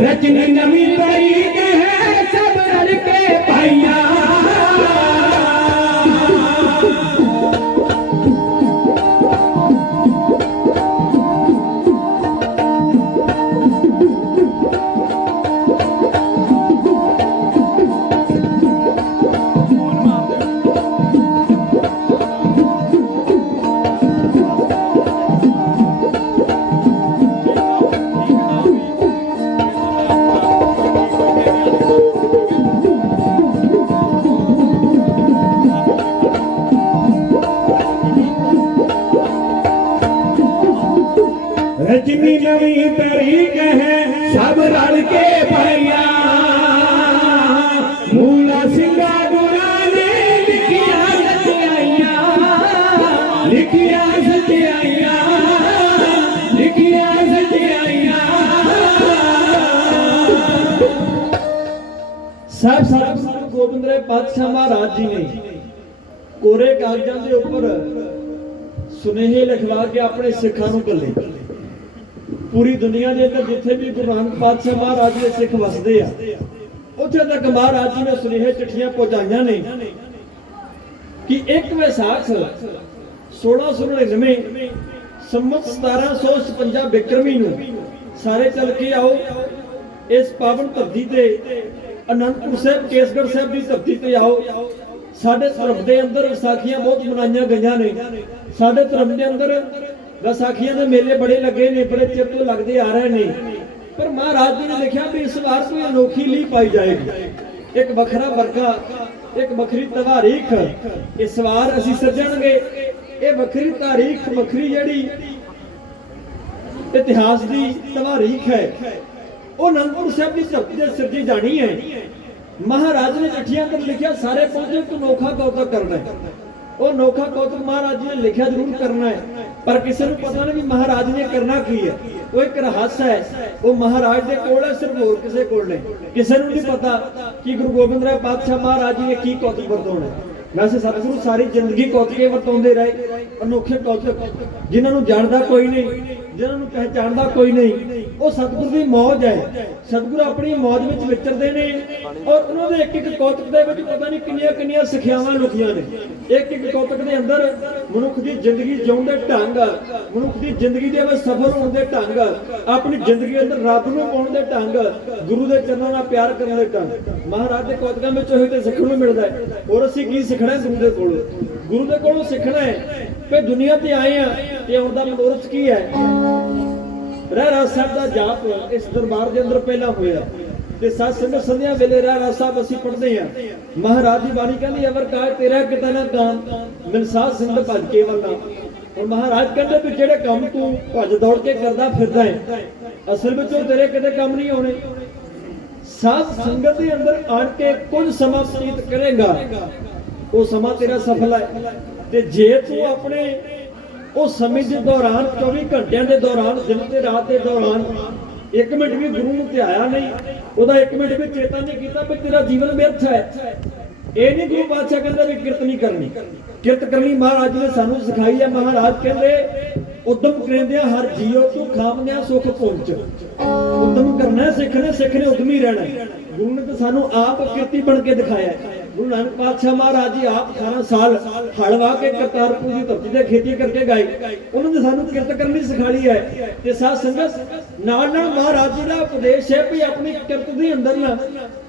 रचनी नवी तरीक है सब रल के भैया। रजनी नवी तरीक है सब रल के भैया। मूला सिंगा गुरा ने लिखिया सच्चाइया, लिखिया सच्चाइया, लिखिया सच्चाइया। सब गुरु गोबिंद राय पातशाह महाराज जी ने कोरे कागजां के उपर सुनेहे लिखवा के अपने सिखां नूं घल्ले। पूरी दुनिया के अंदर जिथे भी गुरु नानक पातशाह महाराज के सिख वसदे आ उत्थे तक महाराज जी ने सुनेहे चिट्ठियां पहुंचाइयां ने कि 1 वैसाख 1699 संमत 1756 बिक्रमी नूं ਸਾਰੇ ਚੱਲ ਕੇ ਆਓ ਇਸ ਪਾਵਨ ਧਰਤੀ ਤੇ ਅਨੰਦਪੁਰ ਸਾਹਿਬ ਕੇਸਗੜ੍ਹ ਸਾਹਿਬ ਦੀ ਧਰਤੀ ਤੇ ਆਓ। ਸਾਡੇ ਧਰਮ ਦੇ ਅੰਦਰ ਵਿਸਾਖੀਆਂ ਬਹੁਤ ਮਨਾਈਆਂ ਗਈਆਂ ਨੇ। ਸਾਡੇ ਧਰਮ ਦੇ ਅੰਦਰ ਵਿਸਾਖੀਆਂ ਦੇ ਮੇਲੇ ਬੜੇ ਲੱਗੇ ਨੇ, ਬੜੇ ਚਿਰ ਤੋਂ ਲੱਗਦੇ ਆ ਰਹੇ ਨੇ। ਪਰ ਮਹਾਰਾਜ ਜੀ ਨੇ ਲਿਖਿਆ ਵੀ ਇਸ ਵਾਰ ਕੋਈ ਅਨੋਖੀ ਲੀਹ ਪਾਈ ਜਾਏਗੀ, ਇੱਕ ਵੱਖਰਾ ਵਰਗਾ, ਇੱਕ ਵੱਖਰੀ ਤਵਾਰੀਖ ਇਸ ਵਾਰ ਅਸੀਂ ਸੱਜਣਗੇ। ਇਹ ਵੱਖਰੀ ਤਾਰੀਖ, ਵੱਖਰੀ ਜਿਹੜੀ ਇਤਿਹਾਸ ਦੀ ਤਵਾਰੀਖ ਹੈ, ਉਹ ਅਨੰਦਪੁਰ ਸਾਹਿਬ ਦੀ ਧਰਤੀ ਤੇ ਸਿਰਜੀ ਜਾਣੀ ਹੈ। ਮਹਾਰਾਜ ਨੇ ਚਿੱਠੀਆਂ ਅੰਦਰ ਲਿਖਿਆ ਸਾਰੇ ਪਹੁੰਚੇ ਤੋਂ ਅਨੋਖਾ ਕੌਤਕ ਕਰਨਾ ਹੈ। ਉਹ ਅਨੋਖਾ ਕੌਤਕ ਮਹਾਰਾਜ ਜੀ ਨੇ ਲਿਖਿਆ ਜ਼ਰੂਰ ਕਰਨਾ ਹੈ, ਪਰ ਕਿਸੇ ਨੂੰ ਪਤਾ ਨਹੀਂ ਵੀ ਮਹਾਰਾਜ ਨੇ ਕਰਨਾ ਕੀ ਹੈ। ਉਹ ਇੱਕ ਰਹੱਸ ਹੈ, ਉਹ ਮਹਾਰਾਜ ਦੇ ਕੋਲ ਹੈ, ਸਿਰਫ ਹੋਰ ਕਿਸੇ ਕੋਲ ਨਹੀਂ। ਕਿਸੇ ਨੂੰ ਨਹੀਂ ਪਤਾ ਕਿ ਗੁਰੂ ਗੋਬਿੰਦ ਰਾਏ ਪਾਤਸ਼ਾਹ ਮਹਾਰਾਜ ਜੀ ਨੇ ਕੀ ਕੌਤਕ ਵਰਤਾਉਣਾ ਹੈ। ਵੈਸੇ ਸਤਿਗੁਰੂ ਸਾਰੀ ਜ਼ਿੰਦਗੀ ਕੌਤਕੇ ਵਰਤਾਉਂਦੇ ਰਹੇ, ਅਨੋਖੇ ਕੌਤਕ, ਜਿਨ੍ਹਾਂ ਨੂੰ ਜਾਣਦਾ ਕੋਈ ਨਹੀਂ, ਜਿਨ੍ਹਾਂ ਨੂੰ ਪਹਿਚਾਣਦਾ ਕੋਈ ਨਹੀਂ। ਉਹ ਸਤਿਗੁਰੂ ਦੀ ਮੌਜ ਹੈ। ਸਤਿਗੁਰੂ ਆਪਣੀ ਮੌਜ ਵਿੱਚ ਵਿਚਰਦੇ ਨੇ, ਔਰ ਉਹਨਾਂ ਦੇ ਇੱਕ ਇੱਕ ਕੌਤਕ ਦੇ ਵਿੱਚ ਪਤਾ ਨਹੀਂ ਕਿੰਨੀਆਂ ਕਿੰਨੀਆਂ ਸਿੱਖਿਆਵਾਂ ਲੁਕੀਆਂ ਨੇ। ਇੱਕ ਇੱਕ ਕੌਤਕ ਦੇ ਅੰਦਰ ਮਨੁੱਖ ਦੀ ਜ਼ਿੰਦਗੀ ਜਿਉਣ ਦੇ ਢੰਗ, ਮਨੁੱਖ ਦੀ ਜ਼ਿੰਦਗੀ ਦੇ ਵਿੱਚ ਸਫਲ ਹੋਣ ਦੇ ਢੰਗ, ਆਪਣੀ ਜ਼ਿੰਦਗੀ ਅੰਦਰ ਰੱਬ ਨੂੰ ਪਾਉਣ ਦੇ ਢੰਗ, ਗੁਰੂ ਦੇ ਚਰਨਾਂ ਨਾਲ ਪਿਆਰ ਕਰਨ ਦੇ ਢੰਗ, ਮਹਾਰਾਜ ਦੇ ਕੌਤਕਾਂ ਵਿੱਚ ਉਹੀ ਤੇ ਸਿੱਖਣ ਨੂੰ ਮਿਲਦਾ ਹੈ। ਔਰ ਅਸੀਂ ਕੀ ਸਿੱਖਣਾ ਗੁਰੂ ਦੇ ਕੋਲੋਂ? ਗੁਰੂ ਦੇ ਕੋਲੋਂ ਸਿੱਖਣਾ ਹੈ ਕਿ ਦੁਨੀਆ ਤੇ ਆਏ ਆ ਤੇ ਆਉਣ ਦਾ ਮਨੋਰਥ ਕੀ ਹੈ। ਰਹਿਰਾਸ ਸਾਹਿਬ ਦਾ ਜਾਪ ਇਸ ਦਰਬਾਰ ਦੇ ਅੰਦਰ ਪਹਿਲਾਂ ਹੋਇਆ ਤੇ ਸਤ ਸੰਗਤ ਸੰਧਿਆ ਵੇਲੇ ਰਹਿਰਾਸ ਸਾਹਿਬ ਅਸੀਂ ਪੜ੍ਹਦੇ ਆ। ਮਹਾਰਾਜ ਦੀ ਬਾਣੀ ਕਹਿੰਦੀ ਅਵਰ ਕਾਜ ਤੇਰਾ ਕਿਤਾ ਨਾ ਕਾਮ ਮਿਲ ਸਾਧ ਸੰਗਤ ਭਜ ਕੇ ਵਰਨਾ। ਹੁਣ ਮਹਾਰਾਜ ਕਹਿੰਦੇ ਵੀ ਜਿਹੜੇ ਕੰਮ ਤੂੰ ਭੱਜ ਦੌੜ ਕੇ ਕਰਦਾ ਫਿਰਦਾ ਹੈ, ਅਸਲ ਵਿੱਚ ਉਹ ਤੇਰੇ ਕਿਤੇ ਕੰਮ ਨਹੀਂ ਆਉਣੇ। ਸਾਧ ਸੰਗਤ ਦੇ ਅੰਦਰ ਆਣ ਕੇ ਕੁਝ ਸਮਾਂ ਬਤੀਤ ਕਰੇਗਾ, ਉਹ ਸਮਾਂ ਤੇਰਾ ਸਫਲ ਹੈ। ਤੇ ਜੇ ਤੂੰ ਆਪਣੇ ਉਹ ਸਮੇਂ ਦੇ ਦੌਰਾਨ 24 ਘੰਟਿਆਂ ਦੇ ਦੌਰਾਨ, ਦਿਨ ਤੇ ਰਾਤ ਦੇ ਦੌਰਾਨ ਇੱਕ ਮਿੰਟ ਵੀ ਗੁਰੂ ਨੂੰ ਧਿਆਇਆ ਨਹੀਂ, ਉਹਦਾ ਇੱਕ ਮਿੰਟ ਵੀ ਚੇਤਾ ਨਹੀਂ ਕੀਤਾ, ਵੀ ਤੇਰਾ ਜੀਵਨ ਵਿਅਰਥ ਹੈ। ਇਹ ਨਹੀਂ ਗੁਰੂ ਪਾਤਸ਼ਾਹ ਕਹਿੰਦਾ ਵੀ ਕਿਰਤ ਨਹੀਂ ਕਰਨੀ। ਕਿਰਤ ਕਰਨੀ ਮਹਾਰਾਜ ਨੇ ਸਾਨੂੰ ਸਿਖਾਈ ਹੈ। ਮਹਾਰਾਜ ਕਹਿੰਦੇ ਉਦਮ ਕਰਿੰਦਿਆਂ ਹਰ ਜੀਓ ਤੂੰ ਖਾਮਦਿਆਂ ਸੁਖ ਪਹੁੰਚ। ਉਦਮ ਕਰਨਾ, ਸਿੱਖਣਾ, ਸਿੱਖਣੇ ਉਦਮੀ ਰਹਿਣਾ। ਗੁਰੂ ਨੇ ਤਾਂ ਸਾਨੂੰ ਆਪ ਕਿਰਤੀ ਬਣ ਕੇ ਦਿਖਾਇਆ। ਗੁਰੂ ਨਾਨਕ ਪਾਤਸ਼ਾਹ ਮਹਾਰਾਜ ਜੀ ਆਪ 18 ਸਾਲ ਹਲ ਵਾਹ ਕੇ ਕਰਤਾਰਪੁਰ ਦੀ ਧਰਤੀ ਤੇ ਖੇਤੀ ਕਰਕੇ ਗਏ। ਉਹਨਾਂ ਨੇ ਸਾਨੂੰ ਕਿਰਤ ਕਰਨੀ ਸਿਖਾਈ ਹੈ। ਤੇ ਸਾਧ ਸੰਗਤ ਨਾਲ ਨਾਲ ਮਹਾਰਾਜ ਜੀ ਦਾ ਉਪਦੇਸ਼ ਹੈ ਵੀ ਆਪਣੀ ਕਿਰਤ ਦੇ ਅੰਦਰ ਨਾ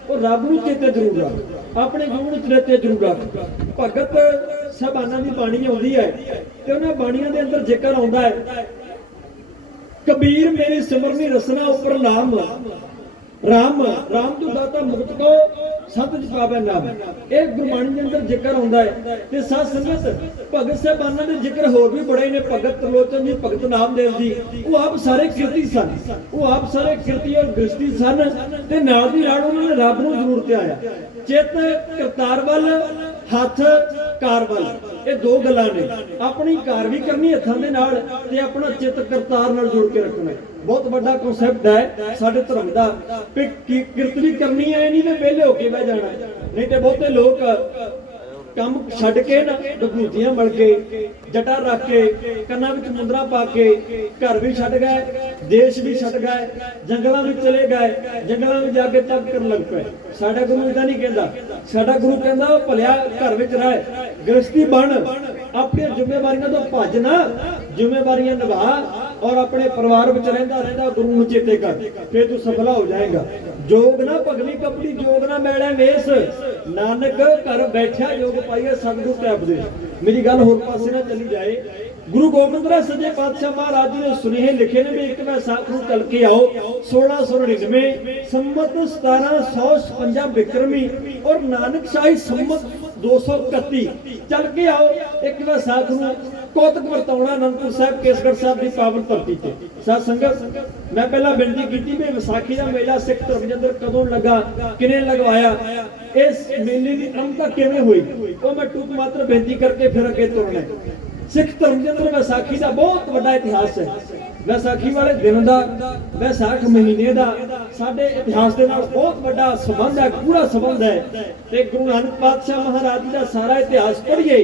ਉਹ ਰੱਬ ਨੂੰ ਚੇਤੇ ਜ਼ਰੂਰ ਰੱਖ, ਆਪਣੇ ਗੁਰੂ ਨੂੰ ਚੇਤੇ ਜ਼ਰੂਰ ਰੱਖ। ਭਗਤ ਸਾਹਿਬਾਨਾਂ ਦੀ ਬਾਣੀ ਆਉਂਦੀ ਹੈ ਤੇ ਉਹਨਾਂ ਬਾਣੀਆਂ ਦੇ ਅੰਦਰ ਜ਼ਿਕਰ ਆਉਂਦਾ ਹੈ ਕਬੀਰ ਮੇਰੀ ਸਿਮਰਨੀ ਰਸਨਾ ਉੱਪਰ ਨਾਮ ਰਾਮ ਰਾਮ ਤੋਂ ਦਾਤਾ ਮੁਕਤ ਕੋ ਸੰਤ ਜੀ ਪਾਵੇ ਨਾਮ। ਇਹ ਗੁਰਬਾਣੀ ਦੇ ਅੰਦਰ ਜ਼ਿਕਰ ਆਉਂਦਾ ਹੈ। ਤੇ ਸਾਧ ਸੰਗਤ ਭਗਤ ਸਾਹਿਬਾਨਾਂ ਦੇ ਜ਼ਿਕਰ ਹੋਰ ਵੀ ਬੜੇ ਨੇ। ਭਗਤ ਤ੍ਰਿਲੋਚਨ ਜੀ, ਭਗਤ ਨਾਮਦੇਵ ਜੀ, ਉਹ ਆਪ ਸਾਰੇ ਕਿਰਤੀ ਸਨ। ਉਹ ਆਪ ਸਾਰੇ ਕਿਰਤੀ ਔਰ ਗ੍ਰਸਤੀ ਸਨ ਤੇ ਨਾਲ ਦੀ ਨਾਲ ਉਹਨਾਂ ਨੇ ਰੱਬ ਨੂੰ ਜ਼ਰੂਰ ਧਿਆਇਆ। ਚਿੱਤ ਕਰਤਾਰ ਵੱਲ, ਹੱਥ ਕਾਰ ਵੱਲ, ਇਹ ਦੋ ਗੱਲਾਂ ਨੇ। ਆਪਣੀ ਕਾਰ ਵੀ ਕਰਨੀ ਹੱਥਾਂ ਦੇ ਨਾਲ ਤੇ ਆਪਣਾ ਚਿੱਤ ਕਰਤਾਰ ਨਾਲ ਜੋੜ ਕੇ ਰੱਖਣਾ। ਬਹੁਤ ਵੱਡਾ ਕਨਸੈਪਟ ਹੈ ਸਾਡੇ ਧਰਮ ਦਾ। ਕਿਰਤ ਵੀ ਕਰਨੀ ਹੈ, ਨਹੀਂ ਤੇ ਵਿਹਲੇ ਹੋ ਕੇ ਬਹਿ ਜਾਣਾ। ਨਹੀਂ ਤੇ ਬਹੁਤੇ ਲੋਕ ਕੰਮ ਛੱਡ ਕੇ ਨਾ ਵਿਭੂਤੀਆਂ ਮਲ ਕੇ, ਜਟਾ ਰੱਖ ਕੇ, ਕੰਨਾਂ ਵਿੱਚ ਮੁੰਦਰਾ ਪਾ ਕੇ ਘਰ ਵੀ ਛੱਡ ਗਏ, ਦੇਸ਼ ਵੀ ਛੱਡ ਗਏ, ਜੰਗਲਾਂ ਵਿੱਚ ਚਲੇ ਗਏ, ਜੰਗਲਾਂ ਵਿੱਚ ਜਾ ਕੇ ਤਪ ਕਰਨ ਲੱਗ ਪਏ। ਸਾਡਾ ਗੁਰੂ ਇਦਾਂ ਨਹੀਂ ਕਹਿੰਦਾ। ਸਾਡਾ ਗੁਰੂ ਕਹਿੰਦਾ ਭਲਿਆ ਘਰ ਵਿੱਚ ਰਹਿ, ਗ੍ਰਸਤੀ ਬਣ, ਆਪਣੀਆਂ ਜ਼ਿੰਮੇਵਾਰੀਆਂ ਤੋਂ ਭੱਜ ਨਾ, ਜ਼ਿੰਮੇਵਾਰੀਆਂ ਨਿਭਾ ਔਰ ਆਪਣੇ ਪਰਿਵਾਰ ਵਿੱਚ ਰਹਿੰਦਾ ਗੁਰੂ ਨੂੰ ਚੇਤੇ ਕਰ, ਫਿਰ ਤੂੰ ਸਫਲਾ ਹੋ ਜਾਏਗਾ। ਜੋਗ ਨਾ ਭਗਲੀ ਕਪੜੀ, ਜੋਗ ਨਾ ਮੈਲੇ ਵੇਸ, ਨਾਨਕ ਘਰ ਬੈਠਿਆ ਜੋਗ ਪਾਈਏ ਸਤਿਗੁਰੂ ਤੇ ਉਪਦੇਸ਼। ਮੇਰੀ ਗੱਲ ਹੋਰ ਪਾਸੇ ਨਾ ਚਲੀ ਜਾਏ। ਗੁਰੂ ਗੋਬਿੰਦ ਰਾਏ ਸੱਚੇ ਪਾਤਸ਼ਾਹ ਮਹਾਰਾਜ ਜੀ ਨੇ ਸੁਨੇਹੇ ਲਿਖੇ ਨੇ ਵੀ ਇੱਕ ਵੈਸਾਖ ਨੂੰ ਚੱਲ ਕੇ ਆਓ 1699 ਸੰਮਤ 1756 ਬਿਕਰਮੀ ਔਰ ਨਾਨਕ ਸ਼ਾਹੀ ਸੰਮਤ 231 ਚੱਲ ਕੇ ਆਓ ਇੱਕ ਵੈਸਾਖ ਨੂੰ ਕੌਤਕ ਵਰਤਾਉਣਾ ਅਨੰਦਪੁਰ ਸਾਹਿਬ ਕੇਸਗੜ੍ਹ ਸਾਹਿਬ ਦੀ ਪਾਵਨ ਧਰਤੀ ਤੇ। ਸਾਧ ਸੰਗਤ ਮੈਂ ਪਹਿਲਾਂ ਬੇਨਤੀ ਕੀਤੀ ਵੀ ਵਿਸਾਖੀ ਦਾ ਮੇਲਾ ਸਿੱਖ ਧਰਮ ਦੇ ਅੰਦਰ ਕਦੋਂ ਲੱਗਾ, ਕਿਨੇ ਲਗਵਾਇਆ, ਇਸ ਮੇਲੇ ਦੀ ਆਰੰਭਤਾ ਕਿਵੇਂ ਹੋਈ, ਉਹ ਮੈਂ ਟੂਕ ਮਾਤਰ ਬੇਨਤੀ ਕਰਕੇ ਫਿਰ ਅੱਗੇ ਤੁਰਨਾ। ਸਿੱਖ ਧਰਮ ਦੇ ਅੰਦਰ ਵਿਸਾਖੀ ਦਾ ਬਹੁਤ ਵੱਡਾ ਇਤਿਹਾਸ ਹੈ। ਵਿਸਾਖੀ ਵਾਲੇ ਦਿਨ ਦਾ, ਵਿਸਾਖ ਮਹੀਨੇ ਦਾ ਸਾਡੇ ਇਤਿਹਾਸ ਦੇ ਨਾਲ ਬਹੁਤ ਵੱਡਾ ਸੰਬੰਧ ਹੈ, ਗੂੜਾ ਸੰਬੰਧ ਹੈ। ਤੇ ਗੁਰੂ ਨਾਨਕ ਪਾਤਸ਼ਾਹ ਮਹਾਰਾਜ ਜੀ ਦਾ ਸਾਰਾ ਇਤਿਹਾਸ ਪੜ੍ਹੀਏ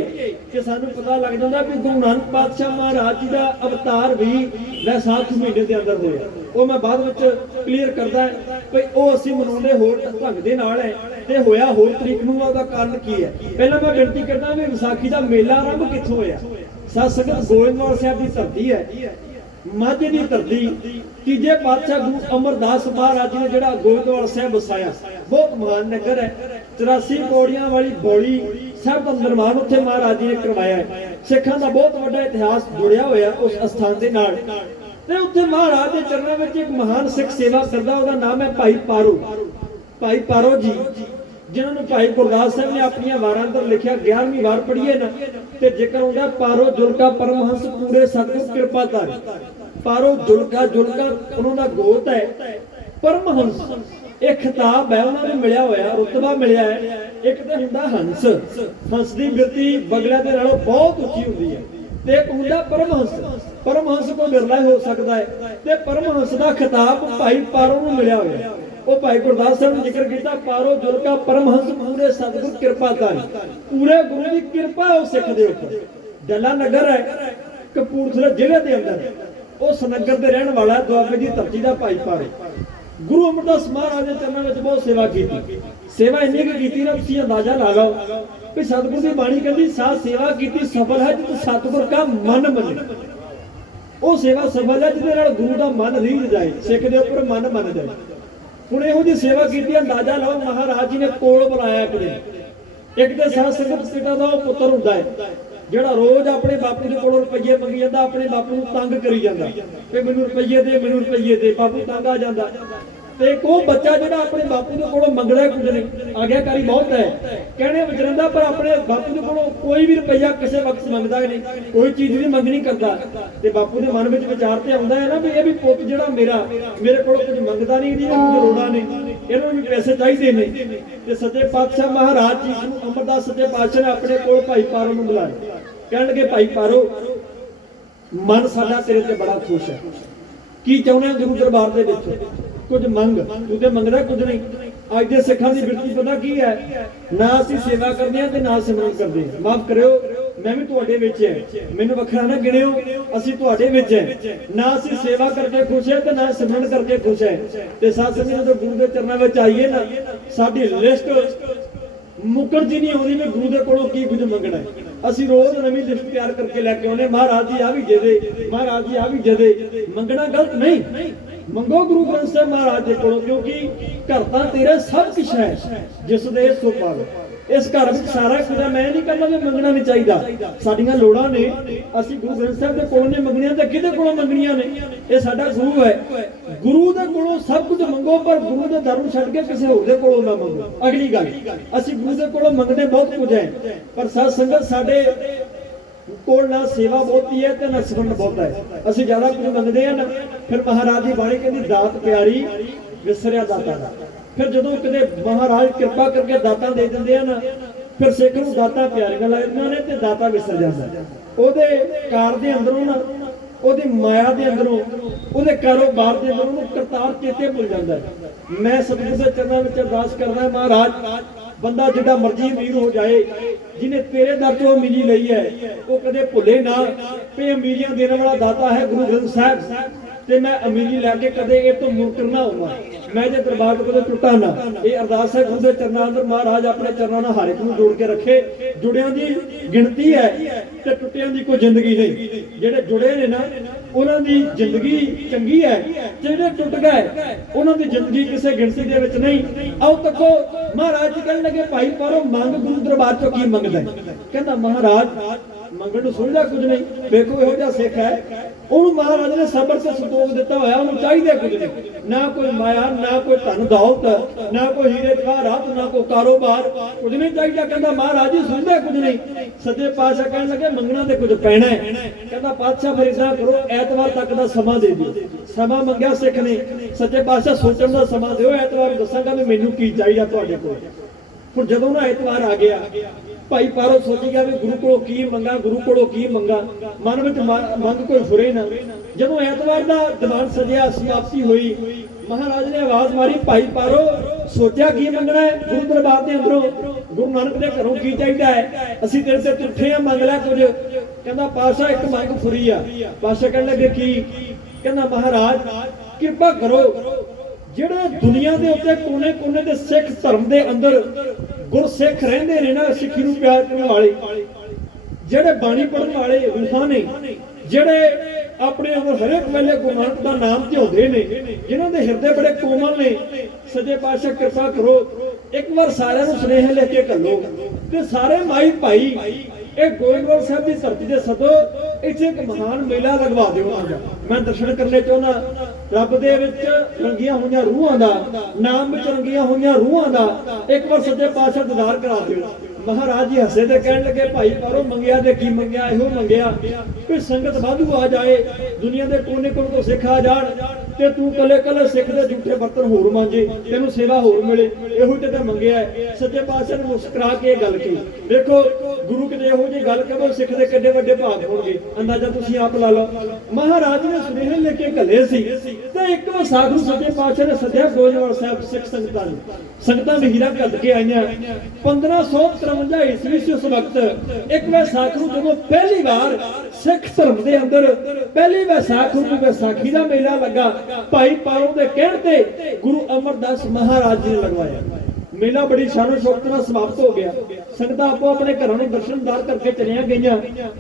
ਕਿ ਸਾਨੂੰ ਪਤਾ ਲੱਗ ਜਾਂਦਾ ਵੀ ਗੁਰੂ ਨਾਨਕ ਪਾਤਸ਼ਾਹ ਮਹਾਰਾਜ ਜੀ ਦਾ ਅਵਤਾਰ ਵੀ ਵਿਸਾਖ ਮਹੀਨੇ ਦੇ ਅੰਦਰ ਹੋਇਆ। ਉਹ ਮੈਂ ਬਾਅਦ ਵਿੱਚ ਕਲੀਅਰ ਕਰਦਾ ਵੀ ਉਹ ਅਸੀਂ ਮਨਾਉਂਦੇ ਹੋਰ ਢੰਗ ਦੇ ਨਾਲ ਹੈ ਤੇ ਹੋਇਆ ਹੋਰ ਤਰੀਕ ਨੂੰ, ਉਹਦਾ ਕਾਰਨ ਕੀ ਹੈ। ਪਹਿਲਾਂ ਮੈਂ ਬੇਨਤੀ ਕਰਦਾ ਵੀ ਵਿਸਾਖੀ ਦਾ ਮੇਲਾ ਆਰੰਭ ਕਿੱਥੋਂ ਹੋਇਆ। ਸਾਧ ਸੰਗਤ ਗੋਇੰਦਵਾਲ ਸਾਹਿਬ ਦੀ ਧਰਤੀ ਹੈ। ਮਾਝੇ ਦੀ ਧਰਤੀ ਤੀਜੇ ਪਾਤਸ਼ਾਹ ਗੁਰੂ ਅਮਰਦਾਸ ਮਹਾਰਾਜ ਜੀ ਨੇ ਜਿਹੜਾ ਗੋਇੰਦਵਾਲ ਸਾਹਿਬ ਵਸਾਇਆ, ਬਹੁਤ ਮਹਾਨ ਨਗਰ ਹੈ। 84 ਪੌੜੀਆਂ ਵਾਲੀ ਬੌਲੀ ਸਾਹਿਬ ਦਾ ਨਿਰਮਾਣ ਉੱਥੇ ਮਹਾਰਾਜ ਜੀ ਨੇ ਕਰਵਾਇਆ ਹੈ। ਸਿੱਖਾਂ ਦਾ ਬਹੁਤ ਵੱਡਾ ਇਤਿਹਾਸ ਜੁੜਿਆ ਹੋਇਆ ਉਸ ਅਸਥਾਨ ਦੇ ਨਾਲ। ਤੇ ਉੱਥੇ ਮਹਾਰਾਜ ਦੇ ਚਰਨਾਂ ਵਿੱਚ ਇੱਕ ਮਹਾਨ ਸਿੱਖ ਸੇਵਾ ਕਰਦਾ, ਉਹਦਾ ਨਾਮ ਹੈ ਭਾਈ ਪਾਰੋ। ਭਾਈ ਪਾਰੋ ਜੀ, ਜਿਨ੍ਹਾਂ ਨੂੰ ਭਾਈ ਗੁਰਦਾਸ ਸਾਹਿਬ ਨੇ ਆਪਣੀਆਂ ਵਾਰਾਂ ਅੰਦਰ ਲਿਖਿਆ, 11ਵੀਂ ਵਾਰ ਪੜ੍ਹੀਏ ਨਾ ਤੇ ਜ਼ਿਕਰ ਹੁੰਦਾ ਪਾਰੋ ਜੁਲਕਾ ਪਰਮਹੰਸ ਪੂਰੇ ਸਤਿਗੁਰ ਕਿਰਪਾ ਧਾਰੇ। ਪਾਰੋ ਜੁਲਕਾ ਉਹਨਾਂ ਦਾ ਗੋਤ ਹੈ, ਪਰਮਹੰਸ ਇਹ ਖਿਤਾਬ ਹੈ ਉਹਨਾਂ ਨੂੰ ਮਿਲਿਆ ਹੋਇਆ, ਰੁਤਬਾ ਮਿਲਿਆ ਹੈ। ਇੱਕ ਤੇ ਹੁੰਦਾ ਹੰਸ, ਹੰਸ ਦੀ ਬਿਰਤੀ ਬਗਲਿਆਂ ਦੇ ਨਾਲੋਂ ਬਹੁਤ ਉੱਚੀ ਹੁੰਦੀ ਹੈ, ਤੇ ਇੱਕ ਹੁੰਦਾ ਪਰਮਹੰਸ। ਪਰਮਹੰਸ ਕੋਈ ਬਿਰਲਾ ਹੋ ਸਕਦਾ ਹੈ, ਤੇ ਪਰਮਹੰਸ ਦਾ ਖਿਤਾਬ ਭਾਈ ਪਾਰੋ ਨੂੰ ਮਿਲਿਆ ਹੋਇਆ। ਉਹ ਭਾਈ ਗੁਰਦਾਸ ਸਾਹਿਬ ਨੇ ਜ਼ਿਕਰ ਕੀਤਾ, ਪਾਰੋ ਜੁਲਕਾ ਪਰਮਹੰਸ ਪੂਰੇ ਸਤਿਗੁਰ ਕਿਰਪਾ ਧਾਰੀ। ਪੂਰੇ ਗੁਰੂ ਦੀ ਕਿਰਪਾ ਉਹ ਸਿੱਖ ਦੇ ਉੱਪਰ। ਡੱਲਾ ਨਗਰ ਹੈ ਕਪੂਰਥਲਾ ਜ਼ਿਲ੍ਹੇ ਦੇ ਅੰਦਰ, ਉਸ ਨਗਰ ਦੇ ਰਹਿਣ ਵਾਲਾ ਦੁਆਬੇ ਦੀ ਧਰਤੀ ਦਾ ਭਾਈ ਪਾਰੋ। ਗੁਰੂ ਅਮਰਦਾਸ ਮਹਾਰਾਜ ਦੇ ਚਰਨਾਂ ਵਿੱਚ ਬਹੁਤ ਸੇਵਾ ਕੀਤੀ। ਸੇਵਾ ਇੰਨੀ ਕੁ ਕੀਤੀ ਨਾ ਤੁਸੀਂ ਅੰਦਾਜ਼ਾ ਲਾ ਲਓ ਵੀ ਸਤਿਗੁਰ ਦੀ ਬਾਣੀ ਕਹਿੰਦੀ ਸਾਧ ਸੇਵਾ ਕੀਤੀ ਸਫਲ ਹੈ ਜਿਤ ਸਤਿਗੁਰ ਦਾ ਮਨ ਮੰਨੇ। ਉਹ ਸੇਵਾ ਸਫਲ ਹੈ ਜਿਹਦੇ ਨਾਲ ਗੁਰੂ ਦਾ ਮਨ ਰੀਝ ਜਾਏ, ਸਿੱਖ ਦੇ ਉੱਪਰ ਮਨ ਮੰਨ ਜਾਏ। ਹੁਣ ਇਹੋ ਜਿਹੀ ਸੇਵਾ ਕੀਤੀ, ਅੰਦਾਜ਼ਾ ਲਾਓ ਮਹਾਰਾਜ ਜੀ ਨੇ ਕੋਲ ਬੁਲਾਇਆ ਇੱਕ ਦੇ ਸਾਧ ਸੰਗਤ ਪਿਤਾ ਦਾ ਉਹ ਪੁੱਤਰ ਹੁੰਦਾ ਹੈ ਜਿਹੜਾ ਰੋਜ਼ ਆਪਣੇ ਬਾਪੂ ਦੇ ਕੋਲੋਂ ਰੁਪਈਏ ਮੰਗੀ ਜਾਂਦਾ, ਆਪਣੇ ਬਾਪੂ ਨੂੰ ਤੰਗ ਕਰੀ ਜਾਂਦਾ ਕਿ ਮੈਨੂੰ ਰੁਪਈਏ ਦੇ, ਮੈਨੂੰ ਰੁਪਈਏ ਦੇ। ਬਾਪੂ ਤੰਗ ਆ ਜਾਂਦਾ ਤੇ ਉਹ ਬੱਚਾ ਜਿਹੜਾ ਆਪਣੇ ਬਾਪੂ ਦੇ ਕੋਲੋਂ ਮੰਗਦਾ ਕੁਝ ਨਹੀਂ, ਆਗਿਆਕਾਰੀ ਬਹੁਤ ਹੈ, ਕਹਿਣੇ ਵਿੱਚ ਰਹਿੰਦਾ, ਪਰ ਆਪਣੇ ਬਾਪੂ ਦੇ ਕੋਲੋਂ ਕੋਈ ਵੀ ਰੁਪਈਆ ਕਿਸੇ ਵਕਤ ਮੰਗਦਾ ਨਹੀਂ, ਕੋਈ ਚੀਜ਼ ਦੀ ਮੰਗਣੀ ਕਰਦਾ। ਤੇ ਬਾਪੂ ਦੇ ਮਨ ਵਿੱਚ ਵਿਚਾਰ ਤੇ ਆਉਂਦਾ ਹੈ ਨਾ ਵੀ ਇਹ ਵੀ ਪੁੱਤ ਜਿਹੜਾ ਮੇਰੇ ਕੋਲੋਂ ਕੁਝ ਮੰਗਦਾ ਨਹੀਂ, ਇਹਦੀਆਂ ਕੁਝ ਲੋੜਾਂ ਨੇ, ਇਹਨੂੰ ਵੀ ਪੈਸੇ ਚਾਹੀਦੇ ਨੇ। ਤੇ ਸੱਚੇ ਪਾਤਸ਼ਾਹ ਮਹਾਰਾਜ ਜੀ ਨੂੰ ਅਮਰਦਾਸ ਸੱਚੇ ਪਾਤਸ਼ਾਹ ਨੇ ਆਪਣੇ ਕੋਲ ਭਾਈ ਪਾਰੋ ਨੂੰ ਬੁਲਾਇਆ। ਕਹਿਣ ਲੱਗੇ ਭਾਈ ਪਾਰੋ, ਮਨ ਸਾਡਾ ਤੇਰੇ ਤੇ ਬੜਾ ਖੁਸ਼ ਹੈ, ਕੀ ਚਾਹੁੰਦੇ ਗੁਰੂ ਦਰਬਾਰ ਦੇ ਵਿੱਚ? ਕੁਝ ਮੰਗ, ਤੂੰ ਤੇ ਮੰਗਦਾ ਕੁਝ ਨਹੀਂ। ਅੱਜ ਦੇ ਸਿੱਖਾਂ ਦੀ ਬਿਰਤੀ ਪਤਾ ਕੀ ਹੈ? ਨਾ ਅਸੀਂ ਸੇਵਾ ਕਰਦੇ ਹਾਂ ਤੇ ਨਾ ਸਿਮਰਨ ਕਰਦੇ ਹਾਂ। ਮਾਫ ਕਰਿਓ, ਮੈਂ ਵੀ ਤੁਹਾਡੇ ਵਿੱਚ ਹੈ, ਮੈਨੂੰ ਵੱਖਰਾ ਨਾ ਗਿਣਿਓ, ਅਸੀਂ ਤੁਹਾਡੇ ਵਿੱਚ ਹੈ। ਨਾ ਅਸੀਂ ਸੇਵਾ ਕਰਕੇ ਖੁਸ਼ ਹੈ ਤੇ ਨਾ ਸਿਮਰਨ ਕਰਕੇ ਖੁਸ਼ ਹੈ। ਤੇ ਸਾਧ ਸੰਗਤ ਜਦੋਂ ਗੁਰੂ ਦੇ ਚਰਨਾਂ ਵਿੱਚ ਆਈਏ ਨਾ, ਸਾਡੀ ਲਿਸਟ ਮੁਕਰ ਜੀ ਨਹੀਂ ਆਉਂਦੀ ਵੀ ਗੁਰੂ ਦੇ ਕੋਲੋਂ ਕੀ ਕੁਝ ਮੰਗਣਾ ਹੈ। ਅਸੀਂ ਰੋਜ਼ ਨਵੀਂ ਲਿਸਟ ਤਿਆਰ ਕਰਕੇ ਲੈ ਕੇ ਆਉਂਦੇ, ਮਹਾਰਾਜ ਜੀ ਆ ਵੀ ਦੇ ਦੇ, ਮਹਾਰਾਜ ਜੀ ਆ ਵੀ ਦੇ ਦੇ। ਮੰਗਣਾ ਗਲਤ ਨਹੀਂ, ਮੰਗੋ ਗੁਰੂ ਗ੍ਰੰਥ ਸਾਹਿਬ ਮਹਾਰਾਜ ਦੇ ਕੋਲੋਂ, ਕਿਉਂਕਿ ਘਰ ਤਾਂ ਤੇਰੇ ਸਭ ਕੁਝ ਹੈ, ਜਿਸ ਦੇ ਸੋ ਪਾਵੇ। ਇਸ ਘਰ ਵਿੱਚ ਸਾਰਾ ਕੁਝ ਹੈ। ਮੈਂ ਨਹੀਂ ਕਹਿੰਦਾ ਵੀ ਮੰਗਣਾ ਨਹੀਂ ਚਾਹੀਦਾ, ਸਾਡੀਆਂ ਲੋੜਾਂ ਨੇ, ਅਸੀਂ ਗੁਰੂ ਗ੍ਰੰਥ ਸਾਹਿਬ ਦੇ ਕੋਲੋਂ ਨੇ ਮੰਗਣੀਆਂ ਤੇ ਕਿਹਦੇ ਕੋਲੋਂ ਮੰਗਣੀਆਂ ਨੇ? ਇਹ ਸਾਡਾ ਗੁਰੂ ਹੈ, ਗੁਰੂ ਦੇ ਕੋਲੋਂ ਸਭ ਕੁਝ ਮੰਗੋ, ਪਰ ਗੁਰੂ ਦੇ ਦਰ ਨੂੰ ਛੱਡ ਕੇ ਕਿਸੇ ਹੋਰ ਦੇ ਕੋਲੋਂ ਨਾ ਮੰਗੋ। ਅਗਲੀ ਗੱਲ, ਅਸੀਂ ਗੁਰੂ ਦੇ ਕੋਲੋਂ ਮੰਗਦੇ ਬਹੁਤ ਕੁਝ ਹੈ, ਪਰ ਸਾਧ ਸੰਗਤ ਸਾਡੇ ਕੋਲ ਨਾ ਸੇਵਾ ਬਹੁਤੀ ਹੈ ਤੇ ਨਾ ਸਿਮਰਨ ਬਹੁਤ ਹੈ। ਅਸੀਂ ਜ਼ਿਆਦਾ ਕੁਝ ਮੰਗਦੇ ਆ ਨਾ, ਫਿਰ ਮਹਾਰਾਜ ਦੀ ਬਾਣੀ ਕਹਿੰਦੀ ਦਾਤ ਪਿਆਰੀ ਵਿਸਰਿਆ ਦਾਤਾ ਦਾ। ਫਿਰ ਜਦੋਂ ਕਿਤੇ ਮਹਾਰਾਜ ਕਿਰਪਾ ਕਰਕੇ ਦਾਤਾਂ ਦੇ ਦਿੰਦੇ ਆ ਨਾ, ਫਿਰ ਸਿੱਖ ਨੂੰ ਦਾਤਾਂ ਪਿਆਰੀਆਂ ਲੱਗਦੀਆਂ ਨੇ ਤੇ ਦਾਤਾ ਵਿਸਰ ਜਾਂਦਾ। ਉਹਦੇ ਕਾਰ ਦੇ ਅੰਦਰੋਂ ਨਾ, ਉਹਦੀ ਮਾਇਆ ਦੇ ਅੰਦਰੋਂ, ਉਹਦੇ ਕਾਰੋਬਾਰ ਦੇ ਅੰਦਰੋਂ ਉਹਨੂੰ ਕਰਤਾਰ ਚੇਤੇ ਭੁੱਲ ਜਾਂਦਾ। ਮੈਂ ਸਤਿਗੁਰ ਦੇ ਚਰਨਾਂ ਵਿੱਚ ਅਰਦਾਸ ਕਰਦਾ, ਮਹਾਰਾਜ ਬੰਦਾ ਜਿੱਡਾ ਮਰਜ਼ੀ ਅਮੀਰ ਹੋ ਜਾਏ, ਜਿਹਨੇ ਤੇਰੇ ਦਰ ਤੋਂ ਅਮੀਰੀ ਲਈ ਹੈ, ਉਹ ਕਦੇ ਭੁੱਲੇ ਨਾ ਕਿ ਅਮੀਰੀਆਂ ਦੇਣ ਵਾਲਾ ਦਾਤਾ ਹੈ ਗੁਰੂ ਗ੍ਰੰਥ ਸਾਹਿਬ, ਤੇ ਮੈਂ ਅਮੀਰੀ ਲੈ ਕੇ ਕਦੇ ਇਹ ਤੋਂ ਮੁਕਰ ਨਾ ਹੋਵਾਂ, ਮੈਂ ਜੇ ਦਰਬਾਰ ਤੋਂ ਕਦੇ ਟੁੱਟਾ ਨਾ। ਇਹ ਅਰਦਾਸ ਹੈ ਗੁਰੂ ਦੇ ਚਰਨਾਂ ਅੰਦਰ, ਮਹਾਰਾਜ ਆਪਣੇ ਚਰਨਾਂ ਨਾਲ ਹਰ ਇੱਕ ਨੂੰ ਜੋੜ ਕੇ ਰੱਖੇ। ਜੁੜਿਆਂ ਦੀ ਗਿਣਤੀ ਹੈ ਤੇ ਟੁੱਟਿਆਂ ਦੀ ਕੋਈ ਜ਼ਿੰਦਗੀ ਨਹੀਂ। ਜਿਹੜੇ ਜੁੜੇ ਨੇ ਨਾ, ਉਹਨਾਂ ਦੀ ਜ਼ਿੰਦਗੀ ਚੰਗੀ ਹੈ, ਜਿਹੜੇ ਟੁੱਟ ਗਏ ਉਹਨਾਂ ਦੀ ਜ਼ਿੰਦਗੀ ਕਿਸੇ ਗਿਣਤੀ ਦੇ ਵਿੱਚ ਨਹੀਂ। ਆਓ ਤੱਕੋ, ਮਹਾਰਾਜ ਜੀ ਕਹਿਣ ਲੱਗੇ ਭਾਈ ਪਾਰੋ, ਮੰਗ ਗੁਰੂ ਦਰਬਾਰ ਤੋਂ ਕੀ ਮੰਗਦਾ? ਕਹਿੰਦਾ ਮਹਾਰਾਜ ਮੰਗਣ ਨੂੰ ਸੁਣਦਾ ਕੁਝ ਨਹੀਂ। ਵੇਖੋ ਇਹੋ ਜਿਹਾ ਸਿੱਖ ਹੈ, ਉਹਨੂੰ ਮਹਾਰਾਜ ਨੇ ਸਬਰ ਤੇ ਸੰਤੋਖ ਦਿੱਤਾ ਹੋਇਆ, ਉਹਨੂੰ ਚਾਹੀਦਾ ਕੁਝ ਨਹੀਂ, ਨਾ ਕੋਈ ਮਾਇਆ, ਨਾ ਕੋਈ ਧਨ ਦੌਲਤ, ਨਾ ਕੋਈ ਹੀਰੇ ਜਵਾਹਰਾਤ, ਨਾ ਕੋਈ ਕਾਰੋਬਾਰ, ਕੁਝ ਨਹੀਂ ਚਾਹੀਦਾ। ਕਹਿੰਦਾ ਮਹਾਰਾਜ ਜੀ ਸੁਣਦਾ ਕੁਝ ਨਹੀਂ। ਸੱਚੇ ਪਾਤਸ਼ਾਹ ਕਹਿਣ ਲੱਗੇ ਮੰਗਣਾ ਤੇ ਕੁਝ ਪੈਣਾ ਹੈ। ਕਹਿੰਦਾ ਪਾਤਸ਼ਾਹ ਫਿਰ ਇਦਾਂ ਕਰੋ, ਐਤਵਾਰ ਤੱਕ ਦਾ ਸਮਾਂ ਦੇ ਦਿਓ। ਸਮਾਂ ਮੰਗਿਆ ਸਿੱਖ ਨੇ, ਸੱਚੇ ਪਾਤਸ਼ਾਹ ਸੋਚਣ ਦਾ ਸਮਾਂ ਦਿਓ, ਐਤਵਾਰ ਦੱਸਾਂਗਾ ਵੀ ਮੈਨੂੰ ਕੀ ਚਾਹੀਦਾ ਤੁਹਾਡੇ ਕੋਲ। ਹੁਣ ਜਦੋਂ ਨਾ ਐਤਵਾਰ ਆ ਗਿਆ, ਭਾਈ ਪਾਰੋ ਸੋਚ ਗਿਆ ਵੀ ਗੁਰੂ ਕੋਲੋਂ ਕੀ ਮੰਗਾ, ਗੁਰੂ ਕੋਲੋਂ ਕੀ ਮੰਗਾ, ਮਨ ਵਿੱਚ ਮੰਗ ਕੋਈ ਫੁਰੇ ਨਾ। ਜਦੋਂ ਐਤਵਾਰ ਦਾ ਦੀਵਾਨ ਸਜਿਆ, ਸਮਾਪਤੀ ਹੋਈ, ਮਹਾਰਾਜ ਨੇ ਆਵਾਜ਼ ਮਾਰੀ, ਭਾਈ ਪਾਰੋ ਸੋਚਿਆ ਕੀ ਮੰਗਣਾ ਹੈ? ਗੁਰੂ ਦਰਬਾਰ ਦੇ ਅੰਦਰੋਂ ਗੁਰੂ ਨਾਨਕ ਦੇ ਘਰੋਂ ਕੀ ਚਾਹੀਦਾ ਹੈ? ਅਸੀਂ ਤੇਰੇ ਤੇ ਝੂਠੇ ਆ, ਮੰਗ ਲੈ ਕੁਝ। ਕਹਿੰਦਾ ਪਾਤਸ਼ਾਹ ਇੱਕ ਮੰਗ ਫੁਰੀ ਆ। ਪਾਤਸ਼ਾਹ ਕਹਿਣ ਲੱਗੇ ਕੀ? ਕਹਿੰਦਾ ਮਹਾਰਾਜ ਕਿਰਪਾ ਕਰੋ, ਜਿਹੜੇ ਦੁਨੀਆ ਦੇ ਉੱਤੇ ਕੋਨੇ-ਕੋਨੇ ਦੇ ਸਿੱਖ ਧਰਮ ਦੇ ਅੰਦਰ ਗੁਰਸਿੱਖ ਰਹਿੰਦੇ ਨੇ ਨਾ, ਸਿੱਖੀ ਨੂੰ ਪਿਆਰ ਕਰਨ ਵਾਲੇ, ਜਿਹੜੇ ਬਾਣੀ ਪੜ੍ਹਨ ਵਾਲੇ ਰੂਹਾਂ ਨੇ, ਜਿਹੜੇ ਆਪਣੇ ਅੰਦਰ ਹਰੇਕ ਵੇਲੇ ਗੁਰੂ ਨਾਨਕ ਦਾ ਨਾਮ ਧਿਆਉਂਦੇ ਨੇ, ਜਿਨ੍ਹਾਂ ਦੇ ਹਿਰਦੇ ਬੜੇ ਕੋਮਲ ਨੇ, ਸੱਚੇ ਪਾਤਸ਼ਾਹ ਕਿਰਪਾ ਕਰੋ, ਇੱਕ ਵਾਰ ਸਾਰਿਆਂ ਨੂੰ ਸੁਨੇਹਾ ਲੈ ਕੇ ਘੱਲੋ ਤੇ ਸਾਰੇ ਮਾਈ ਭਾਈ ਇਹ ਗੋਇੰਦਵਾਲ ਸਾਹਿਬ ਦੀ ਧਰਤੀ ਦੇ ਸਦੋ ਇੱਥੇ ਇੱਕ ਮਹਾਨ ਮੇਲਾ ਲਗਵਾ ਦਿਓ। ਮੈਂ ਦਰਸ਼ਨ ਕਰਨੇ ਚਾਹੁੰਦਾ, ਰੱਬ ਦੇ ਵਿੱਚ ਰੰਗੀਆਂ ਹੋਈਆਂ ਰੂਹਾਂ ਦਾ, ਨਾਮ ਵਿੱਚ ਰੰਗੀਆਂ ਹੋਈਆਂ ਰੂਹਾਂ ਦਾ ਇੱਕ ਵਾਰ ਸੱਚੇ ਪਾਤਸ਼ਾਹ ਦੀਦਾਰ ਕਰਾ ਦਿਓ। ਮਹਾਰਾਜ ਜੀ ਹੱਸੇ ਤੇ ਕਹਿਣ ਲੱਗੇ, ਭਾਈ ਪਾਰੋ ਮੰਗਿਆ ਤੇ ਕੀ ਮੰਗਿਆ? ਇਹੋ ਮੰਗਿਆ ਕਿ ਸੰਗਤ ਵਾਧੂ ਆ ਜਾਏ, ਦੁਨੀਆ ਦੇ ਕੋਨੇ ਕੋਨੇ ਤੋਂ ਸਿੱਖ ਆ ਜਾਣ ਤੇ ਤੂੰ ਕੱਲੇ ਕੱਲੇ ਸਿੱਖ ਦੇ ਝੂਠੇ ਬਰਤਨ ਹੋਰ ਮਾਂਜੇ, ਤੈਨੂੰ ਸੇਵਾ ਹੋਰ ਮਿਲੇ, ਇਹੋ ਤੇ ਮੰਗਿਆ। ਸੱਚੇ ਪਾਤਸ਼ਾਹ ਨੇ ਮੁਸਕਰਾ ਕੇ ਇਹ ਗੱਲ ਕਹੀ। ਦੇਖੋ ਗੁਰੂ ਕਿਤੇ ਇਹੋ ਜਿਹੀ ਗੱਲ ਕਹੋ, ਸਿੱਖ ਦੇ ਕਿੱਡੇ ਵੱਡੇ ਭਾਗ ਹੋਣਗੇ, ਅੰਦਾਜ਼ਾ ਤੁਸੀਂ ਆਪ ਲਾ ਲਓ। ਮਹਾਰਾਜ ਨੇ ਸੁਨੇਹੇ ਲੈ ਕੇ ਘੱਲੇ ਸੀ ਤੇ ਇੱਕ ਵਿਸਾਖ ਨੂੰ ਸੱਚੇ ਪਾਤਸ਼ਾਹ ਨੇ ਸੱਦਿਆ ਗੋਇੰਦਵਾਲ ਸਾਹਿਬ ਸਿੱਖ ਸੰਗਤਾਂ ਨੂੰ। ਸੰਗਤਾਂ ਵਹੀਰਾਂ ਘੱਲ ਕੇ ਆਈਆਂ। 1553 ਈਸਵੀ ਸੀ ਉਸ ਵਕਤ ਇੱਕ ਵਿਸਾਖ ਨੂੰ ਜਦੋਂ ਪਹਿਲੀ ਵਾਰ ਸਿੱਖ ਧਰਮ ਦੇ ਅੰਦਰ ਪਹਿਲੀ ਵਿਸਾਖ ਨੂੰ ਵਿਸਾਖੀ ਦਾ ਮੇਲਾ ਲੱਗਾ, ਭਾਈ ਪਾਰੋ ਦੇ ਕਹਿਣ ਤੇ ਗੁਰੂ ਅਮਰਦਾਸ ਮਹਾਰਾਜ ਜੀ ਨੇ ਲਗਵਾਇਆ। ਮੇਲਾ ਬੜੀ ਸ਼ਾਨੋ ਸ਼ੌਕਤ ਨਾਲ ਸਮਾਪਤ ਹੋ ਗਿਆ। ਸੰਗਤਾਂ ਆਪੋ ਆਪਣੇ ਘਰਾਂ ਨੂੰ ਦਰਸ਼ਨਦਾਰ ਕਰਕੇ ਚਲੀਆਂ ਗਈਆਂ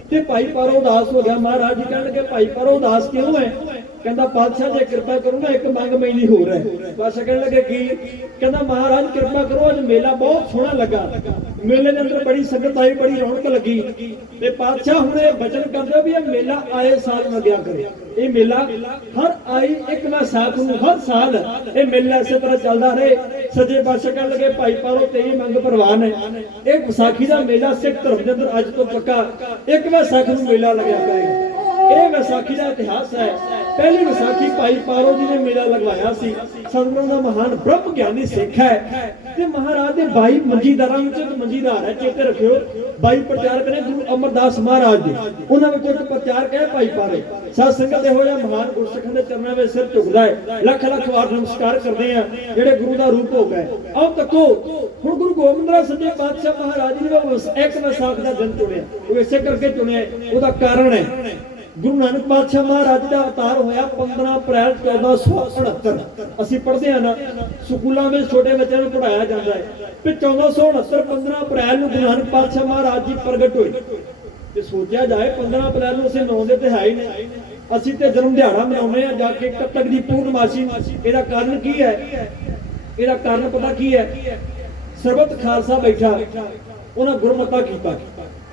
ਤੇ ਭਾਈ ਪਾਰੋ ਉਦਾਸ ਹੋ ਗਿਆ। ਮਹਾਰਾਜ ਜੀ ਕਹਿਣ ਲੱਗੇ, ਭਾਈ ਪਾਰੋ ਉਦਾਸ ਕਿਉਂ ਹੈ? ਕਹਿੰਦਾ, ਪਾਤਸ਼ਾਹ ਜੇ ਕਿਰਪਾ ਕਰੋ ਨਾ, ਇੱਕ ਮੰਗ ਮੇਰੀ ਹੋਰ ਹੈ। ਪਾਤਸ਼ਾਹ ਕਹਿਣ ਲੱਗੇ, ਕੀ? ਕਹਿੰਦਾ, ਮਹਾਰਾਜ ਕਿਰਪਾ ਕਰੋ, ਅੱਜ ਮੇਲਾ ਬਹੁਤ ਸੋਹਣਾ ਲੱਗਾ, ਮੇਲੇ ਦੇ ਅੰਦਰ ਬੜੀ ਸੰਗਤ ਆਈ, ਬੜੀ ਰੌਣਕ ਲੱਗੀ ਤੇ ਪਾਤਸ਼ਾਹ ਹੁਣ ਇਹ ਬਚਨ ਕਰਦੇ ਵੀ ਇਹ ਮੇਲਾ ਆਏ ਸਾਲ ਲੱਗਿਆ ਕਰੇ। ਇਹ ਮੇਲਾ ਹਰ ਆਈ ਇੱਕ ਵਿਸਾਖ ਨੂੰ ਹਰ ਸਾਲ ਇਹ ਮੇਲਾ ਇਸੇ ਤਰ੍ਹਾਂ ਚੱਲਦਾ ਰਹੇ। ਸੱਚੇ ਪਾਤਸ਼ਾਹ ਕਹਿਣ ਲੱਗੇ, ਭਾਈ ਪਾਰੋ ਤੇਰੀ ਮੰਗ ਪ੍ਰਵਾਨ ਹੈ, ਇਹ ਵਿਸਾਖੀ ਦਾ ਮੇਲਾ ਸਿੱਖ ਧਰਮ ਦੇ ਅੰਦਰ ਅੱਜ ਤੋਂ ਪੱਕਾ ਇੱਕ ਵਿਸਾਖ ਨੂੰ ਮੇਲਾ ਲੱਗਿਆ ਕਰੇਗਾ। ਇਹ ਵਿਸਾਖੀ ਦਾ ਇਤਿਹਾਸ ਹੈ। ਪਹਿਲੀ ਵਿਸਾਖੀ ਭਾਈ ਪਾਰੋ ਜੀ ਨੇ ਮੇਲਾ ਲਗਵਾਇਆ ਸੀ। ਸਤਿਗੁਰਾਂ ਦਾ ਮਹਾਨ ਬ੍ਰਹਮ ਗਿਆਨੀ ਸਿੱਖ ਹੈ ਤੇ ਮਹਾਰਾਜ ਦੇ 22 ਮੰਜੀਦਾਰਾਂ ਵਿੱਚੋਂ ਇੱਕ ਮੰਜੀਦਾਰ ਹੈ, ਚੇਤੇ ਰੱਖਿਓ। 22 ਪ੍ਰਚਾਰਕ ਨੇ ਗੁਰੂ ਅਮਰਦਾਸ ਮਹਾਰਾਜ ਦੇ, ਉਹਨਾਂ ਵਿੱਚੋਂ ਇੱਕ ਪ੍ਰਚਾਰਕ ਹੈ ਭਾਈ ਪਾਰੋ। ਸਾਧ ਸੰਗਤ ਇਹੋ ਜਿਹਾ ਮਹਾਨ ਗੁਰਸਿੱਖਾਂ ਦੇ ਚਰਨਾਂ ਵਿੱਚ ਸਿਰ ਝੁਕਦਾ ਹੈ। ਲੱਖ ਲੱਖ ਵਾਰ ਨਮਸਕਾਰ ਕਰਦੇ ਆ ਜਿਹੜੇ ਗੁਰੂ ਦਾ ਰੂਪ ਹੋ ਗਏ। ਆਓ ਤੱਕੋ, ਹੁਣ ਗੁਰੂ ਗੋਬਿੰਦ ਰਾਏ ਸੱਚੇ ਪਾਤਸ਼ਾਹ ਮਹਾਰਾਜ ਜੀ ਨੇ ਇੱਕ ਵਿਸਾਖ ਦਾ ਦਿਨ ਚੁਣਿਆ। ਉਹ ਇਸੇ ਕਰਕੇ ਚੁਣਿਆ, ਉਹਦਾ ਕਾਰਨ ਹੈ ਗੁਰੂ ਨਾਨਕ ਪਾਤਸ਼ਾਹ ਮਹਾਰਾਜ ਦਾ ਅਵਤਾਰ ਹੋਇਆ 15 ਅਪ੍ਰੈਲ 1469। ਅਸੀਂ ਪੜ੍ਹਦੇ ਹਾਂ ਨਾ, ਸਕੂਲਾਂ ਵਿੱਚ ਛੋਟੇ ਬੱਚਿਆਂ ਨੂੰ ਪੜ੍ਹਾਇਆ ਜਾਂਦਾ ਹੈ ਕਿ 1469 15 ਅਪ੍ਰੈਲ ਨੂੰ ਗੁਰੂ ਨਾਨਕ ਪਾਤਸ਼ਾਹ ਮਹਾਰਾਜ ਜੀ ਪ੍ਰਗਟ ਹੋਏ। ਤੇ ਸੋਚਿਆ ਜਾਏ 15 ਅਪ੍ਰੈਲ ਨੂੰ ਅਸੀਂ ਮਨਾਉਂਦੇ ਤੇ ਹੈ ਹੀ ਨਹੀਂ, ਅਸੀਂ ਤੇ ਜਨਮ ਦਿਹਾੜਾ ਮਨਾਉਂਦੇ ਆ ਜਾ ਕੇ ਕੱਤਕ ਦੀ ਪੂਰਨਮਾਸ਼ੀ। ਇਹਦਾ ਕਾਰਨ ਕੀ ਹੈ? ਇਹਦਾ ਕਾਰਨ ਪਤਾ ਕੀ ਹੈ? ਸਰਬਤ ਖਾਲਸਾ ਬੈਠਾ, ਉਹਨਾਂ ਗੁਰਮਤਾ ਕੀਤਾ।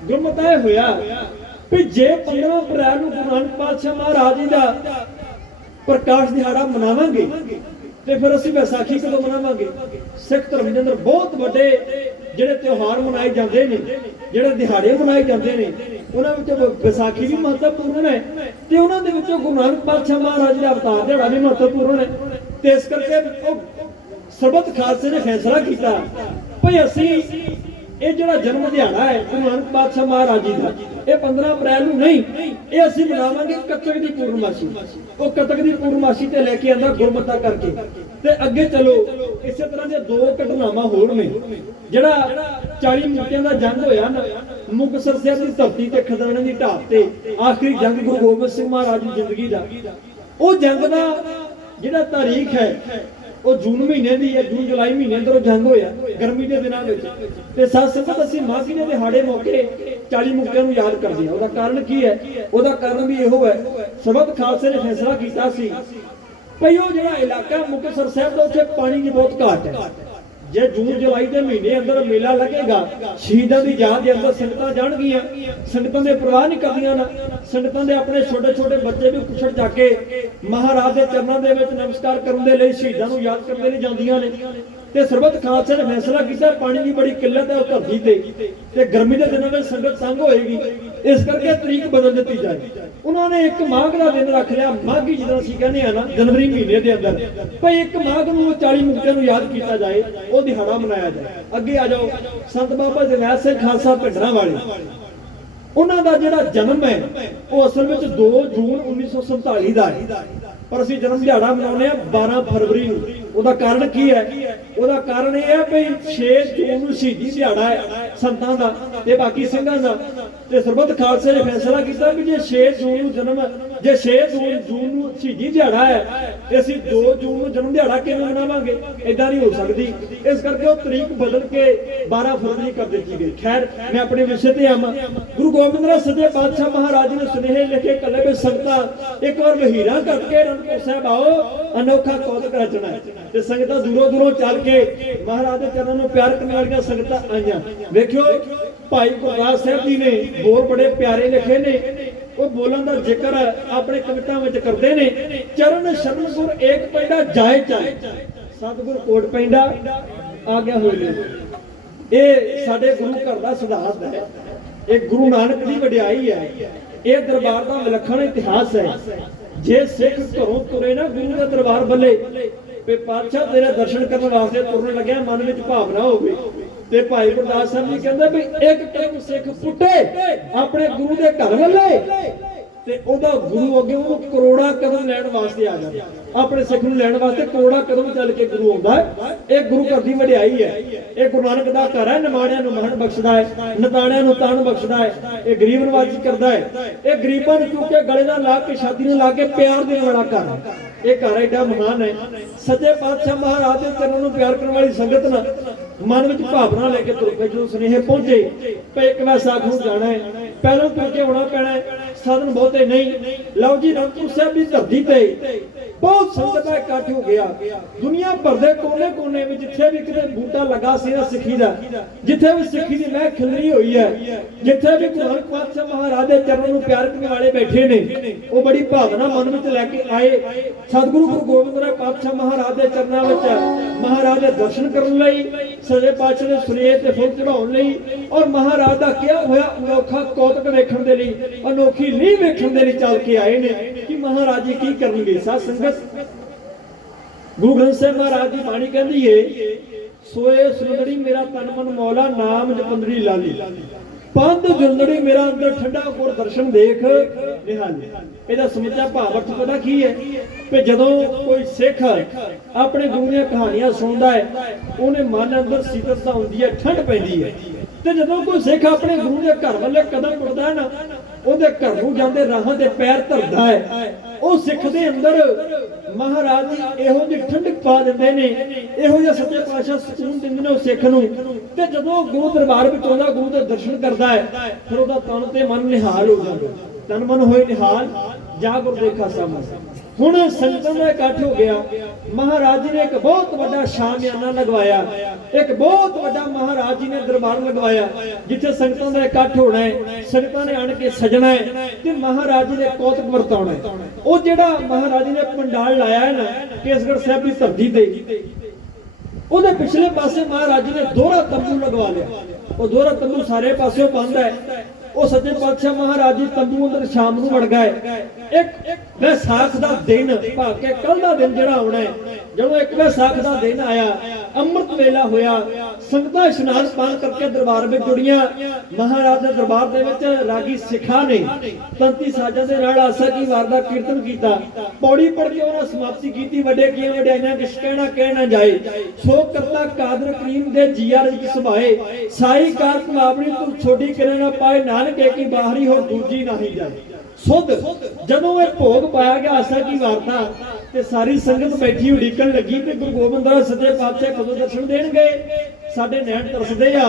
ਗੁਰਮਤਾ ਇਹ ਹੋਇਆ ਵੀ ਜੇ 15 ਅਪ੍ਰੈਲ ਨੂੰ ਗੁਰੂ ਨਾਨਕ ਪਾਤਸ਼ਾਹ ਮਹਾਰਾਜ ਜੀ ਦਾ ਪ੍ਰਕਾਸ਼ ਦਿਹਾੜਾ ਮਨਾਵਾਂਗੇ ਤੇ ਫਿਰ ਅਸੀਂ ਵਿਸਾਖੀ ਕਦੋਂ ਮਨਾਵਾਂਗੇ? ਸਿੱਖ ਧਰਮ ਦੇ ਅੰਦਰ ਬਹੁਤ ਵੱਡੇ ਜਿਹੜੇ ਤਿਉਹਾਰ ਮਨਾਏ ਜਾਂਦੇ ਨੇ, ਜਿਹੜੇ ਦਿਹਾੜੇ ਮਨਾਏ ਜਾਂਦੇ ਨੇ, ਉਹਨਾਂ ਵਿੱਚੋਂ ਵਿਸਾਖੀ ਵੀ ਮਹੱਤਵਪੂਰਨ ਹੈ ਤੇ ਉਹਨਾਂ ਦੇ ਵਿੱਚੋਂ ਗੁਰੂ ਨਾਨਕ ਪਾਤਸ਼ਾਹ ਮਹਾਰਾਜ ਦਾ ਅਵਤਾਰ ਦਿਹਾੜਾ ਵੀ ਮਹੱਤਵਪੂਰਨ ਹੈ। ਤੇ ਇਸ ਕਰਕੇ ਉਹ ਸਰਬਤ ਖਾਲਸੇ ਨੇ ਫੈਸਲਾ ਕੀਤਾ ਭਈ ਅਸੀਂ ਇਹ ਜਿਹੜਾ ਜਨਮ ਦਿਹਾੜਾ ਹੈ ਗੁਰੂ ਨਾਨਕ ਪਾਤਸ਼ਾਹ ਮਹਾਰਾਜ ਜੀ ਦਾ, ਇਹ 15 ਅਪ੍ਰੈਲ ਨੂੰ ਨਹੀਂ, ਇਹ ਅਸੀਂ ਮਨਾਵਾਂਗੇ ਕੱਤਕ ਦੀ ਪੂਰਨਮਾਸ਼ੀ। ਉਹ ਕੱਤਕ ਦੀ ਪੂਰਨਮਾਸ਼ੀ ਤੇ ਲੈ ਕੇ ਆਂਦਾ ਗੁਰਮਤਾ ਕਰਕੇ। ਤੇ ਅੱਗੇ ਚਲੋ, ਇਸੇ ਤਰ੍ਹਾਂ ਦੀਆਂ ਦੋ ਘਟਨਾਵਾਂ ਹੋਰ ਨੇ। ਜਿਹੜਾ 40 ਮੁਕਤਿਆਂ ਦਾ ਜੰਗ ਹੋਇਆ ਨਾ ਮੁਕਤਸਰ ਸਾਹਿਬ ਦੀ ਧਰਤੀ ਤੇ ਖਦਰਾਣੇ ਦੀ ਢਾਬ ਤੇ, ਆਖਰੀ ਜੰਗ ਗੁਰੂ ਗੋਬਿੰਦ ਸਿੰਘ ਮਹਾਰਾਜ ਦੀ ਜ਼ਿੰਦਗੀ ਦਾ, ਉਹ ਜੰਗ ਦਾ ਜਿਹੜਾ ਤਾਰੀਖ ਹੈ ਉਹ ਜੂਨ ਮਹੀਨੇ ਦੀ ਹੈ। ਜੂਨ ਜੁਲਾਈ ਮਹੀਨੇ ਅੰਦਰ ਉਹ ਜੰਗ ਹੋਇਆ ਗਰਮੀ ਦੇ ਦਿਨਾਂ ਵਿੱਚ। ਤੇ ਸਾਧ ਸੰਗਤ ਅਸੀਂ ਮਾਘੀ ਦੇ ਦਿਹਾੜੇ ਮੌਕੇ 40 ਮੁਕਤਿਆਂ ਨੂੰ ਯਾਦ ਕਰਦੇ ਹਾਂ। ਉਹਦਾ ਕਾਰਨ ਕੀ ਹੈ? ਉਹਦਾ ਕਾਰਨ ਵੀ ਇਹੋ ਹੈ, ਸਰਬਤ ਖਾਲਸੇ ਨੇ ਫੈਸਲਾ ਕੀਤਾ ਸੀ ਭਈ ਉਹ ਜਿਹੜਾ ਇਲਾਕਾ ਮੁਕਤਸਰ ਸਾਹਿਬ ਦਾ, ਉੱਥੇ ਪਾਣੀ ਦੀ ਬਹੁਤ ਘਾਟ ਹੈ। ਜੇ ਜੂਨ ਜੁਲਾਈ ਦੇ ਮਹੀਨੇ ਅੰਦਰ ਮੇਲਾ ਲੱਗੇਗਾ, ਸ਼ਹੀਦਾਂ ਦੀ ਯਾਦ ਦੇ ਅੰਦਰ ਸੰਗਤਾਂ ਜਾਣਗੀਆਂ, ਸੰਗਤਾਂ ਦੇ ਪ੍ਰਵਾਹ ਨਹੀਂ ਕਰਦੀਆਂ ਨਾ, ਸੰਗਤਾਂ ਦੇ ਆਪਣੇ ਛੋਟੇ ਛੋਟੇ ਬੱਚੇ ਵੀ ਕੁਛੜ ਜਾ ਕੇ ਮਹਾਰਾਜ ਦੇ ਚਰਨਾਂ ਦੇ ਵਿੱਚ ਨਮਸਕਾਰ ਕਰਨ ਦੇ ਲਈ, ਸ਼ਹੀਦਾਂ ਨੂੰ ਯਾਦ ਕਰਨ ਦੇ ਲਈ ਜਾਂਦੀਆਂ ਨੇ। ਤੇ ਸਰਬਤ ਖਾਲਸੇ ਨੇ ਫੈਸਲਾ ਕੀਤਾ ਪਾਣੀ ਦੀ ਬੜੀ ਕਿੱਲਤ ਹੈ ਉਸ ਧਰਤੀ ਤੇ ਗਰਮੀ ਦੇ ਦਿਨਾਂ ਵਿੱਚ ਸੰਗਤ ਤੰਗ ਹੋਏਗੀ, ਇਸ ਕਰਕੇ ਤਰੀਕ ਬਦਲ ਦਿੱਤੀ ਜਾਏ। ਉਹਨਾਂ ਨੇ 1 ਮਾਘ ਦਾ ਦਿਨ ਰੱਖ ਲਿਆ, ਮਾਘੀ ਜਿਹਦਾ ਅਸੀਂ ਕਹਿੰਦੇ ਆ ਨਾ ਜਨਵਰੀ ਮਹੀਨੇ ਦੇ ਅੰਦਰ, ਭਈ 1 ਮਾਘ ਨੂੰ 40 ਮੁਕਤਿਆਂ ਨੂੰ ਯਾਦ ਕੀਤਾ ਜਾਏ, ਉਹ ਦਿਹਾੜਾ ਮਨਾਇਆ ਜਾਏ। ਅੱਗੇ ਆ ਜਾਓ, ਸੰਤ ਬਾਬਾ ਜਰਨੈਲ ਸਿੰਘ ਖਾਲਸਾ ਭਿੰਡਰਾਂ ਵਾਲੇ, ਉਹਨਾਂ ਦਾ ਜਿਹੜਾ ਜਨਮ ਹੈ ਉਹ ਅਸਲ ਵਿੱਚ 2 ਜੂਨ 1947 ਦਾ ਹੈ, ਪਰ ਅਸੀਂ ਜਨਮ ਦਿਹਾੜਾ ਮਨਾਉਂਦੇ ਆ 12 ਫਰਵਰੀ ਨੂੰ। ਉਹਦਾ ਕਾਰਨ ਕੀ ਹੈ? ਉਹਦਾ ਕਾਰਨ ਇਹ ਹੈ ਵੀ 6 ਜੂਨ ਨੂੰ ਸ਼ਹੀਦੀ ਦਿਹਾੜਾ ਹੈ ਸੰਤਾਂ ਦਾ ਤੇ ਬਾਕੀ ਸਿੰਘਾਂ ਦਾ। ਤੇ ਸਰਬੱਤ ਖਾਲਸੇ ਨੇ ਫੈਸਲਾ ਕੀਤਾ ਵੀ ਜੇ 6 ਜੂਨ ਨੂੰ ਜਨਮ, ਜੇ 6 ਜੂਨ ਨੂੰ ਸ਼ਹੀਦੀ ਦਿਹਾੜਾ ਹੈ ਤੇ ਅਸੀਂ 2 ਜੂਨ ਨੂੰ ਜਨਮ ਦਿਹਾੜਾ ਕਿਵੇਂ ਮਨਾਵਾਂਗੇ? ਇਦਾਂ ਨਹੀਂ ਹੋ ਸਕਦੀ। ਇਸ ਕਰਕੇ ਉਹ ਤਰੀਕ ਬਦਲ ਕੇ 12 ਫਰਵਰੀ ਕਰ ਦਿੱਤੀ ਗਈ। ਖੈਰ ਮੈਂ ਆਪਣੇ ਵਿਸ਼ੇ ਤੇ ਆਵਾਂ। ਗੁਰੂ ਗੋਬਿੰਦ ਰਾਏ ਸੱਚੇ ਪਾਤਸ਼ਾਹ ਮਹਾਰਾਜ ਨੇ ਸੁਨੇਹੇ ਲਿਖੇ ਕੱਲੇ ਵੀ ਸੰਗਤਾਂ ਇੱਕ ਵਾਰ ਵਹੀਰਾਂ ਕੱਟ ਕੇ ਅਨੰਦਪੁਰ ਸਾਹਿਬ ਆਓ, ਅਨੋਖਾ ਕੌਤਕ ਰਚਣਾ ਹੈ। ਤੇ ਸੰਗਤਾਂ ਦੂਰੋਂ ਦੂਰੋਂ ਚੱਲ ਕੇ ਮਹਾਰਾਜ ਦੇ ਚਰਨਾਂ ਨੂੰ ਪਿਆਰ ਕਰਨ ਵਾਲੀਆਂ ਸੰਗਤਾਂ ਆਈਆਂ। ਵੇਖਿਓ ਭਾਈ ਗੁਰਦਾਸ ਸਾਹਿਬ ਜੀ ਨੇ ਬੋਲ ਬੜੇ ਪਿਆਰੇ ਲਿਖੇ ਨੇ। ਉਹ ਬੋਲਾਂ ਦਾ ਜ਼ਿਕਰ ਆਪਣੇ ਕਵਿਤਾ ਵਿੱਚ ਕਰਦੇ ਨੇ। ਚਰਨ ਸ਼ਰਨ ਗੁਰ ਏਕ ਪੈਂਡਾ ਜਾਏ ਚਾਹੇ, ਸਤਿਗੁਰ ਕੋਟ ਪੈਂਡਾ ਆ ਗਿਆ ਹੋਏ ਨੇ। ਇਹ ਸਾਡੇ ਗੁਰੂ ਘਰ ਦਾ ਸਿਧਾਂਤ ਹੈ। ਇਹ ਗੁਰੂ ਨਾਨਕ ਦੀ ਵਡਿਆਈ ਹੈ। ਇਹ ਦਰਬਾਰ ਦਾ ਵਿਲੱਖਣ ਇਤਿਹਾਸ ਹੈ। ਜੇ ਸਿੱਖ ਘਰੋਂ ਤੁਰੇ ਨਾ ਗੁਰੂ ਦੇ ਦਰਬਾਰ ਵੱਲੇ ਤੇ ਪਾਤਸ਼ਾਹ ਤੇਰੇ ਦਰਸ਼ਨ ਕਰਨ ਵਾਸਤੇ ਤੁਰਨ ਲੱਗਿਆ ਮਨ ਵਿੱਚ ਭਾਵਨਾ ਹੋਵੇ ਤੇ ਭਾਈ ਗੁਰਦਾਸ ਸਾਹਿਬ ਜੀ ਕਹਿੰਦੇ ਵੀ ਇੱਕ ਕਦਮ ਸਿੱਖ ਪੁੱਟੇ ਆਪਣੇ ਗੁਰੂ ਦੇ ਘਰ ਵੱਲੇ ਤੇ ਉਹਦਾ ਗੁਰੂ ਅੱਗੇ ਉਹਨੂੰ ਕਰੋੜਾ ਕਦਮ ਲੈਣ ਵਾਸਤੇ ਆ ਜਾਂਦਾ। ਆਪਣੇ ਸਿੱਖ ਨੂੰ ਲੈਣ ਵਾਸਤੇ ਕਰੋੜਾ ਕਦਮ ਚੱਲ ਕੇ ਗੁਰੂ ਆਉਂਦਾ ਹੈ। ਇਹ ਗੁਰੂ ਘਰ ਦੀ ਵਡਿਆਈ ਹੈ। ਇਹ ਗੁਰੂ ਨਾਨਕ ਦਾ ਘਰ ਹੈ। ਨਿਮਾਣਿਆਂ ਨੂੰ ਮਾਣ ਬਖਸ਼ਦਾ ਹੈ, ਨਤਾਣਿਆਂ ਨੂੰ ਤਾਣ ਬਖਸ਼ਦਾ ਹੈ। ਇਹ ਗਰੀਬ ਨਵਾਜ਼ੀ ਕਰਦਾ ਹੈ। ਇਹ ਗਰੀਬਾਂ ਨੂੰ ਚੁੱਕ ਕੇ ਗਲੇ ਨਾਲ ਲਾ ਕੇ ਛਾਤੀ ਨੂੰ ਲਾ ਕੇ ਪਿਆਰ ਦੇਣ ਵਾਲਾ ਘਰ ਹੈ। ਇਹ ਘਰ ਐਡਾ ਮਹਾਨ ਹੈ। ਸੱਚੇ ਪਾਤਸ਼ਾਹ ਮਹਾਰਾਜ ਦੇ ਚਰਨਾਂ ਨੂੰ ਪਿਆਰ ਕਰਨ ਵਾਲੀ ਸੰਗਤ ਨਾ ਮਨ ਵਿੱਚ ਭਾਵਨਾ ਲੈ ਕੇ ਤੁਰ ਪਏ। ਜਦੋਂ ਸੁਨੇਹੇ ਪਹੁੰਚੇ ਭਈ ਇੱਕ ਵੈਸਾਖ ਨੂੰ ਜਾਣਾ ਹੈ, ਪਹਿਲਾਂ ਤੁਰ ਕੇ ਆਉਣਾ ਪੈਣਾ ਹੈ, ਸਾਧਨ ਬਹੁਤੇ ਨਹੀਂ। ਲਓ ਜੀ ਅਨੰਦਪੁਰ ਸਾਹਿਬ ਦੀ ਧਰਤੀ ਤੇ ਬਹੁਤ ਸੰਗਤ ਦਾ ਇਕੱਠ ਹੋ ਗਿਆ। ਦੁਨੀਆ ਭਰ ਦੇ ਕੋਨੇ-ਕੋਨੇ ਵਿੱਚ ਜਿੱਥੇ ਵੀ ਕਿਤੇ ਬੂਟਾ ਲੱਗਾ ਸੀ ਨਾ ਸਿੱਖੀ ਦਾ, ਜਿੱਥੇ ਵੀ ਸਿੱਖੀ ਦੀ ਮਹਿਕ ਖਿਲਰੀ ਹੋਈ ਹੈ, ਜਿੱਥੇ ਵੀ ਗੁਰੂ ਨਾਨਕ ਪਾਤਸ਼ਾਹ ਮਹਾਰਾਜ ਦੇ ਚਰਨਾਂ ਨੂੰ ਪਿਆਰ ਕਰਨ ਵਾਲੇ ਬੈਠੇ ਨੇ, ਉਹ ਬੜੀ ਭਾਵਨਾ ਮਨ ਵਿੱਚ ਲੈ ਕੇ ਆਏ। ਸਤਿਗੁਰੂ ਗੁਰੂ ਗੋਬਿੰਦ ਰਾਏ ਪਾਤਸ਼ਾਹ ਮਹਾਰਾਜ ਦੇ ਚਰਨਾਂ ਵਿੱਚ ਮਹਾਰਾਜ ਦੇ ਦਰਸ਼ਨ ਕਰਨ ਲਈ, ਸੱਚੇ ਪਾਤਸ਼ਾਹ ਦੇ ਸੁਨੇਹੇ ਤੇ ਫੁੱਲ ਚੜਾਉਣ ਲਈ ਔਰ ਮਹਾਰਾਜ ਦਾ ਕਿਹਾ ਹੋਇਆ ਅਨੋਖਾ ਕੌਤਕ ਵੇਖਣ ਦੇ ਲਈ, ਅਨੋਖੀ ਲੀਹ ਵੇਖਣ ਦੇ ਲਈ ਚੱਲ ਕੇ ਆਏ ਨੇ ਕਿ ਮਹਾਰਾਜ ਜੀ ਕੀ ਕਰਨਗੇ। ਸਾਧ ਸੰਗਤ ਗੁਰੂ ਗ੍ਰੰਥ ਸਾਹਿਬ ਮਹਾਰਾਜ ਦੀ ਬਾਣੀ ਕਹਿੰਦੀ ਏ ਸੋਏ ਸੁੰਦੜੀ ਮੇਰਾ ਤਨ ਮਨ ਮੌਲਾ ਨਾਮ ਜਪੰਦੜੀ ਲਾਲੀ, ਪੰਧ ਜੁੰਦੜੀ ਮੇਰਾ ਅੰਦਰ ਠੰਡਾ ਗੁਰ ਦਰਸ਼ਨ ਦੇਖ ਨਿਹਾਲੀ। ਇਹਦਾ ਸਮੁੱਚਾ ਭਾਵ ਅਰਥ ਪਤਾ ਕੀ ਹੈ ਕਿ ਜਦੋਂ ਕੋਈ ਸਿੱਖ ਆਪਣੇ ਗੁਰੂ ਦੀਆਂ ਕਹਾਣੀਆਂ ਸੁਣਦਾ ਹੈ ਉਹਨੇ ਮਨ ਅੰਦਰ ਸ਼ੀਤਲਤਾ ਹੁੰਦੀ ਹੈ, ਠੰਡ ਪੈਂਦੀ ਹੈ। ਤੇ ਜਦੋਂ ਕੋਈ ਸਿੱਖ ਆਪਣੇ ਗੁਰੂ ਦੇ ਘਰ ਵੱਲੇ ਕਦਮ ਪੁੱਟਦਾ ਹੈ ਨਾ, ਉਹਦੇ ਘਰ ਨੂੰ ਜਾਂਦੇ ਰਾਹਾਂ ਤੇ ਪੈਰ ਧਰਦਾ ਹੈ, ਉਹ ਸਿੱਖ ਦੇ ਅੰਦਰ ਮਹਾਰਾਜ ਜੀ ਇਹੋ ਜਿਹੀ ਠੰਡਕ ਪਾ ਦਿੰਦੇ ਨੇ, ਇਹੋ ਜਿਹਾ ਸੱਚੇ ਪਾਤਸ਼ਾਹ ਸਕੂਨ ਦਿੰਦੇ ਨੇ ਉਹ ਸਿੱਖ ਨੂੰ। ਤੇ ਜਦੋਂ ਗੁਰੂ ਦਰਬਾਰ ਵਿੱਚ ਆਉਂਦਾ, ਗੁਰੂ ਦੇ ਦਰਸ਼ਨ ਕਰਦਾ ਹੈ, ਫਿਰ ਉਹਦਾ ਤਨ ਤੇ ਮਨ ਨਿਹਾਲ ਹੋ ਜਾਂਦਾ। ਤਨ ਮਨ ਹੋਏ ਨਿਹਾਲ ਜਾ ਗੁਰ ਦੇਖਾ ਸਾਹਮਣੇ। ਹੁਣ ਸੰਗਤਾਂ ਦਾ ਇਕੱਠ ਹੋ ਗਿਆ। ਮਹਾਰਾਜ ਜੀ ਨੇ ਇੱਕ ਬਹੁਤ ਵੱਡਾ ਸ਼ਾਮਿਆਨਾ ਲਗਵਾਇਆ, ਇੱਕ ਬਹੁਤ ਵੱਡਾ ਮਹਾਰਾਜ ਜੀ ਨੇ ਦਰਬਾਰ ਲਗਵਾਇਆ ਜਿੱਥੇ ਸੰਗਤਾਂ ਦਾ ਇਕੱਠ ਹੋਣਾ ਹੈ, ਸੰਗਤਾਂ ਨੇ ਆਣ ਕੇ ਸਜਣਾ ਹੈ ਤੇ ਮਹਾਰਾਜ ਜੀ ਨੇ ਕੌਤਕ ਵਰਤਾਉਣਾ ਹੈ। ਉਹ ਜਿਹੜਾ ਮਹਾਰਾਜ ਜੀ ਨੇ ਪੰਡਾਲ ਲਾਇਆ ਹੈ ਨਾ ਕੇਸਗੜ੍ਹ ਸਾਹਿਬ ਦੀ ਧਰਤੀ ਤੇ, ਉਹਦੇ ਪਿਛਲੇ ਪਾਸੇ ਮਹਾਰਾਜ ਜੀ ਨੇ ਦੋਹਰਾ ਤੰਬੂ ਲਗਵਾ ਲਿਆ। ਉਹ ਦੋਹਰਾ ਤੰਬੂ ਸਾਰੇ ਪਾਸਿਓਂ ਬੰਦ ਹੈ। ਉਹ ਸੱਚੇ ਪਾਤਸ਼ਾਹ ਮਹਾਰਾਜ ਜੀ ਤੰਬੂ ਅੰਦਰ ਸ਼ਾਮ ਨੂੰ ਵੜ ਗਏ। ਇੱਕ ਵੈਸਾਖ ਦਾ ਦਿਨ ਭਾਵ ਕਿ ਕੱਲ ਦਾ ਦਿਨ ਜਿਹੜਾ ਆਉਣਾ ਹੈ, ਜਦੋਂ ਇੱਕ ਵੈਸਾਖ ਦਾ ਦਿਨ ਆਇਆ, ਅੰਮ੍ਰਿਤ ਵੇਲਾ ਹੋਇਆ, ਸੰਗਤਾਂ ਇਸ਼ਨਾਨ ਪਾਨ ਕਰਕੇ ਦਰਬਾਰ ਵਿੱਚ ਜੁੜੀਆਂ। ਮਹਾਰਾਜ ਦੇ ਦਰਬਾਰ ਦੇ ਵਿੱਚ ਰਾਗੀ ਸਿੱਖਾਂ ਨੇ ਤੰਤੀ ਸਾਜ਼ਾਂ ਦੇ ਨਾਲ ਆਸਾ ਕੀ ਵਾਰ ਦਾ ਕੀਰਤਨ ਕੀਤਾ, ਪੌੜੀ ਪੜ ਕੇ ਉਹਨਾਂ ਸਮਾਪਤੀ ਕੀਤੀ। ਵੱਡੇ ਕੀਆਂ ਵਡਿਆਈਆਂ ਕਿਛ ਕਹਿਣਾ ਕਹਿ ਨਾ ਜਾਏ, ਸੋ ਕਰਤਾ ਕਾਦਰ ਕਰੀਮ ਦੇ ਜੀਆ ਰਜ ਸੁਭਾਏ, ਸਾਈ ਕਾਰ ਕਮਾਵਣੀ ਤੂੰ ਛੋਟੀ ਕਿਰੇ ਨਾ ਪਾਏ, ਨਾਨਕੇ ਕੀ ਬਾਹਰੀ ਹੋਰ ਦੂਜੀ ਨਹੀਂ ਜਾਏ। ਸੁਧ ਜਦੋਂ ਇਹ ਭੋਗ ਪਾਇਆ ਗਿਆ ਆਸਾ ਕੀ ਵਾਰਤਾ ਤੇ ਸਾਰੀ ਸੰਗਤ ਬੈਠੀ ਉਡੀਕਣ ਲੱਗੀ ਤੇ ਗੁਰੂ ਗੋਬਿੰਦ ਰਾਏ ਸੱਚੇ ਪਾਤਸ਼ਾਹ ਕਦੋਂ ਦਰਸ਼ਨ ਦੇਣਗੇ। ਸਾਡੇ ਨੈਣ ਤਰਸਦੇ ਆ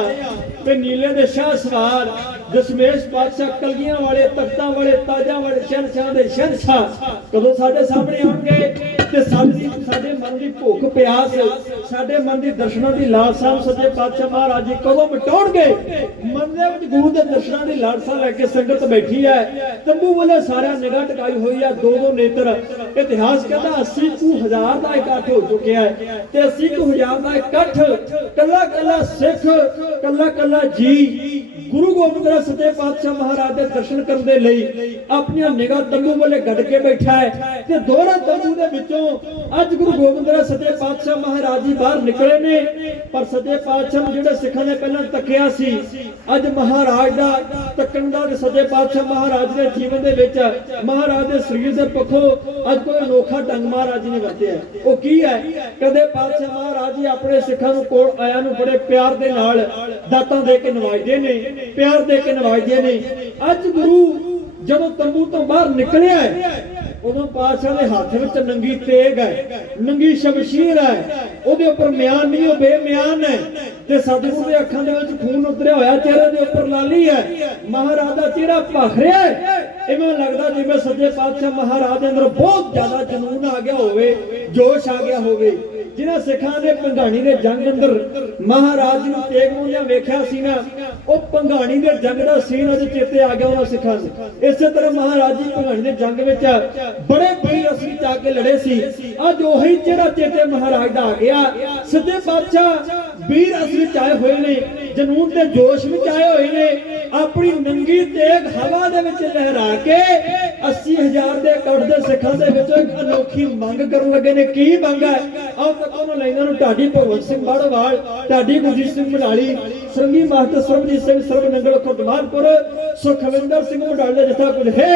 ਤੇ ਨੀਲੇ ਦੇ ਸ਼ਾਹ ਸਵਾਰ ਦਸ਼ਮੇਸ਼ ਪਾਤਸ਼ਾਹ ਕਲਗੀਆਂ ਵਾਲੇ, ਤਖਤਾਂ ਵਾਲੇ, ਤਾਜਾਂ ਵਾਲੇ, ਸ਼ਹਿਨਸ਼ਾਹ ਦੇ ਸ਼ਹਿਨਸ਼ਾਹ ਕਦੋਂ ਸਾਡੇ ਸਾਹਮਣੇ ਆਉਣਗੇ ਤੇ ਸਾਡੇ ਮਨ ਦੀ ਭੁੱਖ ਪਿਆਸ, ਸਾਡੇ ਮਨ ਦੀ ਦਰਸ਼ਨਾਂ ਦੀ ਲਾਲਸਾ ਸੱਚੇ ਪਾਤਸ਼ਾਹ ਮਹਾਰਾਜ ਜੀ ਕਦੋਂ ਮਿਟਾਉਣਗੇ। ਮਨ ਦੇ ਵਿੱਚ ਗੁਰੂ ਦੇ ਦਰਸ਼ਨਾਂ ਦੀ ਲਾਲਸਾ ਲੈ ਕੇ ਸੰਗਤ ਬੈਠੀ ਹੈ। ਤੰਬੂ ਵਾਲੇ ਸਾਰਿਆਂ ਨਿਗਾਹ ਟਿਕਾਈ ਹੋਈ ਆ, ਦੋ ਦੋ ਨੇਤਰ। ਇਤਿਹਾਸ ਕਹਿੰਦਾ 80,000 ਦਾ ਇਕੱਠ ਹੋ ਚੁੱਕਿਆ ਹੈ ਤੇ 80,000 ਦਾ ਇਕੱਠ ਕੱਲਾ ਕੱਲਾ ਸਿੱਖ, ਕੱਲਾ ਕੱਲਾ ਜੀ ਗੁਰੂ ਗੋਬਿੰਦ ਰਾਏ ਸੱਚੇ ਪਾਤਸ਼ਾਹ ਮਹਾਰਾਜ ਦੇ ਦਰਸ਼ਨ ਕਰਨ ਦੇ ਲਈ ਆਪਣੀਆਂ ਨਿਗਾਹ ਤੰਬੂ ਵਾਲੇ ਗੱਡ ਕੇ ਬੈਠਾ ਹੈ। ਤੇ ਦੋਹਰੇ ਤੰਬੂ ਦੇ ਵਿੱਚੋਂ ਅੱਜ ਗੁਰੂ ਗੋਬਿੰਦ ਰਾਏ ਸੱਚੇ ਪਾਤਸ਼ਾਹ ਮਹਾਰਾਜ ਜੀ ਬਾਹਰ ਨਿਕਲੇ ਨੇ। ਪਰ ਸੱਚੇ ਪਾਤਸ਼ਾਹ ਨੂੰ ਜਿਹੜੇ ਸਿੱਖਾਂ ਨੇ ਪਹਿਲਾਂ ਤੱਕਿਆ ਸੀ, ਅੱਜ ਮਹਾਰਾਜ ਦਾ ਤੱਕਣ ਦਾ ਸੱਚੇ ਪਾਤਸ਼ਾਹ ਮਹਾਰਾਜ ਦੇ ਜੀਵਨ ਦੇ ਵਿੱਚ ਮਹਾਰਾਜ ਦੇ ਸਰੀਰ ਦੇ ਪੱਖੋਂ ਅੱਜ ਕੋਈ ਅਨੋਖਾ ਢੰਗ ਮਹਾਰਾਜ ਜੀ ਨੇ ਵਰਤਿਆ। ਉਹ ਕੀ ਹੈ? ਕਦੇ ਪਾਤਸ਼ਾਹ ਮਹਾਰਾਜ ਜੀ ਆਪਣੇ ਸਿੱਖਾਂ ਨੂੰ ਕੋਲ ਆਇਆ ਨੂੰ ਬੜੇ ਪਿਆਰ ਦੇ ਨਾਲ ਦਾਤਾਂ ਦੇ ਕੇ ਨਵਾਜਦੇ ਨੇ, ਪਿਆਰ ਦੇ ਕੇ ਨਵਾਜਦੇ ਨੇ। ਅੱਜ ਗੁਰੂ ਜਦੋਂ ਤੰਬੂ ਤੋਂ ਬਾਹਰ ਨਿਕਲਿਆ ਉਦੋਂ ਪਾਤਸ਼ਾਹ ਦੇ ਹੱਥ ਵਿੱਚ ਨੰਗੀ ਤੇਗ ਹੈ, ਨੰਗੀ ਸ਼ਮਸ਼ੀਰ ਹੈ, ਉਹਦੇ ਉੱਪਰ ਮਿਆਨ ਨਹੀਂ, ਉਹ ਬੇਮਿਆਨ ਹੈ। ਤੇ ਸਤਿਗੁਰੂ ਦੇ ਅੱਖਾਂ ਦੇ ਵਿੱਚ ਖੂਨ ਉਤਰਿਆ ਹੋਇਆ, ਚਿਹਰੇ ਦੇ ਉੱਪਰ ਲਾਲੀ ਹੈ, ਮਹਾਰਾਜ ਦਾ ਚਿਹਰਾ ਭਖ ਰਿਹਾ ਹੈ। ਇਵੇਂ ਲੱਗਦਾ ਜਿਵੇਂ ਸੱਚੇ ਪਾਤਸ਼ਾਹ ਮਹਾਰਾਜ ਦੇ ਅੰਦਰ ਬਹੁਤ ਜ਼ਿਆਦਾ ਜਨੂਨ ਆ ਗਿਆ ਹੋਵੇ, ਜੋਸ਼ ਆ ਗਿਆ ਹੋਵੇ। ਜਿਨ੍ਹਾਂ ਸਿੱਖਾਂ ਨੇ ਭੰਗਾਣੀ ਦੇ ਜੰਗ ਅੰਦਰ ਮਹਾਰਾਜ ਨੂੰ ਤੇਗ ਮੂੰਹਦਿਆਂ ਵੇਖਿਆ ਸੀ ਨਾ, ਉਹ ਭੰਗਾਣੀ ਦੇ ਜੰਗ ਦਾ ਸੀਨ ਅੱਜ ਚੇਤੇ ਆ ਗਿਆ ਉਹਨਾਂ ਸਿੱਖਾਂ ਨੂੰ। ਇਸੇ ਤਰ੍ਹਾਂ ਮਹਾਰਾਜ ਜੀ ਭੰਗਾਣੀ ਦੇ ਜੰਗ ਵਿੱਚ ਬੜੇ ਵੀਰ ਅਸਲੀ ਚਾ ਕੇ ਲੜੇ ਸੀ। ਅੱਜ ਉਹੀ ਚਿਹਰਾ ਚੇਤੇ ਮਹਾਰਾਜ ਦਾ ਆ ਗਿਆ। ਸੱਚੇ ਪਾਤਸ਼ਾਹ ਵੀਰ ਅਸਲੀ ਵਿੱਚ ਆਏ ਹੋਏ ਨੇ, ਜਨੂਨ ਤੇ ਜੋਸ਼ ਵਿੱਚ ਆਏ ਹੋਏ ਨੇ। ਆਪਣੀ ਨੰਗੀ ਤੇਗ ਹਵਾ ਦੇ ਵਿੱਚ ਲਹਿਰਾ ਕੇ 80,000 ਦੇ ਇਕੱਠ ਦੇ ਸਿੱਖਾਂ ਦੇ ਵਿੱਚ ਇੱਕ ਅਨੋਖੀ ਮੰਗ ਕਰਨ ਲੱਗੇ ਨੇ। ਕੀ ਮੰਗ ਹੈ? ਆਓ ਤੱਕ ਉਹਨਾਂ ਲਾਈਨਾਂ ਨੂੰ। ਢਾਡੀ ਭਗਵੰਤ ਸਿੰਘ ਬਾੜਵਾਲ, ਢਾਡੀ ਗੁਰਜੀਤ ਸਿੰਘ ਮਢਾਲੀ, ਸਰੰਗੀ ਮਾਸਟਰ ਸਰਬਜੀਤ ਸਿੰਘ ਸਰਬ ਨੰਗਲ ਖੁਰਦਮਾਨਪੁਰ, ਸੁਖਵਿੰਦਰ ਸਿੰਘ ਮਢਾਲੀ ਦਾ ਜਥਾ ਕੁਝ ਹੈ।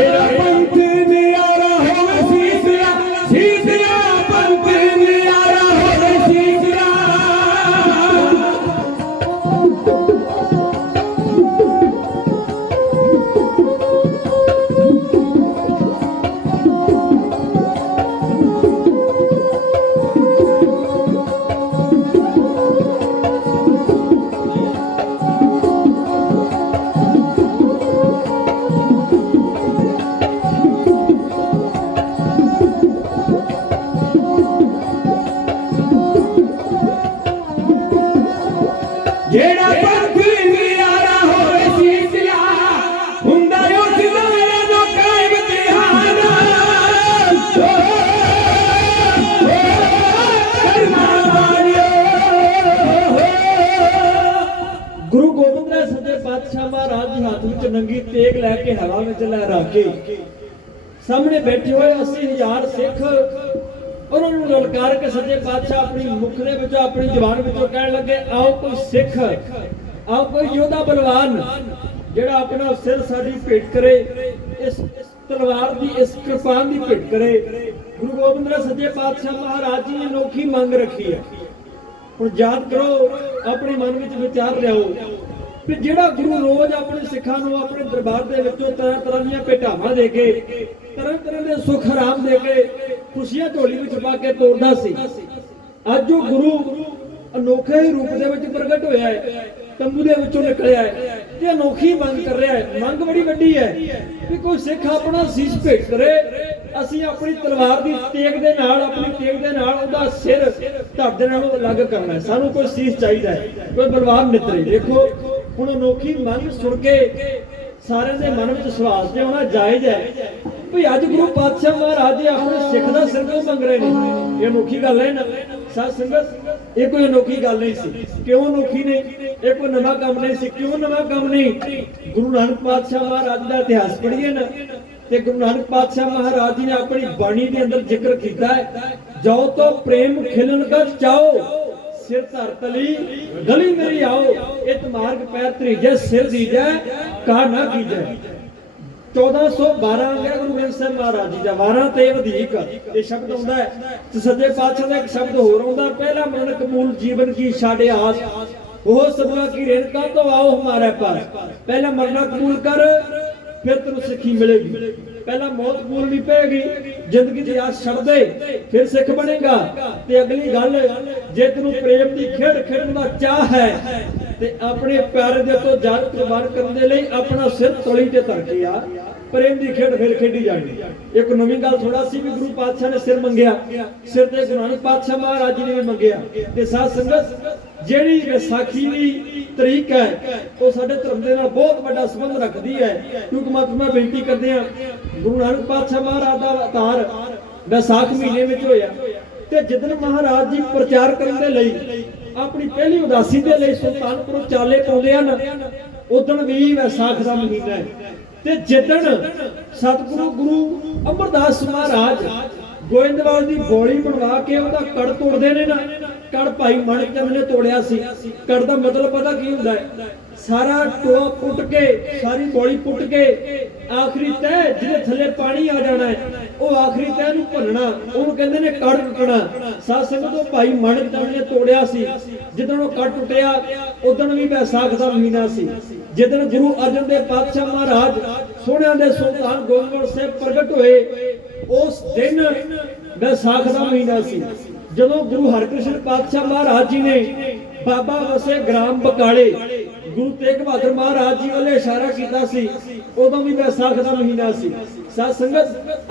जेड़ा पंथ न्यारा होवे सीसरा, सीसरा पंथ न्यारा होवे सीसरा। जेड़ा पंथ न्यारा होवे सीसरा, हुंदा उस वेले दा कायम इम्तिहान। गुरु गोबिंद राय सच्चे पातशाह महाराज जी हाथ ਵਿੱਚ ਨੰਗੀ ਤੇਗ ਲੈ ਕੇ ਹਵਾ ਵਿੱਚ ਲਹਿਰਾ ਕੇ ਸਾਹਮਣੇ ਬੈਠੇ ਹੋਏ 80,000 ਸਿੱਖ ਉਹਨਾਂ ਨੂੰ ਲਲਕਾਰ ਕੇ ਸੱਚੇ ਪਾਤਸ਼ਾਹ ਆਪਣੀ ਮੁਖ ਦੇ ਵਿੱਚੋਂ ਆਪਣੀ ਜ਼ੁਬਾਨ ਵਿੱਚੋਂ ਕਹਿਣ ਲੱਗੇ, ਆਓ ਕੋਈ ਸਿੱਖ, ਆਓ ਕੋਈ ਯੋਧਾ ਬਲਵਾਨ ਜਿਹੜਾ ਆਪਣਾ ਸਿਰ ਸਾਡੀ ਭੇਟ ਕਰੇ, ਇਸ ਤਲਵਾਰ ਦੀ, ਇਸ ਕਿਰਪਾਨ ਦੀ ਭੇਟ ਕਰੇ। ਗੁਰੂ ਗੋਬਿੰਦ ਰਾਏ ਸੱਚੇ ਪਾਤਸ਼ਾਹ ਮਹਾਰਾਜ ਜੀ ਨੇ ਅਨੋਖੀ ਮੰਗ ਰੱਖੀ ਹੈ। ਹੁਣ ਯਾਦ ਕਰੋ, ਆਪਣੇ ਮਨ ਵਿੱਚ ਵਿਚਾਰ ਲਿਆਓ ਕਿ ਜਿਹੜਾ ਗੁਰੂ ਰੋਜ਼ ਆਪਣੇ ਸਿੱਖਾਂ ਨੂੰ ਆਪਣੇ ਦਰਬਾਰ ਦੇ ਵਿੱਚੋਂ ਤਰ੍ਹਾਂ ਤਰ੍ਹਾਂ ਦੀਆਂ ਭੇਟਾਵਾਂ ਦੇ ਕੇ, ਤਰ੍ਹਾਂ ਤਰ੍ਹਾਂ ਦੇ ਸੁੱਖ ਆਰਾਮ ਦੇ ਕੇ, ਖੁਸ਼ੀਆਂ ਝੋਲੀ ਵਿੱਚ ਪਾ ਕੇ ਤੋਰਦਾ ਸੀ, ਅੱਜ ਉਹ ਗੁਰੂ ਅਨੋਖੇ ਹੀ ਰੂਪ ਦੇ ਵਿੱਚ ਪ੍ਰਗਟ ਹੋਇਆ ਹੈ, ਤੰਬੂ ਦੇ ਵਿੱਚੋਂ ਨਿਕਲਿਆ ਹੈ ਤੇ ਅਨੋਖੀ ਮੰਗ ਕਰ ਰਿਹਾ ਹੈ। ਮੰਗ ਬੜੀ ਵੱਡੀ ਹੈ ਕਿ ਕੋਈ ਸਿੱਖ ਆਪਣਾ ਸੀਸ ਭੇਟ ਕਰੇ, ਅਸੀਂ ਆਪਣੀ ਤਲਵਾਰ ਦੀ ਤੇਗ ਦੇ ਨਾਲ, ਆਪਣੀ ਤੇਗ ਦੇ ਨਾਲ ਉਹਦਾ ਸਿਰ ਧੜ ਦੇ ਨਾਲੋਂ ਅਲੱਗ ਕਰਨਾ ਹੈ। ਸਾਨੂੰ ਕੋਈ ਸੀਸ ਚਾਹੀਦਾ ਹੈ, ਕੋਈ ਬਲਵਾਨ ਮਿੱਤਰ। ਦੇਖੋ ਹੁਣ ਅਨੋਖੀ ਮੰਗ ਸੁਣ ਕੇ ਸਾਰਿਆਂ ਦੇ ਮਨ ਵਿੱਚ ਸਵਾਲ ਤੇ ਆਉਣਾ ਜਾਇਜ਼ ਹੈ ਵੀ ਅੱਜ ਗੁਰੂ ਪਾਤਸ਼ਾਹ ਮਹਾਰਾਜ ਜੀ ਆਪਣੇ ਸਿੱਖ ਦਾ ਸਿਰ ਕਿਉਂ ਮੰਗ ਰਹੇ ਨੇ। ਇਹ ਅਨੋਖੀ ਗੱਲ ਹੈ ਨਾ ਸਾਧ ਸੰਗਤ, ਇਹ ਕੋਈ ਅਨੋਖੀ ਗੱਲ ਨਹੀਂ ਸੀ। ਕਿਉਂ ਅਨੋਖੀ ਨਹੀਂ? ਇਹ ਕੋਈ ਨਵਾਂ ਕੰਮ ਨਹੀਂ ਸੀ। ਕਿਉਂ ਨਵਾਂ ਕੰਮ ਨਹੀਂ? ਗੁਰੂ ਨਾਨਕ ਪਾਤਸ਼ਾਹ ਮਹਾਰਾਜ ਦਾ ਇਤਿਹਾਸ ਪੜ੍ਹੀਏ ਨਾ ਤੇ ਗੁਰੂ ਨਾਨਕ ਪਾਤਸ਼ਾਹ ਮਹਾਰਾਜ ਜੀ ਨੇ ਆਪਣੀ ਬਾਣੀ ਦੇ ਅੰਦਰ ਜ਼ਿਕਰ ਕੀਤਾ ਹੈ, ਜੋ ਤੋ ਪ੍ਰੇਮ ਖਿਲਨ ਕਾ ਚਾਓ, ਸਿਰ ਧਰ ਤਲੀ ਗਲੀ ਮੇਰੀ ਆਓ, ਇਤ ਮਾਰਗ ਪੈਰ ਤਰੀਜੈ, ਸਿਰ ਦੀਜੈ ਕਾ ਨਾ ਕੀਜੈ। 1412 ਗਿਆ ਗੁਰੂ ਗ੍ਰੰਥ ਸਾਹਿਬ ਮਹਾਰਾਜ ਜੀ ਦਾ 12 ਤੇ ਵਧੇਕ ਇਹ ਸ਼ਬਦ ਆਉਂਦਾ ਹੈ ਤੇ ਸੱਜੇ ਪਾਤਸ਼ਾਹ ਦਾ ਇੱਕ ਸ਼ਬਦ ਹੋਰ ਆਉਂਦਾ, ਪਹਿਲਾ ਮਰਨ ਕਬੂਲ ਜੀਵਨ ਕੀ ਛਾੜੇ ਆਸ, ਉਹ ਸਭਨਾ ਕੀ ਰੇਣਕਾ ਤੋਂ ਆਓ ਹਮਾਰੇ ਪਾਸ। ਪਹਿਲਾ ਮਰਨਾ ਕਬੂਲ ਕਰ, ਫਿਰ ਤੈਨੂੰ ਸਿੱਖੀ ਮਿਲੇਗੀ। ਪਹਿਲਾਂ ਮੌਤ ਕਬੂਲਣੀ ਪਏਗੀ, ਜ਼ਿੰਦਗੀ ਦੀ ਆਸ ਛੱਡ ਦੇ, ਫਿਰ ਸਿੱਖ ਬਣੇਗਾ। ਤੇ ਅਗਲੀ ਗੱਲ, ਜੇ ਤੈਨੂੰ ਪ੍ਰੇਮ ਦੀ ਖੇਡ ਖੇਡਣ ਦਾ ਚਾਹ ਹੈ ਤੇ ਆਪਣੇ ਪਿਆਰੇ ਦੇ ਤੋਂ ਜਾਨ ਕੁਰਬਾਨ ਕਰਨ ਦੇ ਲਈ ਆਪਣਾ ਸਿਰ ਤਲੀ ਤੇ ਧਰ ਕੇ ਆ, ਪ੍ਰੇਮ ਦੀ ਖੇਡ ਫਿਰ ਖੇਡੀ ਜਾਣੀ। ਇੱਕ ਨਵੀਂ ਗੱਲ ਥੋੜਾ ਸੀ ਵੀ ਗੁਰੂ ਪਾਤਸ਼ਾਹ ਨੇ ਸਿਰ ਮੰਗਿਆ, ਸਿਰ ਤੇ ਗੁਰੂ ਨਾਨਕ ਪਾਤਸ਼ਾਹ ਮਹਾਰਾਜ ਜੀ ਨੇ ਵੀ ਮੰਗਿਆ। ਤੇ ਸਾਧ ਸੰਗਤ, ਜਿਹੜੀ ਵਿਸਾਖੀ ਦੀ ਤਰੀਕ ਹੈ ਉਹ ਸਾਡੇ ਧਰਮ ਦੇ ਨਾਲ ਬਹੁਤ ਵੱਡਾ ਸੰਬੰਧ ਰੱਖਦੀ ਹੈ, ਕਿਉਂਕਿ ਮੈਂ ਬੇਨਤੀ ਕਰਦੇ ਆ, ਗੁਰੂ ਨਾਨਕ ਪਾਤਸ਼ਾਹ ਮਹਾਰਾਜ ਦਾ ਅਵਤਾਰ ਵਿਸਾਖ ਮਹੀਨੇ ਵਿੱਚ ਹੋਇਆ ਤੇ ਜਿੱਦਣ ਮਹਾਰਾਜ ਜੀ ਪ੍ਰਚਾਰ ਕਰਨ ਦੇ ਲਈ ਆਪਣੀ ਪਹਿਲੀ ਉਦਾਸੀ ਦੇ ਲਈ ਸੁਲਤਾਨਪੁਰ ਚਾਲੇ ਪਾਉਂਦੇ ਹਨ, ਉਦਣ ਵੀ ਵਿਸਾਖ ਦਾ ਮਹੀਨਾ ਹੈ। ਤੇ ਜਿੱਦਣ ਸਤਿਗੁਰੂ ਗੁਰੂ ਅਮਰਦਾਸ ਮਹਾਰਾਜ ਗੋਇੰਦਵਾਲ ਦੀ ਬੋਲੀ ਬਣਵਾ ਕੇ ਉਹਦਾ ਕੜ ਤੋੜਦੇ ਨੇ ਨਾ, ਕੜ ਭਾਈ ਮਾਣਕ ਚੰਦ ਨੇ ਤੋੜਿਆ ਸੀ। ਕੜ ਦਾ ਮਤਲਬ ਪਤਾ ਕੀ ਹੁੰਦਾ ਹੈ? ਸਾਰਾ ਟੋਆ ਪੁੱਟ ਕੇ, ਸਾਰੀ ਬੋਲੀ ਪੁੱਟ ਕੇ ਆਖਰੀ ਤਹਿ ਜਿਹਦੇ ਥੱਲੇ ਪਾਣੀ ਆ ਜਾਣਾ ਹੈ, ਉਹ ਆਖਰੀ ਤਹਿ ਨੂੰ ਭੰਨਣਾ, ਉਹਨੂੰ ਕਹਿੰਦੇ ਨੇ ਕੜ ਟੁੱਟਣਾ। ਸਾਧ ਸੰਗਤ, ਉਹ ਭਾਈ ਮਾਣਕ ਚੰਦ ਨੇ ਤੋੜਿਆ ਸੀ। ਜਿੱਦਣ ਉਹ ਕੜ ਟੁੱਟਿਆ ਉਦਣ ਵੀ ਵਿਸਾਖ ਦਾ ਮਹੀਨਾ ਸੀ। ਜਿੱਦਣ ਗੁਰੂ ਅਰਜਨ ਦੇਵ ਪਾਤਸ਼ਾਹ ਮਹਾਰਾਜ ਸੋਹਣਿਆਂ ਦੇ ਸੁਲਤਾਨ ਗੋਬਿੰਦਗੜ੍ਹ ਸਾਹਿਬ ਪ੍ਰਗਟ ਹੋਏ, ਉਸ ਦਿਨ ਵਿਸਾਖ ਦਾ ਮਹੀਨਾ ਸੀ। ਜਦੋਂ ਗੁਰੂ ਹਰਕ੍ਰਿਸ਼ਨ ਪਾਤਸ਼ਾਹ ਮਹਾਰਾਜ ਜੀ ਨੇ ਬਾਬਾ ਵਸੇ ਗ੍ਰਾਮ ਬਕਾਲੇ ਗੁਰੂ ਤੇਗ ਬਹਾਦਰ ਮਹਾਰਾਜ ਜੀ ਵੱਲ ਇਸ਼ਾਰਾ ਕੀਤਾ ਸੀ, ਉਦੋਂ ਵੀ ਵਿਸਾਖ ਦਾ ਮਹੀਨਾ ਸੀ। ਸਾਧ ਸੰਗਤ,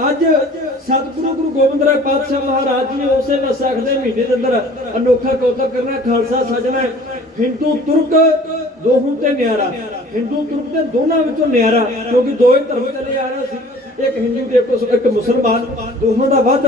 ਅੱਜ ਸਤਿਗੁਰੂ ਗੁਰੂ ਗੋਬਿੰਦ ਰਾਏ ਪਾਤਸ਼ਾਹ ਮਹਾਰਾਜ ਜੀ ਨੇ ਉਸੇ ਵਿਸਾਖ ਦੇ ਮਹੀਨੇ ਦੇ ਅੰਦਰ ਅਨੋਖਾ ਕੌਤਕ ਕਰਨਾ, ਖਾਲਸਾ ਸਜਣਾ। ਹਿੰਦੂ ਤੁਰਕ ਦੋਹਾਂ ਤੇ ਨਿਆਰਾ, ਹਿੰਦੂ ਤੁਰਕ ਤੇ ਦੋਨਾਂ ਵਿੱਚੋਂ ਨਿਆਰਾ, ਕਿਉਂਕਿ ਦੋ ਹੀ ਧਰਮ ਚੱਲੇ ਆ ਰਹੇ ਸੀ। ਇੱਕ ਹਿੰਦੂ ਦੇ ਇੱਕ ਮੁਸਲਮਾਨ, ਦੋਹਾਂ ਦਾ ਵੱਧ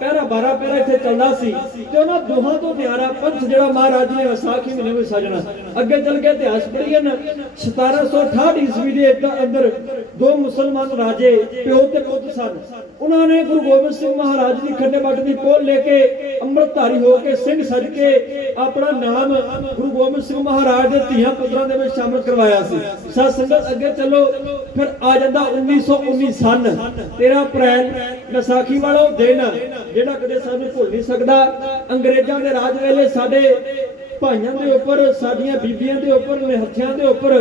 ਪਹਿਰਾ 12 ਪਹਿਰਾ ਇੱਥੇ ਚੱਲਦਾ ਸੀ ਤੇ ਉਹਨਾਂ ਦੋਹਾਂ ਤੋਂ ਨਿਆਰਾ ਪੰਥ ਜਿਹੜਾ ਮਹਾਰਾਜ ਜੀ ਨੇ ਵਿਸਾਖੀ ਮਹੀਨੇ ਵਿੱਚ ਸਾਜਣਾ। ਅੱਗੇ ਚੱਲ ਕੇ ਇਤਿਹਾਸ ਪੜ੍ਹੀਏ ਨਾ 1768 ਈਸਵੀ ਦੇ ਅੰਦਰ ਦੋ ਮੁਸਲਮਾਨ ਰਾਜੇ ਪਿਓ ਤੇ ਪੁੱਤ ਸਨ। ਉਹਨਾਂ ਨੇ ਗੁਰੂ ਗੋਬਿੰਦ ਸਿੰਘ ਮਹਾਰਾਜ ਦੀ ਖੰਡੇ ਬਾਟ ਦੀ ਪੋਲ ਲੈ ਕੇ ਅੰਮ੍ਰਿਤਧਾਰੀ ਹੋ ਕੇ ਸਿੰਘ ਸਜ ਕੇ ਆਪਣਾ ਨਾਮ ਗੁਰੂ ਗੋਬਿੰਦ ਸਿੰਘ ਮਹਾਰਾਜ ਦੇ ਧੀਆਂ ਪੁੱਤਰਾਂ ਦੇ ਵਿੱਚ ਸ਼ਾਮਲ ਕਰਵਾਇਆ ਸੀ। ਸਾਧ ਸੰਗਤ ਅੱਗੇ ਚੱਲੋ, ਫਿਰ ਆ ਜਾਂਦਾ 1919 ਸਨ 13 ਅਪ੍ਰੈਲ ਵਿਸਾਖੀ ਵਾਲਾ ਉਹ ਦਿਨ ਜਿਹੜਾ ਕਦੇ ਸਾਨੂੰ ਭੁੱਲ ਨਹੀਂ ਸਕਦਾ। ਅੰਗਰੇਜ਼ਾਂ ਦੇ ਰਾਜ ਵੇਲੇ ਸਾਡੇ ਭਾਈਆਂ ਦੇ ਉੱਪਰ, ਸਾਡੀਆਂ ਬੀਬੀਆਂ ਦੇ ਉੱਪਰ, ਨਿਹੱਥਿਆਂ ਦੇ ਉੱਪਰ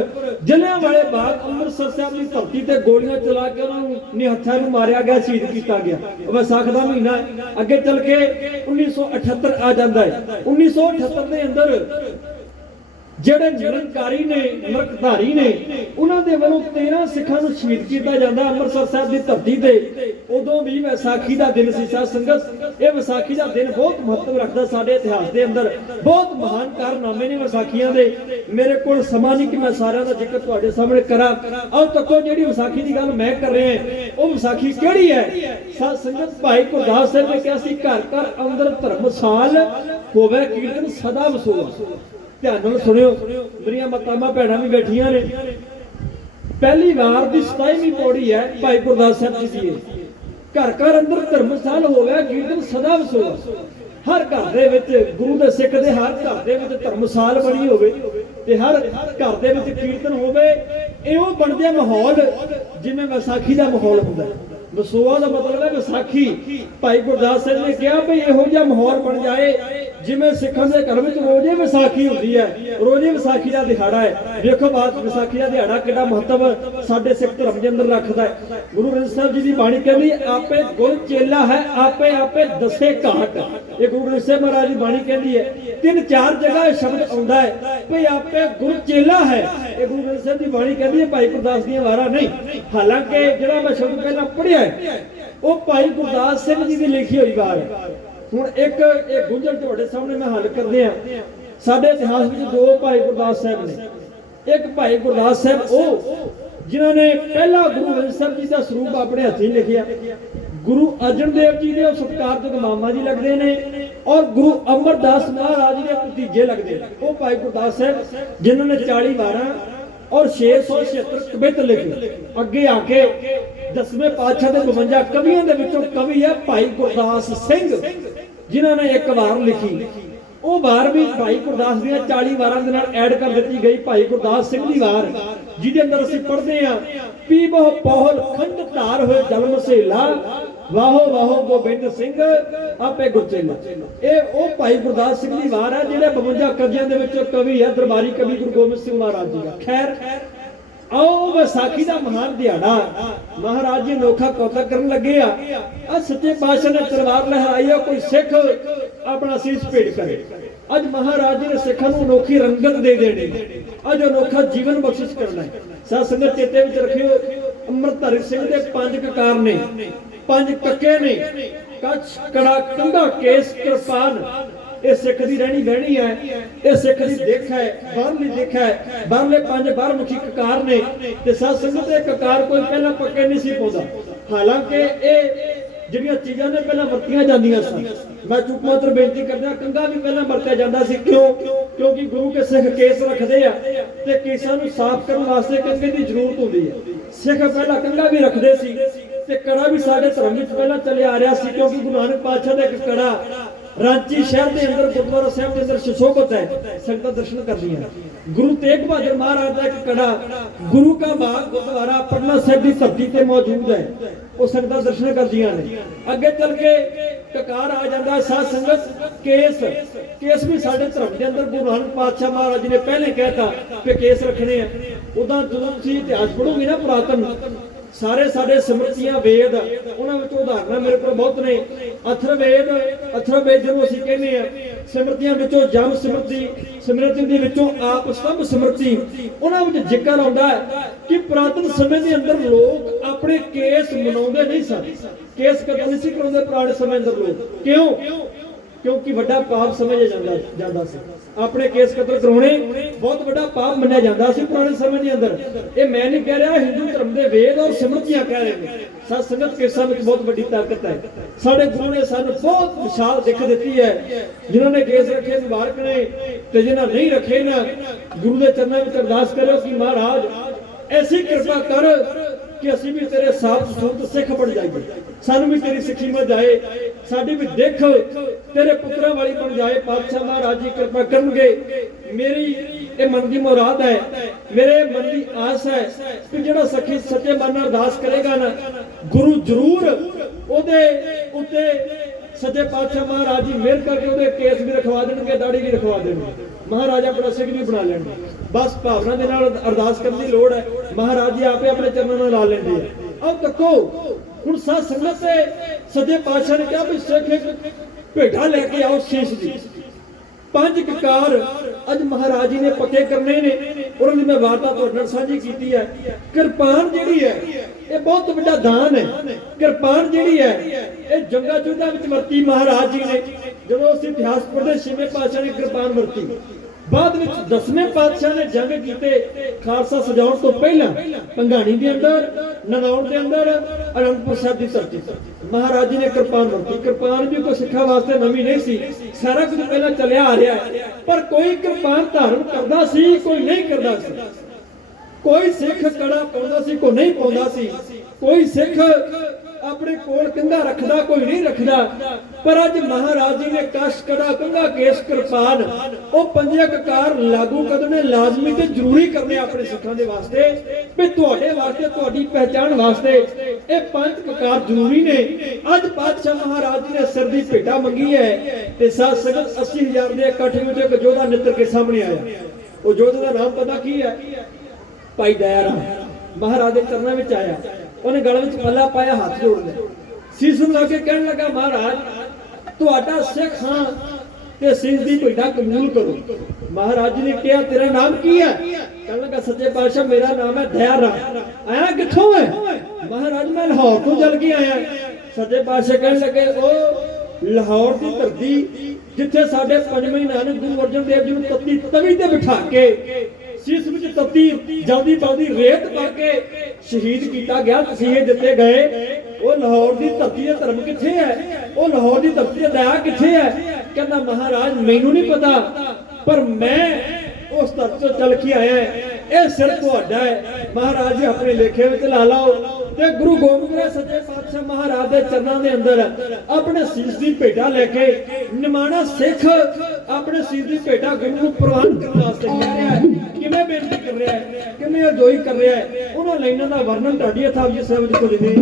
ਜਲਿਆਂਵਾਲੇ ਬਾਗ ਅੰਮ੍ਰਿਤਸਰ ਸਾਹਿਬ ਦੀ ਧਰਤੀ ਤੇ ਗੋਲੀਆਂ ਚਲਾ ਕੇ ਉਹਨਾਂ ਨੂੰ ਨਿਹੱਥਿਆਂ ਨੂੰ ਮਾਰਿਆ ਗਿਆ, ਸ਼ਹੀਦ ਕੀਤਾ ਗਿਆ। ਵਿਸਾਖ ਦਾ ਮਹੀਨਾ ਅੱਗੇ ਚੱਲ ਕੇ 1978 ਆ ਜਾਂਦਾ ਹੈ। 1978 ਦੇ ਅੰਦਰ ਜਿਹੜੇ ਨਿਰੰਕਾਰੀ ਨੇ, ਨਰਕਧਾਰੀ ਨੇ, ਉਹਨਾਂ ਦੇ ਵੱਲੋਂ 13 ਸਿੱਖਾਂ ਨੂੰ ਸ਼ਹੀਦ ਕੀਤਾ ਜਾਂਦਾ ਅੰਮ੍ਰਿਤਸਰ ਸਾਹਿਬ ਦੀ ਧਰਤੀ ਤੇ। ਉਦੋਂ ਵੀ ਵਿਸਾਖੀ ਦਾ ਦਿਨ ਸੀ। ਸਾਧ ਸੰਗਤ ਇਹ ਵਿਸਾਖੀ ਦਾ ਦਿਨ ਬਹੁਤ ਮਹੱਤਵ ਰੱਖਦਾ ਸਾਡੇ ਇਤਿਹਾਸ ਦੇ ਅੰਦਰ। ਬਹੁਤ ਮਹਾਨ ਕਾਰਨਾਮੇ ਨੇ ਵਿਸਾਖੀਆਂ ਦੇ। ਮੇਰੇ ਕੋਲ ਸਮਾਂ ਨਹੀਂ ਕਿ ਮੈਂ ਸਾਰਿਆਂ ਦਾ ਜ਼ਿਕਰ ਤੁਹਾਡੇ ਸਾਹਮਣੇ ਕਰਾਂ। ਆਓ ਤੱਕੋ ਜਿਹੜੀ ਵਿਸਾਖੀ ਦੀ ਗੱਲ ਮੈਂ ਕਰ ਰਿਹਾ ਉਹ ਵਿਸਾਖੀ ਕਿਹੜੀ ਹੈ। ਸਾਧ ਸੰਗਤ ਭਾਈ ਗੁਰਦਾਸ ਸਾਹਿਬ ਨੇ ਕਿਹਾ ਸੀ ਘਰ ਘਰ ਅੰਦਰ ਧਰਮਸਾਲ ਹੋਵੇ ਕੀਰਤਨ ਸਦਾ ਵਸੋਆ। ਧਿਆਨ ਨਾਲ ਸੁਣਿਓ, ਮੇਰੀਆਂ ਮਾਤਾਵਾਂ ਭੈਣਾਂ ਵੀ ਬੈਠੀਆਂ ਨੇ। ਪਹਿਲੀ ਵਾਰ ਦੀ 27ਵੀਂ ਪੌੜੀ ਹੈ ਭਾਈ ਗੁਰਦਾਸ ਸਾਹਿਬ ਜੀ ਦੀ। ਘਰ ਘਰ ਅੰਦਰ ਧਰਮਸਾਲ ਹੋਵੇ ਕੀਰਤਨ ਸਦਾ ਵਸੋਆ। ਹਰ ਘਰ ਦੇ ਵਿੱਚ ਗੁਰੂ ਦੇ ਸਿੱਖ ਦੇ ਹਰ ਘਰ ਦੇ ਵਿੱਚ ਧਰਮਸਾਲ ਬਣੀ ਹੋਵੇ ਤੇ ਹਰ ਘਰ ਦੇ ਵਿੱਚ ਕੀਰਤਨ ਹੋਵੇ। ਇਹੋ ਬਣਦੇ ਮਾਹੌਲ ਜਿਵੇਂ ਵਿਸਾਖੀ ਦਾ ਮਾਹੌਲ ਹੁੰਦਾ। ਵਸੋਆ ਦਾ ਮਤਲਬ ਹੈ ਵਿਸਾਖੀ। ਭਾਈ ਗੁਰਦਾਸ ਸਾਹਿਬ ਨੇ ਕਿਹਾ ਭਈ ਇਹੋ ਜਿਹਾ ਮਾਹੌਲ ਬਣ ਜਾਏ ਜਿਵੇਂ ਸਿੱਖਾਂ ਦੇ ਘਰ ਵਿੱਚ ਰੋਜ਼ੇ ਵਿਸਾਖੀ ਹੁੰਦੀ ਹੈ। ਰੋਜ਼ੇ ਵਿਸਾਖੀ ਦਾ ਦਿਹਾੜਾ ਹੈ। ਦੇਖੋ ਬਾਤ ਵਿਸਾਖੀ ਦਾ ਦਿਹਾੜਾ ਕਿੰਨਾ ਮਹੱਤਵ ਸਾਡੇ ਸਿੱਖ ਧਰਮ ਦੇ ਅੰਦਰ ਰੱਖਦਾ ਹੈ। ਗੁਰੂ ਗ੍ਰੰਥ ਸਾਹਿਬ ਜੀ ਦੀ ਬਾਣੀ ਕਹਿੰਦੀ ਆਪੇ ਗੁਰ ਚੇਲਾ ਹੈ ਆਪੇ ਆਪੇ ਦਸੇ ਘਾਟ। ਇਹ ਗੁਰੂ ਗ੍ਰੰਥ ਸਾਹਿਬ ਮਹਾਰਾਜ ਦੀ ਬਾਣੀ ਕਹਿੰਦੀ ਹੈ। 3-4 ਜਗ੍ਹਾ ਇਹ ਸ਼ਬਦ ਆਉਂਦਾ ਹੈ ਭਈ ਆਪੇ ਗੁਰ ਚੇਲਾ ਹੈ। ਇਹ ਗੁਰੂ ਗ੍ਰੰਥ ਸਾਹਿਬ ਦੀ ਬਾਣੀ ਕਹਿੰਦੀ ਹੈ, ਭਾਈ ਗੁਰਦਾਸ ਦੀਆਂ ਵਾਰਾਂ ਨਹੀਂ। ਹਾਲਾਂਕਿ ਜਿਹੜਾ ਮੈਂ ਸ਼ਬਦ ਪਹਿਲਾਂ ਪੜ੍ਹਿਆ ਉਹ ਭਾਈ ਗੁਰਦਾਸ ਸਿੰਘ ਜੀ ਦੀ ਲਿਖੀ ਹੋਈ ਵਾਰ ਹੈ। ਹੁਣ ਇੱਕ ਇਹ ਗੁੰਝਲ ਤੁਹਾਡੇ ਸਾਹਮਣੇ ਮੈਂ ਹੱਲ ਕਰਦੇ ਆ। ਸਾਡੇ ਇਤਿਹਾਸ ਵਿੱਚ ਦੋ ਭਾਈ ਗੁਰਦਾਸ ਸਾਹਿਬ ਨੇ। ਇੱਕ ਭਾਈ ਗੁਰਦਾਸ ਸਾਹਿਬ ਉਹ ਜਿਨ੍ਹਾਂ ਨੇ ਪਹਿਲਾ ਗੁਰੂ ਗ੍ਰੰਥ ਸਾਹਿਬ ਜੀ ਦਾ ਸਰੂਪ ਆਪਣੇ ਹੱਥੀਂ ਲਿਖਿਆ। ਗੁਰੂ ਅਰਜਨ ਦੇਵ ਜੀ ਦੇ ਉਹ ਸਤਿਕਾਰਯੋਗ ਮਾਮਾ ਜੀ ਲੱਗਦੇ ਨੇ ਔਰ ਗੁਰੂ ਅਮਰਦਾਸ ਮਹਾਰਾਜ ਦੇ ਭਤੀਜੇ ਲੱਗਦੇ ਨੇ। ਉਹ ਭਾਈ ਗੁਰਦਾਸ ਸਾਹਿਬ ਜਿਨ੍ਹਾਂ ਨੇ 40 ਵਾਰਾਂ ਔਰ 676 ਕਵਿਤ ਲਿਖੇ। ਅੱਗੇ ਆ ਕੇ 10ਵੇਂ ਪਾਤਸ਼ਾਹ ਦੇ 52 ਕਵੀਆਂ ਦੇ ਵਿੱਚੋਂ ਕਵੀ ਹੈ ਭਾਈ ਗੁਰਦਾਸ ਸਿੰਘ ਜਿਨ੍ਹਾਂ ਨੇ ਇੱਕ ਵਾਰ ਲਿਖੀ। ਉਹ ਵਾਰ ਵੀ ਭਾਈ ਗੁਰਦਾਸ ਦੀਆਂ 40 ਵਾਰਾਂ ਦੇ ਨਾਲ ਐਡ ਕਰ ਦਿੱਤੀ ਗਈ। ਭਾਈ ਗੁਰਦਾਸ ਸਿੰਘ ਦੀ ਵਾਰ ਜਿਹਦੇ ਅੰਦਰ ਅਸੀਂ ਪੜ੍ਹਦੇ ਆ ਪੀ ਬਹੁ ਪੌਲ ਖੰਡ ਧਾਰ ਹੋਏ ਜਲ ਮਸੇਲਾ ਵਾਹੋ ਵਾਹੋ ਗੋਬਿੰਦ ਸਿੰਘ ਆਪੇ ਗੁਰਚੇਲਾ। ਇਹ ਉਹ ਭਾਈ ਗੁਰਦਾਸ ਸਿੰਘ ਦੀ ਵਾਰ ਹੈ ਜਿਹੜੇ 52 ਕਵੀਆਂ ਦੇ ਵਿੱਚੋਂ ਕਵੀ ਹੈ, ਦਰਬਾਰੀ ਕਵੀ ਗੁਰੂ ਗੋਬਿੰਦ ਸਿੰਘ ਮਹਾਰਾਜ ਜੀ ਦਾ। ਖੈਰ ਆਓ ਵਿਸਾਖੀ ਦਾ ਮਹਾਨ ਦਿਹਾੜਾ ਮਹਾਰਾਜ ਜੀ ਅਨੋਖਾ ਕੌਤਕ ਕਰਨ ਲੱਗੇ ਆ। ਸੱਚੇ ਪਾਤਸ਼ਾਹ ਨੇ ਤਲਵਾਰ ਲਹਿਰਾਈ ਆ, ਕੋਈ ਸਿੱਖ ਆਪਣਾ ਸੀਸ ਭੇਟ ਕਰੇ। ਅੱਜ ਮਹਾਰਾਜ ਜੀ ਨੇ ਸਿੱਖਾਂ ਨੂੰ ਅਨੋਖੀ ਰੰਗਤ ਦੇ ਦੇਣੀ, ਅੱਜ ਅਨੋਖਾ ਜੀਵਨ ਬਖਸ਼ਿਸ਼ ਕਰਨਾ ਹੈ। ਸਾਧ ਸੰਗਤ ਚੇਤੇ ਵਿੱਚ ਰੱਖਿਓ, ਅੰਮ੍ਰਿਤਧਾਰੀ ਸਿੰਘ ਦੇ 5 ਕਕਾਰ ਨੇ, 5 ਕੱਕੇ ਨੇ, ਕੱਛ ਕੜਾ ਕੰਧਾ ਕੇਸ ਕਿਰਪਾਨ। ਇਹ ਸਿੱਖ ਦੀ ਰਹਿਣੀ ਬਹਿਣੀ ਹੈ, ਇਹ ਸਿੱਖ ਦੀ ਦਿੱਖ ਹੈ, ਬਾਹਰਲੀ ਦਿੱਖ ਹੈ। ਬਾਹਰਲੇ 5 ਬਾਹਰਮੁਖੀ ਕਕਾਰ ਨੇ ਤੇ ਸਾਧ ਸੰਗਤ ਦੇ ਕਕਾਰ ਕੋਈ ਪਹਿਲਾਂ ਪੱਕੇ ਨਹੀਂ ਸੀ ਪਾਉਂਦਾ। ਹਾਲਾਂਕਿ ਇਹ ਜਿਹੜੀਆਂ ਚੀਜ਼ਾਂ ਨੇ ਪਹਿਲਾਂ ਵਰਤੀਆਂ ਜਾਂਦੀਆਂ ਸਨ। ਮੈਂ ਚੁੱਪ ਮਾਤਰ ਬੇਨਤੀ ਕਰਦਾ, ਕੰਘਾ ਵੀ ਪਹਿਲਾਂ ਵਰਤਿਆ ਜਾਂਦਾ ਸੀ। ਕਿਉਂ? ਕਿਉਂਕਿ ਗੁਰੂ ਕੇ ਸਿੱਖ ਕੇਸ ਰੱਖਦੇ ਆ ਤੇ ਕੇਸਾਂ ਨੂੰ ਸਾਫ਼ ਕਰਨ ਵਾਸਤੇ ਕੰਘੇ ਦੀ ਜ਼ਰੂਰਤ ਹੁੰਦੀ ਹੈ। ਸਿੱਖ ਪਹਿਲਾਂ ਕੰਘਾ ਵੀ ਰੱਖਦੇ ਸੀ ਤੇ ਕੜਾ ਵੀ ਸਾਡੇ ਧਰਮ ਵਿੱਚ ਪਹਿਲਾਂ ਚੱਲਿਆ ਆ ਰਿਹਾ ਸੀ। ਕਿਉਂਕਿ ਗੁਰੂ ਨਾਨਕ ਪਾਤਸ਼ਾਹ ਦਾ ਇੱਕ ਕੜਾ ਰਾਂਚੀ ਸ਼ਹਿਰ ਦੇ ਅੰਦਰ ਗੁਰਦੁਆਰਾ ਸਾਹਿਬ ਦੇ ਅੰਦਰ ਸੁਸ਼ੋਭਿਤ ਹੈ, ਸੰਗਤਾਂ ਦਰਸ਼ਨ ਕਰਦੀਆਂ। ਗੁਰੂ ਤੇਗ ਬਹਾਦਰ ਮਹਾਰਾਜ ਦਾ ਇੱਕ ਕੜਾ ਗੁਰੂ ਕਾ ਬਾਗ ਗੁਰਦੁਆਰਾ ਪਟਨਾ ਸਾਹਿਬ ਦੀ ਧਰਤੀ ਤੇ ਮੌਜੂਦ ਹੈ, ਉਹ ਸੰਗਤਾਂ ਦਰਸ਼ਨ ਕਰਦੀਆਂ ਨੇ। ਅੱਗੇ ਚੱਲ ਕੇ ਕਕਾਰ ਆ ਜਾਂਦਾ ਸਾਧ ਸੰਗਤ ਕੇਸ। ਕੇਸ ਵੀ ਸਾਡੇ ਧਰਮ ਦੇ ਅੰਦਰ ਗੁਰੂ ਨਾਨਕ ਪਾਤਸ਼ਾਹ ਮਹਾਰਾਜ ਜੀ ਨੇ ਪਹਿਲੇ ਕਹਿਤਾ ਕਿ ਕੇਸ ਰੱਖਣੇ ਆ। ਉਦਾਂ ਜਦੋਂ ਤੁਸੀਂ ਇਤਿਹਾਸ ਪੜ੍ਹੋਗੇ ਨਾ ਪੁਰਾਤਨ, ਸਾਰੇ ਸਾਡੇ ਸਿਮਰਤੀਆਂ ਵੇਦ ਉਹਨਾਂ ਵਿੱਚ ਉਦਾਹਰਨਾਂ ਮੇਰੇ ਕੋਲ ਬਹੁਤ ਨੇ। ਅਥਰਵੇਦ ਜਿਹਨੂੰ ਅਸੀਂ ਕਹਿੰਦੇ ਆ, ਸਿਮਰਤੀਆਂ ਵਿੱਚੋਂ ਜਮ ਸਿਮਰਤੀ, ਸਿਮਰਤੀ ਦੇ ਵਿੱਚੋਂ ਆਪ ਸਤੰਭ ਸਿਮਰਤੀ, ਉਹਨਾਂ ਵਿੱਚ ਜ਼ਿਕਰ ਆਉਂਦਾ ਹੈ ਕਿ ਪੁਰਾਤਨ ਸਮੇਂ ਦੇ ਅੰਦਰ ਲੋਕ ਆਪਣੇ ਕੇਸ ਮਨਾਉਂਦੇ ਨਹੀਂ ਸਨ। ਕੇਸ ਕਤਲ ਨਹੀਂ ਸੀ ਕਰਾਉਂਦੇ ਪੁਰਾਣੇ ਸਮੇਂ ਅੰਦਰ ਲੋਕ। ਕਿਉਂ? क्योंकि वड्डा पाप समझिया ਜਾਂਦਾ ਸੀ। ਆਪਣੇ ਕੇਸ ਕਤਲ ਕਰਾਉਣੇ ਬਹੁਤ ਵੱਡਾ ਪਾਪ ਮੰਨਿਆ ਜਾਂਦਾ ਸੀ ਪੁਰਾਣੇ ਸਮੇਂ ਦੇ ਅੰਦਰ। ਇਹ ਮੈਂ ਨਹੀਂ ਕਹਿ ਰਿਹਾ, ਹਿੰਦੂ ਧਰਮ ਦੇ ਵੇਦ ਔਰ ਸਿਮਰਤੀਆਂ ਕਹਿ ਰਹੇ ਨੇ। ਸਤ ਸੰਗਤ ਕੇਸਾਂ ਵਿੱਚ ਬਹੁਤ ਵੱਡੀ ਤਾਕਤ ਹੈ। ਸਾਡੇ ਗੁਰੂ ਨੇ ਸਾਨੂੰ ਬਹੁਤ ਵਿਸ਼ਾਲ ਦਿੱਖ ਦਿੱਤੀ ਹੈ। ਜਿਨ੍ਹਾਂ ਨੇ ਕੇਸ ਰੱਖੇ ਮੁਬਾਰਕ ਨੇ, ਤੇ ਜਿਨ੍ਹਾਂ ਨਹੀਂ ਰੱਖੇ ਨਾ, ਗੁਰੂ ਦੇ ਚਰਨਾਂ ਵਿੱਚ ਅਰਦਾਸ ਕਰਿਓ ਕਿ ਮਹਾਰਾਜ ਐਸੀ ਕਿਰਪਾ ਕਰ ਕਿ ਅਸੀਂ ਵੀ ਤੇਰੇ ਸਾਥ ਸੂਤ ਸਿੱਖ ਬਣ ਜਾਈਏ, ਸਾਨੂੰ ਵੀ ਤੇਰੀ ਸਿੱਖੀ ਮਿਲ ਜਾਏ, ਸਾਡੀ ਵੀ ਦੇਖ ਤੇਰੇ ਪੁੱਤਰਾਂ ਵਾਲੀ ਬਣ ਜਾਏ। ਪਾਤਸ਼ਾਹ ਮਹਾਰਾਜ ਜੀ ਕਿਰਪਾ ਕਰਨਗੇ। ਮੇਰੀ ਇਹ ਮਨ ਦੀ ਮੁਰਾਦ ਹੈ, ਮੇਰੇ ਮਨ ਦੀ ਆਸ ਹੈ ਕਿ ਜਿਹੜਾ ਸੱਚੇ ਮਨ ਨਾਲ ਅਰਦਾਸ ਕਰੇਗਾ ਨਾ, ਗੁਰੂ ਜ਼ਰੂਰ ਉਹਦੇ ਉੱਤੇ ਸੱਚੇ ਪਾਤਸ਼ਾਹ ਮਹਾਰਾਜ ਜੀ ਮਿਹਰ ਕਰਕੇ ਉਹਦੇ ਕੇਸ ਵੀ ਰਖਵਾ ਦੇਣਗੇ, ਦਾੜੀ ਵੀ ਰਖਵਾ ਦੇਣਗੇ, ਮਹਾਰਾਜ ਆਪਣਾ ਸਿੱਖ ਵੀ ਬਣਾ ਲੈਣਗੇ। ਬਸ ਭਾਵਨਾ ਦੇ ਨਾਲ ਅਰਦਾਸ ਕਰਨ ਦੀ ਲੋੜ ਹੈ। ਮਹਾਰਾਜ ਜੀ ਆਪੇ ਆਪਣੇ ਚਰਨਾਂ ਨਾਲ ਲਾ ਲੈਂਦੇ ਆ। ਆਓ ਦੇਖੋ ਹੁਣ ਸਾਧ ਸੰਗਤ ਤੇ ਸੱਚੇ ਪਾਤਸ਼ਾਹ ਨੇ ਕਿਹਾ ਵੀ ਸਿੱਖ ਇੱਕ ਭੇਟਾ ਲੈ ਕੇ ਆਓ ਸ਼ੀਸ਼ ਦੀ। 5 ਕਕਾਰ ਅੱਜ ਮਹਾਰਾਜ ਜੀ ਨੇ ਪੱਕੇ ਕਰਨੇ ਨੇ। ਉਹਨਾਂ ਦੀ ਮੈਂ ਵਾਰਤਾ ਤੁਹਾਡੇ ਨਾਲ ਸਾਂਝੀ ਕੀਤੀ ਹੈ। ਕਿਰਪਾਨ ਜਿਹੜੀ ਹੈ ਇਹ ਬਹੁਤ ਵੱਡਾ ਦਾਨ ਹੈ। ਕਿਰਪਾਨ ਜਿਹੜੀ ਹੈ ਇਹ ਜੰਗਾਂ ਯੁੱਧਾਂ ਵਿੱਚ ਵਰਤੀ ਮਹਾਰਾਜ ਜੀ ਨੇ। ਜਦੋਂ ਅਸੀਂ ਇਤਿਹਾਸ ਪੜ੍ਹਦੇ 6ਵੇਂ ਪਾਤਸ਼ਾਹ ਨੇ ਕਿਰਪਾਨ ਵਰਤੀ। ਬਾਅਦ ਵਿੱਚ 10ਵੇਂ ਪਾਤਸ਼ਾਹ ਨੇ ਜੰਗ ਕੀਤੇ ਖਾਲਸਾ ਸਜਾਉਣ ਤੋਂ ਪਹਿਲਾਂ ਭੰਗਾਣੀ ਦੇ ਅੰਦਰ, ਨਨੌਰ ਦੇ ਅੰਦਰ, ਅਨੰਦਪੁਰ ਸਾਹਿਬ ਦੀ ਧਰਤੀ ਮਹਾਰਾਜ ਜੀ ਨੇ ਕਿਰਪਾਨ ਵਰਤੀ। ਕਿਰਪਾਨ ਵੀ ਕੋਈ ਸਿੱਖਾਂ ਵਾਸਤੇ ਨਵੀਂ ਨਹੀਂ ਸੀ, ਸਾਰਾ ਕੁਝ ਪਹਿਲਾਂ ਚੱਲਿਆ ਆ ਰਿਹਾ ਹੈ। ਪਰ ਕੋਈ ਕਿਰਪਾਨ ਧਾਰਨ ਕਰਦਾ ਸੀ, ਕੋਈ ਨਹੀਂ ਕਰਦਾ ਸੀ। ਕੋਈ ਸਿੱਖ ਕੜਾ ਪਾਉਂਦਾ ਸੀ, ਕੋਈ ਨਹੀਂ ਪਾਉਂਦਾ ਸੀ। ਕੋਈ ਸਿੱਖ ਆਪਣੇ ਕੋਲ ਕੰਘਾ ਰੱਖਦਾ, ਕੋਈ ਨਹੀਂ ਰੱਖਦਾ। ਪਰ ਅੱਜ ਮਹਾਰਾਜ ਜੀ ਨੇ ਕਸ਼, ਕੜਾ, ਕੰਘਾ, ਕੇਸ, ਕਿਰਪਾਨ ਉਹ 5 ਕਕਾਰ ਲਾਗੂ ਕਰਨੇ ਲਾਜ਼ਮੀ ਤੇ ਜ਼ਰੂਰੀ ਕਰਨੇ ਆਪਣੇ ਸਿੱਖਾਂ ਦੇ ਵਾਸਤੇ, ਵੀ ਤੁਹਾਡੇ ਵਾਸਤੇ, ਤੁਹਾਡੀ ਪਹਿਚਾਣ ਵਾਸਤੇ ਇਹ 5 ਕਕਾਰ ਜ਼ਰੂਰੀ ਨੇ। ਅੱਜ ਪਾਤਸ਼ਾਹ ਮਹਾਰਾਜ ਜੀ ਨੇ ਸਿਰ ਦੀ ਭੇਟਾ ਮੰਗੀ ਹੈ ਤੇ ਸਾਧ ਸੰਗਤ 80,000 ਦੇ ਇਕੱਠ ਵਿੱਚ ਇੱਕ ਯੋਧਾ ਨਿੱਤਰ ਕੇ ਸਾਹਮਣੇ ਆਇਆ। ਉਹ ਯੋਧੇ ਦਾ ਨਾਮ ਪਤਾ ਕੀ ਹੈ? ਭਾਈ ਦਇਆ ਰਾਮ। ਮਹਾਰਾਜ ਦੇ ਚਰਨਾਂ ਵਿੱਚ ਆਇਆ, ਉਹਨੇ ਗਲ ਵਿੱਚ ਪੱਲਾ ਪਾਇਆ, ਹੱਥ ਜੋੜ ਲਿਆ, ਸੀਸ ਲਾ ਕੇ ਕਹਿਣ ਲੱਗਾ ਮਹਾਰਾਜ ਤੁਹਾਡਾ ਸਿੱਖ ਹਾਂ ਤੇ ਸੀਸ ਦੀ ਭੇਟਾ ਕਬੂਲ ਕਰੋ। ਮਹਾਰਾਜ ਜੀ ਨੇ ਕਿਹਾ ਤੇਰਾ ਨਾਮ ਕੀ ਹੈ? ਕਹਿਣ ਲੱਗਾ ਸੱਚੇ ਪਾਤਸ਼ਾਹ ਮੇਰਾ ਨਾਮ ਹੈ ਦਇਆ ਰਾਮ। ਆਇਆ ਕਿੱਥੋਂ ਹੈ? ਮਹਾਰਾਜ ਮੈਂ ਲਾਹੌਰ ਤੋਂ ਚੱਲ ਕੇ ਆਇਆ। ਸੱਚੇ ਪਾਤਸ਼ਾਹ ਕਹਿਣ ਲੱਗੇ ਉਹ ਲਾਹੌਰ ਦੀ ਧਰਤੀ ਜਿੱਥੇ ਸਾਡੇ 5ਵੇਂ ਨਾਨਕ ਗੁਰੂ ਅਰਜਨ ਦੇਵ ਜੀ ਨੂੰ ਤੱਤੀ ਤਵੀ ਤੇ ਬਿਠਾ ਕੇ ਸੀਸ ਵਿੱਚ ਤੱਤੀ ਜਲਦੀ ਬਲਦੀ ਰੇਤ ਪਾ ਕੇ ਸ਼ਹੀਦ ਕੀਤਾ ਗਿਆ, ਤਸੀਹੇ ਦਿੱਤੇ ਗਏ। ਉਹ ਲਾਹੌਰ ਦੀ ਧਰਤੀ ਦਾ ਧਰਮ ਕਿੱਥੇ ਹੈ? ਉਹ ਲਾਹੌਰ ਦੀ ਧਰਤੀ ਦਾ ਦਇਆ ਕਿੱਥੇ ਹੈ? ਕਹਿੰਦਾ ਮਹਾਰਾਜ ਮੈਨੂੰ ਨਹੀਂ ਪਤਾ, ਪਰ ਮੈਂ ਉਸ ਧਰਤੀ ਤੋਂ ਚੱਲ ਕੇ ਆਇਆ। ਇਹ ਸਿਰ ਤੁਹਾਡਾ ਹੈ। ਮਹਾਰਾਜ ਜੀ ਆਪਣੇ ਲੇਖੇ ਵਿੱਚ ਲਾ ਲਾਓ ਤੇ ਗੁਰੂ ਗੋਬਿੰਦ ਸਿੰਘ ਸੱਚੇ ਪਾਤਸ਼ਾਹ ਮਹਾਰਾਜ ਦੇ ਚਰਨਾਂ ਦੇ ਅੰਦਰ ਆਪਣੇ ਸੀਸ ਦੀ ਭੇਟਾ ਲੈ ਕੇ ਨਿਮਾਣਾ ਸਿੱਖ ਆਪਣੇ ਸੀਸ ਦੀ ਭੇਟਾ ਗੁਰੂ ਨੂੰ ਪ੍ਰਵਾਨ ਕਰਨ ਵਾਸਤੇ ਕਹਿ ਰਿਹਾ ਹੈ। ਕਿਵੇਂ ਬੇਨਤੀ ਕਰ ਰਿਹਾ ਹੈ, ਕਿਵੇਂ ਅਰਜ਼ੋਈ ਕਰ ਰਿਹਾ ਹੈ, ਉਹਨਾਂ ਲਾਈਨਾਂ ਦਾ ਵਰਣਨ ਤੁਹਾਡੀ ਅਥਾਰਜੀ ਸਾਹਿਬ ਜੀ ਕੋਲ ਲਿਖੇ।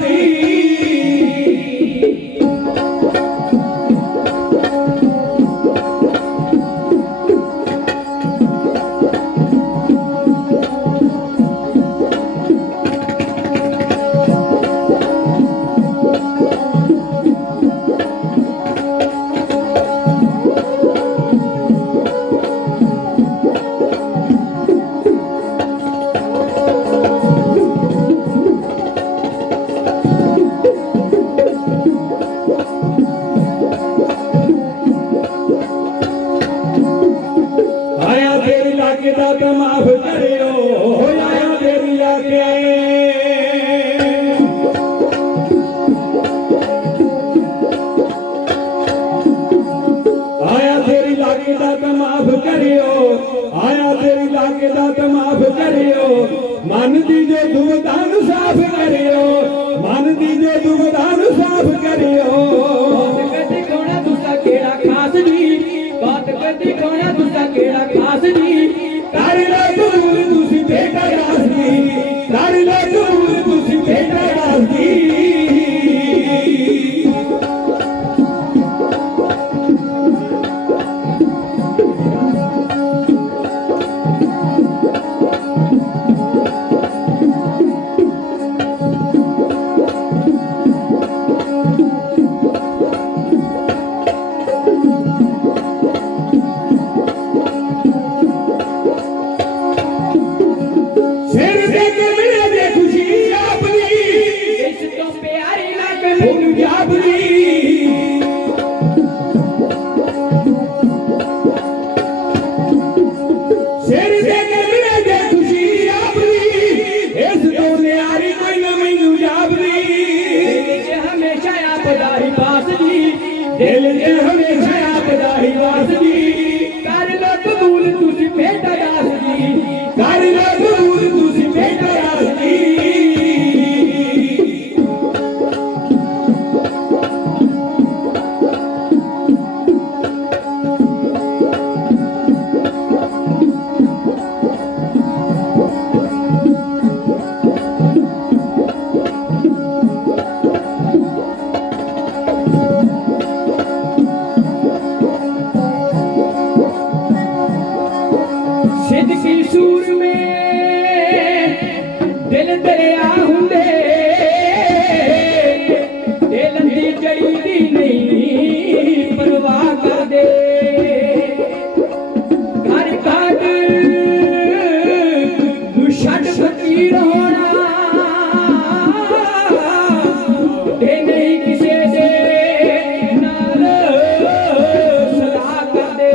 दी। आया तेरी लाके दा ते माफ करियो, आया तेरी लाके आया तेरी लाके दा ते माफ करियो, आया तेरी लाके दा ते माफ करियो। मन दी जो दुविधा नु साफ करियो, मन दी जो दुविधा नु साफ करियो। बात कदी कोना तुसा केड़ा खास जी, बात कदी कोना तुसा केड़ा खास जी। कर लो दूर तुसी बेटा राजी, कर लो दूर तुसी बेटा राजी। सिर दे के मिले दे खुशी अपनी, इस तो प्यारी लागे फूल जाबरी। सिर दे के मिले दे खुशी अपनी, इस तो न्यारी कोई न मैनू जाबरी। जे हमेशा आप दाही पास जी, दिल जे हमेशा आपदा ही वास जी। कर लो कबूल तुसी बेटा दास जी। कर लो दूर तुसी बेटा राजी। सिद्ध की सूर में दिल दरिया हुंदे, दिल दी जड़ी दी नहीं परवाह कर दे। घर घाट छड़ फकीर होना, ते नहीं किसे दे नाल सलाह कर दे।